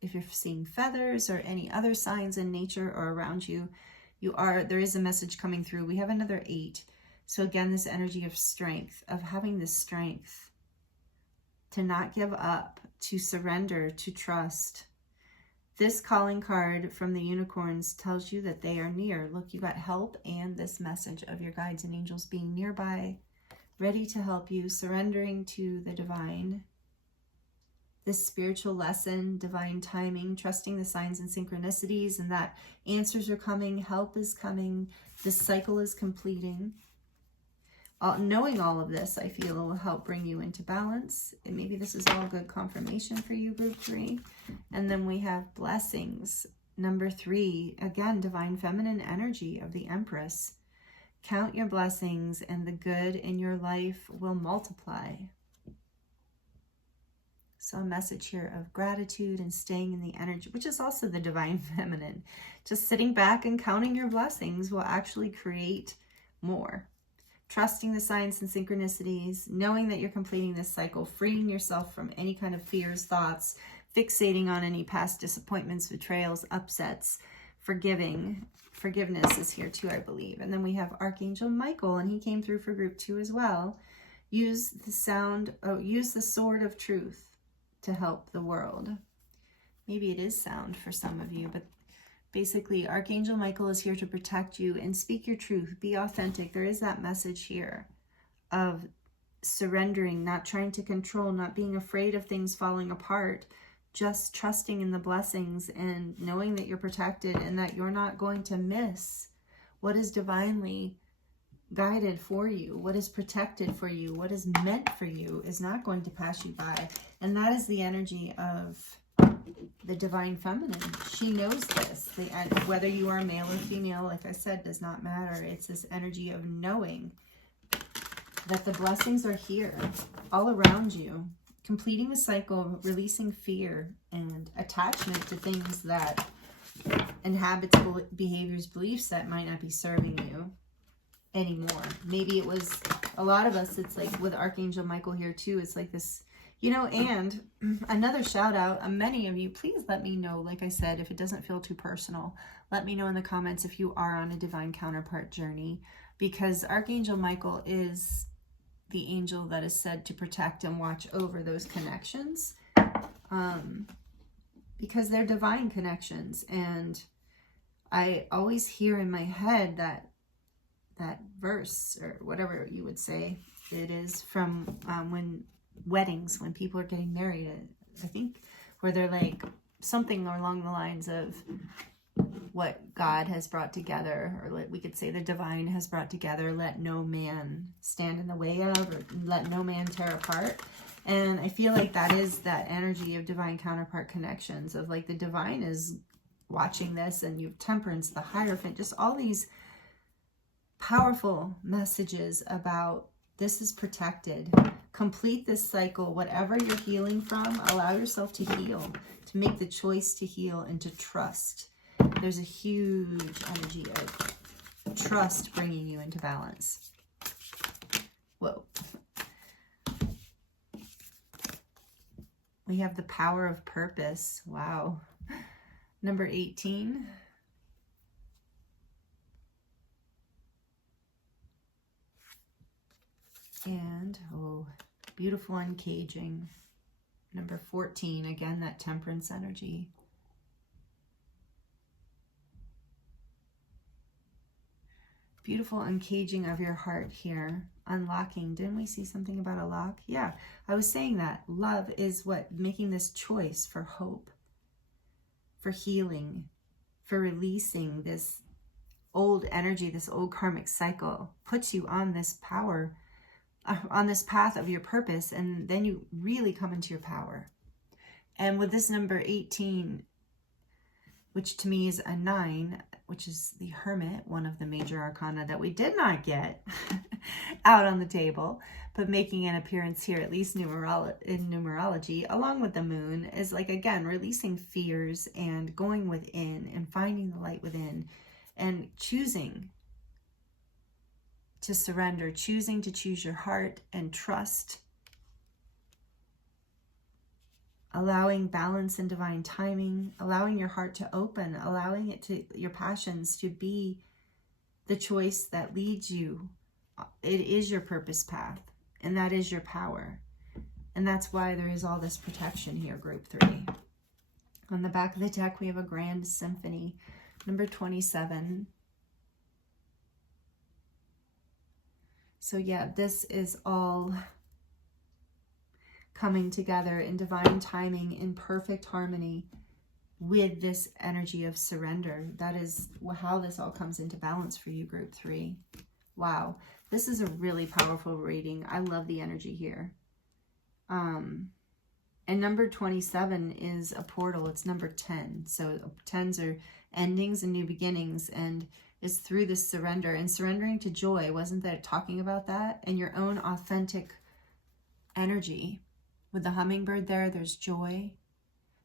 if you're seeing feathers or any other signs in nature or around you. There is a message coming through. We have another 8. So again, this energy of strength, of having this strength to not give up, to surrender, to trust. This calling card from the unicorns tells you that they are near. Look, you got help and this message of your guides and angels being nearby, ready to help you, surrendering to the divine. this spiritual lesson, divine timing, trusting the signs and synchronicities, and that answers are coming, help is coming, this cycle is completing. Knowing all of this, I feel, will help bring you into balance. And maybe this is all good confirmation for you, group 3. And then we have blessings. Number 3, again, divine feminine energy of the Empress. Count your blessings and the good in your life will multiply. So a message here of gratitude and staying in the energy, which is also the divine feminine. Just sitting back and counting your blessings will actually create more. Trusting the signs and synchronicities, knowing that you're completing this cycle, freeing yourself from any kind of fears, thoughts, fixating on any past disappointments, betrayals, upsets, Forgiveness is here too, I believe. And then we have Archangel Michael, and he came through for group 2 as well. Use the sword of truth to help the world. Maybe it is sound for some of you, but basically, Archangel Michael is here to protect you and speak your truth. Be authentic. There is that message here of surrendering, not trying to control, not being afraid of things falling apart, just trusting in the blessings and knowing that you're protected and that you're not going to miss what is divinely guided for you, what is protected for you, what is meant for you is not going to pass you by. And that is the energy of the divine feminine. She knows this. Whether you are male or female, like I said, does not matter. It's this energy of knowing that the blessings are here all around you, completing the cycle, releasing fear and attachment to things that and habits, behaviors, beliefs that might not be serving you anymore. Maybe it was, a lot of us, it's like with Archangel Michael here too, it's like this, you know. And another shout out, many of you, please let me know, like I said, if it doesn't feel too personal, let me know in the comments if you are on a divine counterpart journey, because Archangel Michael is the angel that is said to protect and watch over those connections, because they're divine connections. And I always hear in my head that verse, or whatever you would say it is, from when weddings, when people are getting married, I think, where they're like something along the lines of what God has brought together, or we could say the divine has brought together, let no man stand in the way of, or let no man tear apart. And I feel like that is that energy of divine counterpart connections, of like the divine is watching this, and you have Temperance, the Hierophant, just all these powerful messages about this is protected. Complete this cycle, whatever you're healing from, allow yourself to heal, to make the choice to heal and to trust. There's a huge energy of trust bringing you into balance. Whoa. We have the power of purpose. Wow. Number 18. And, oh, beautiful uncaging. Number 14, again, that Temperance energy. Beautiful uncaging of your heart here. Unlocking. Didn't we see something about a lock? Yeah, I was saying that. Love is what? Making this choice for hope, for healing, for releasing this old energy, this old karmic cycle. Puts you on this power, on this path of your purpose, and then you really come into your power. And with this number 18, which to me is a 9, which is the Hermit, one of the major arcana that we did not get out on the table, but making an appearance here, at least in numerology, along with the Moon, is like, again, releasing fears and going within and finding the light within and choosing to surrender, choosing to choose your heart and trust, allowing balance and divine timing, allowing your heart to open, allowing it to, your passions to be the choice that leads you. It is your purpose path, and that is your power. And that's why there is all this protection here, group 3. On the back of the deck, we have a Grand Symphony, number 27. So yeah, this is all coming together in divine timing, in perfect harmony with this energy of surrender. That is how this all comes into balance for you, group 3. Wow. This is a really powerful reading. I love the energy here. And number 27 is a portal. It's number 10. So 10s are endings and new beginnings. And it's through this surrender and surrendering to joy. Wasn't that talking about that? And your own authentic energy. With the hummingbird there, there's joy.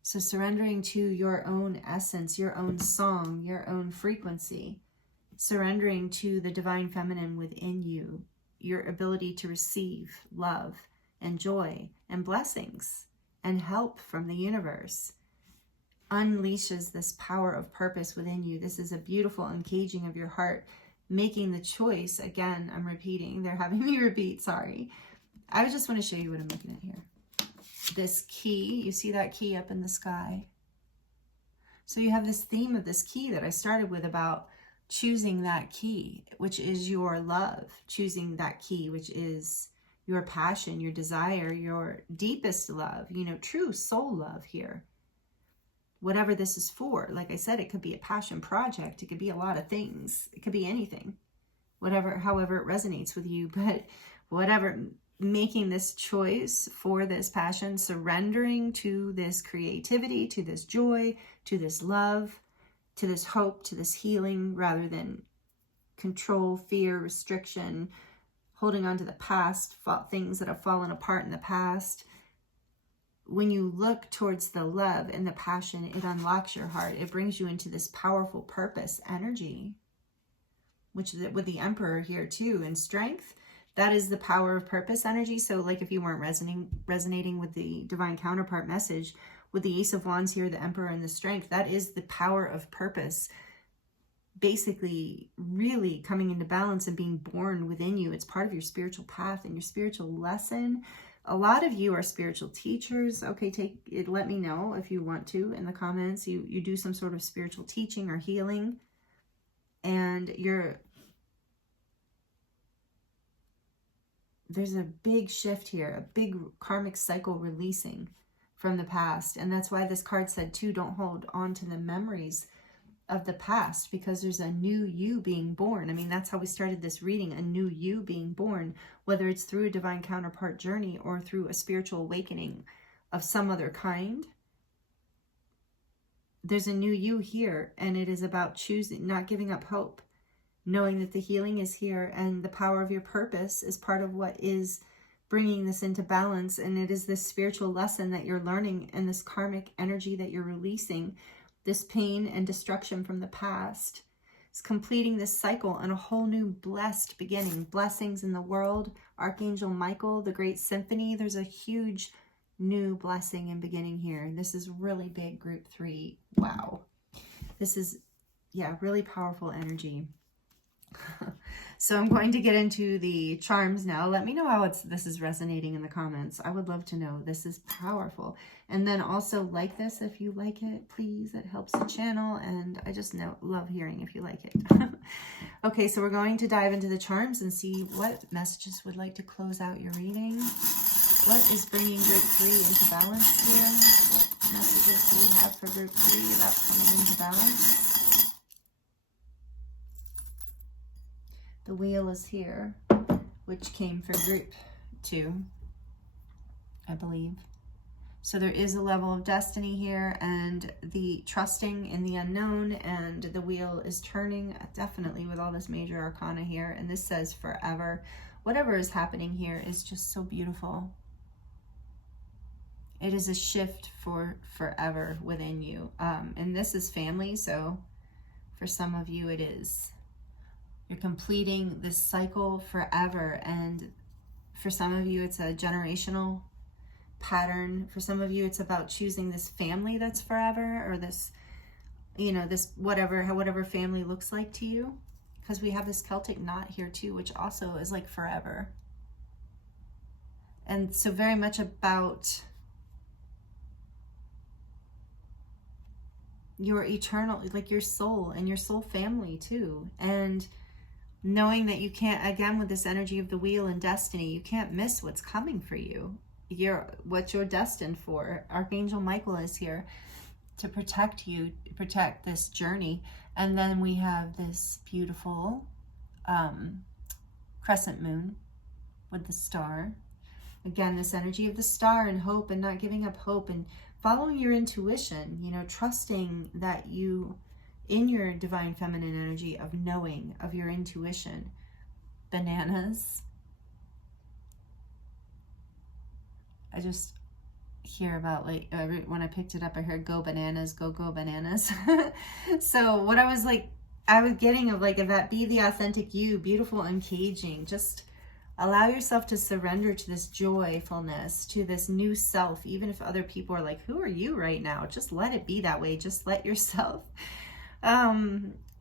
So surrendering to your own essence, your own song, your own frequency. Surrendering to the divine feminine within you. Your ability to receive love and joy and blessings and help from the universe. Unleashes this power of purpose within you. This is a beautiful uncaging of your heart, making the choice. Again, I'm repeating. They're having me repeat, sorry. I just want to show you what I'm looking at here. This key, you see that key up in the sky? So you have this theme of this key that I started with about choosing that key, which is your love. Choosing that key, which is your passion, your desire, your deepest love, you know, true soul love here. Whatever this is for. Like I said, it could be a passion project. It could be a lot of things. It could be anything. Whatever, however it resonates with you. But whatever, making this choice for this passion, surrendering to this creativity, to this joy, to this love, to this hope, to this healing, rather than control, fear, restriction, holding on to the past, things that have fallen apart in the past. When you look towards the love and the passion, it unlocks your heart. It brings you into this powerful purpose energy, which with the Emperor here too, and strength, that is the power of purpose energy. So like if you weren't resonating with the divine counterpart message, with the Ace of Wands here, the Emperor and the strength, that is the power of purpose. Basically really coming into balance and being born within you. It's part of your spiritual path and your spiritual lesson. A lot of you are spiritual teachers. Okay, take it. Let me know if you want to in the comments. You do some sort of spiritual teaching or healing. And there's a big shift here, a big karmic cycle releasing from the past. And that's why this card said too, don't hold on to the memories of the past, because there's a new you being born. I mean, that's how we started this reading, a new you being born, whether it's through a divine counterpart journey or through a spiritual awakening of some other kind. There's a new you here, and it is about choosing, not giving up hope, knowing that the healing is here and the power of your purpose is part of what is bringing this into balance. And it is this spiritual lesson that you're learning and this karmic energy that you're releasing. This pain and destruction from the past is completing this cycle and a whole new blessed beginning. Blessings in the world. Archangel Michael, the great symphony. There's a huge new blessing and beginning here. This is really big, group 3. Wow. This is, yeah, really powerful energy. So I'm going to get into the charms now. Let me know how this is resonating in the comments. I would love to know. This is powerful. And then also like this if you like it, please. It helps the channel, and I just love hearing if you like it. Okay, so we're going to dive into the charms and see what messages would like to close out your reading. What is bringing group 3 into balance here? What messages do we have for group 3 about coming into balance? The wheel is here, which came for group 2, I believe. So there is a level of destiny here, and the trusting in the unknown, and the wheel is turning definitely with all this major arcana here. And this says forever. Whatever is happening here is just so beautiful. It is a shift for forever within you. And this is family, so for some of you it is. You're completing this cycle forever, and for some of you it's a generational pattern. For some of you it's about choosing this family that's forever, or this, you know, this whatever family looks like to you, because we have this Celtic knot here too, which also is like forever. And so very much about your eternal, like your soul and your soul family too. And knowing that you can't, again, with this energy of the wheel and destiny, you can't miss what's coming for you. what you're destined for. Archangel Michael is here to protect you, protect this journey. And then we have this beautiful crescent moon with the star. Again, this energy of the star and hope and not giving up hope and following your intuition, you know, trusting that you, in your divine feminine energy of knowing, of your intuition. Bananas. I just hear about, like, when I picked it up, I heard go bananas, go bananas. So what I was getting of, like, if that be the authentic you, beautiful, uncaging, just allow yourself to surrender to this joyfulness, to this new self, even if other people are like, who are you right now? Just let it be that way. Just let yourself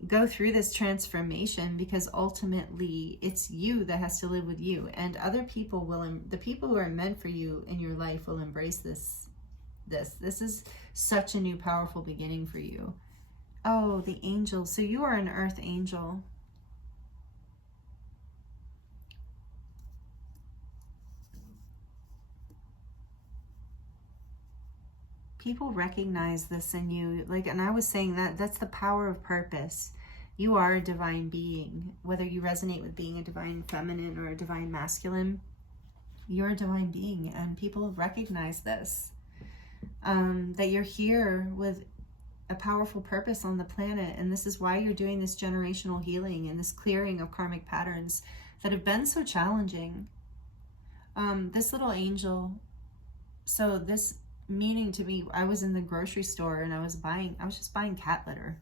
go through this transformation, because ultimately it's you that has to live with you, and other people will, the people who are meant for you in your life will embrace this. This is such a new, powerful beginning for you. Oh, the angel. So you are an earth angel. People recognize this in you. Like, and I was saying that's the power of purpose. You are a divine being. Whether you resonate with being a divine feminine or a divine masculine, you're a divine being, and people recognize this. That you're here with a powerful purpose on the planet, and this is why you're doing this generational healing and this clearing of karmic patterns that have been so challenging. This little angel, so this meaning to me, I was in the grocery store and I was just buying cat litter.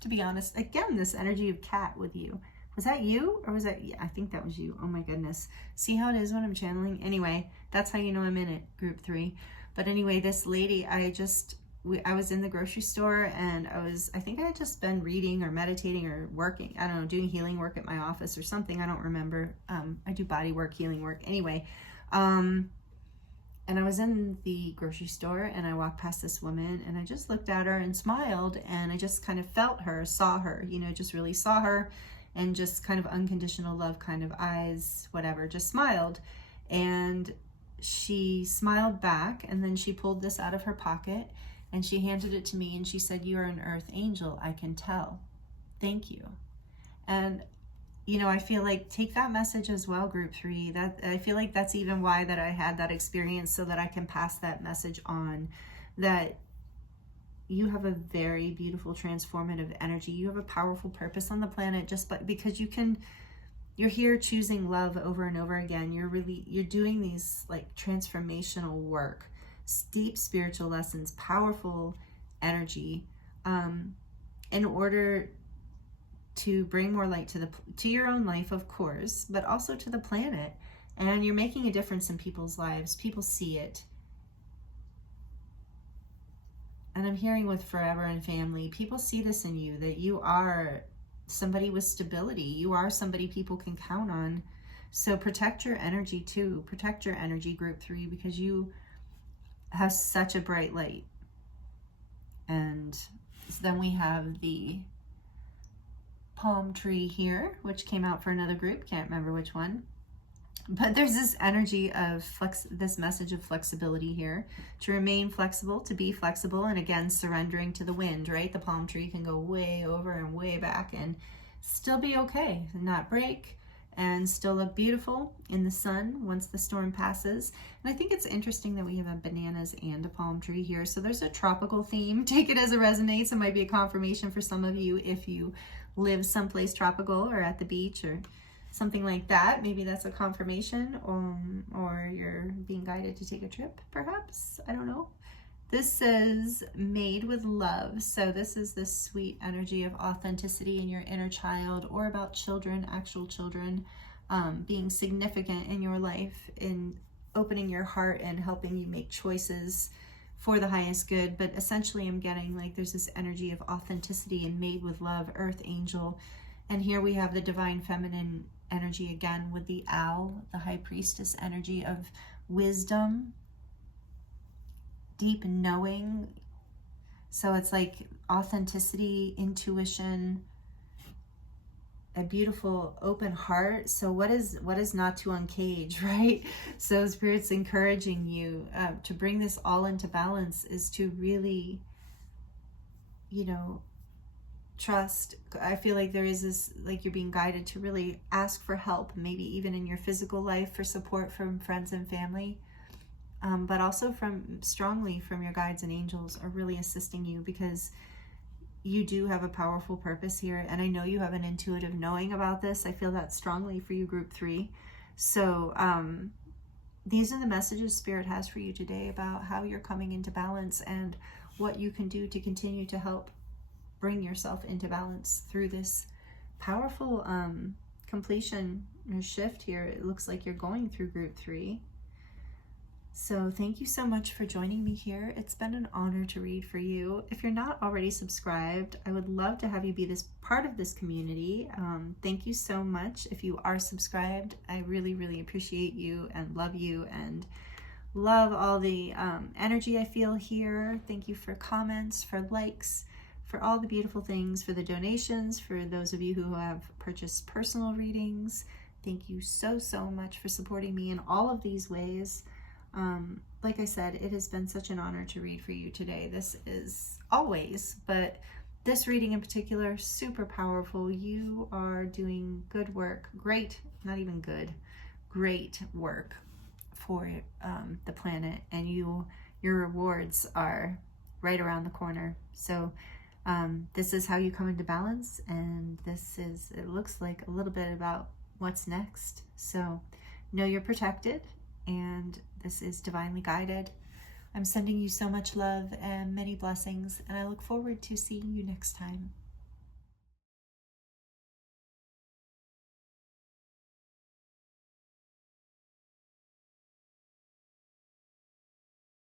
To be honest, again, this energy of cat with you. Was that you, or was that, yeah, I think that was you. Oh my goodness. See how it is when I'm channeling? Anyway, that's how you know I'm in it, group 3. But anyway, this lady, I was in the grocery store, and I think I had just been reading or meditating or working, I don't know, doing healing work at my office or something. I don't remember. I do body work, healing work. Anyway, and I was in the grocery store, and I walked past this woman, and I just looked at her and smiled, and I just kind of felt her, saw her, you know, just really saw her, and just kind of unconditional love kind of eyes, whatever, just smiled. And she smiled back, and then she pulled this out of her pocket, and she handed it to me, and she said, "You are an earth angel, I can tell. Thank you." And you know, I feel like take that message as well, group 3. That I feel like that's even why that I had that experience, so that I can pass that message on, that you have a very beautiful transformative energy. You have a powerful purpose on the planet, because you're here choosing love over and over again. You're doing these like transformational work, deep spiritual lessons, powerful energy, in order to bring more light to your own life, of course, but also to the planet. And you're making a difference in people's lives. People see it. And I'm hearing with Forever and Family, people see this in you, that you are somebody with stability. You are somebody people can count on. So protect your energy too. Protect your energy, group 3, because you have such a bright light. And then we have the palm tree here, which came out for another group, can't remember which one, but there's this energy of this message of flexibility here, to remain flexible, to be flexible, and again, surrendering to the wind, right? The palm tree can go way over and way back and still be okay, not break, and still look beautiful in the sun once the storm passes. And I think it's interesting that we have a bananas and a palm tree here, so there's a tropical theme. Take it as it resonates. It might be a confirmation for some of you if you live someplace tropical or at the beach or something like that. Maybe that's a confirmation, or you're being guided to take a trip, perhaps. I don't know. This says made with love. So this is this sweet energy of authenticity in your inner child, or about children, actual children, being significant in your life, in opening your heart and helping you make choices for the highest good. But essentially I'm getting like there's this energy of authenticity and made with love, earth angel. And here we have the divine feminine energy again with the owl, the high priestess energy of wisdom, deep knowing. So it's like authenticity, intuition, a beautiful open heart. So what is not to uncage, right? So Spirit's encouraging you to bring this all into balance, is to really, you know, trust. I feel like there is this, like you're being guided to really ask for help, maybe even in your physical life, for support from friends and family, but also strongly from your guides and angels are really assisting you, because you do have a powerful purpose here. And I know you have an intuitive knowing about this. I feel that strongly for you, group 3. So these are the messages Spirit has for you today about how you're coming into balance and what you can do to continue to help bring yourself into balance through this powerful completion or shift here. It looks like you're going through group 3. So thank you so much for joining me here. It's been an honor to read for you. If you're not already subscribed, I would love to have you be this part of this community. Thank you so much. If you are subscribed, I really, really appreciate you and love you, and love all the energy I feel here. Thank you for comments, for likes, for all the beautiful things, for the donations, for those of you who have purchased personal readings. Thank you so, so much for supporting me in all of these ways. Like I said, it has been such an honor to read for you today. This is always, but this reading in particular, super powerful. You are doing good work, great, not even good, great work for the planet, and your rewards are right around the corner. So this is how you come into balance, and this is, it looks like a little bit about what's next. So know you're protected, and this is divinely guided. I'm sending you so much love and many blessings, and I look forward to seeing you next time.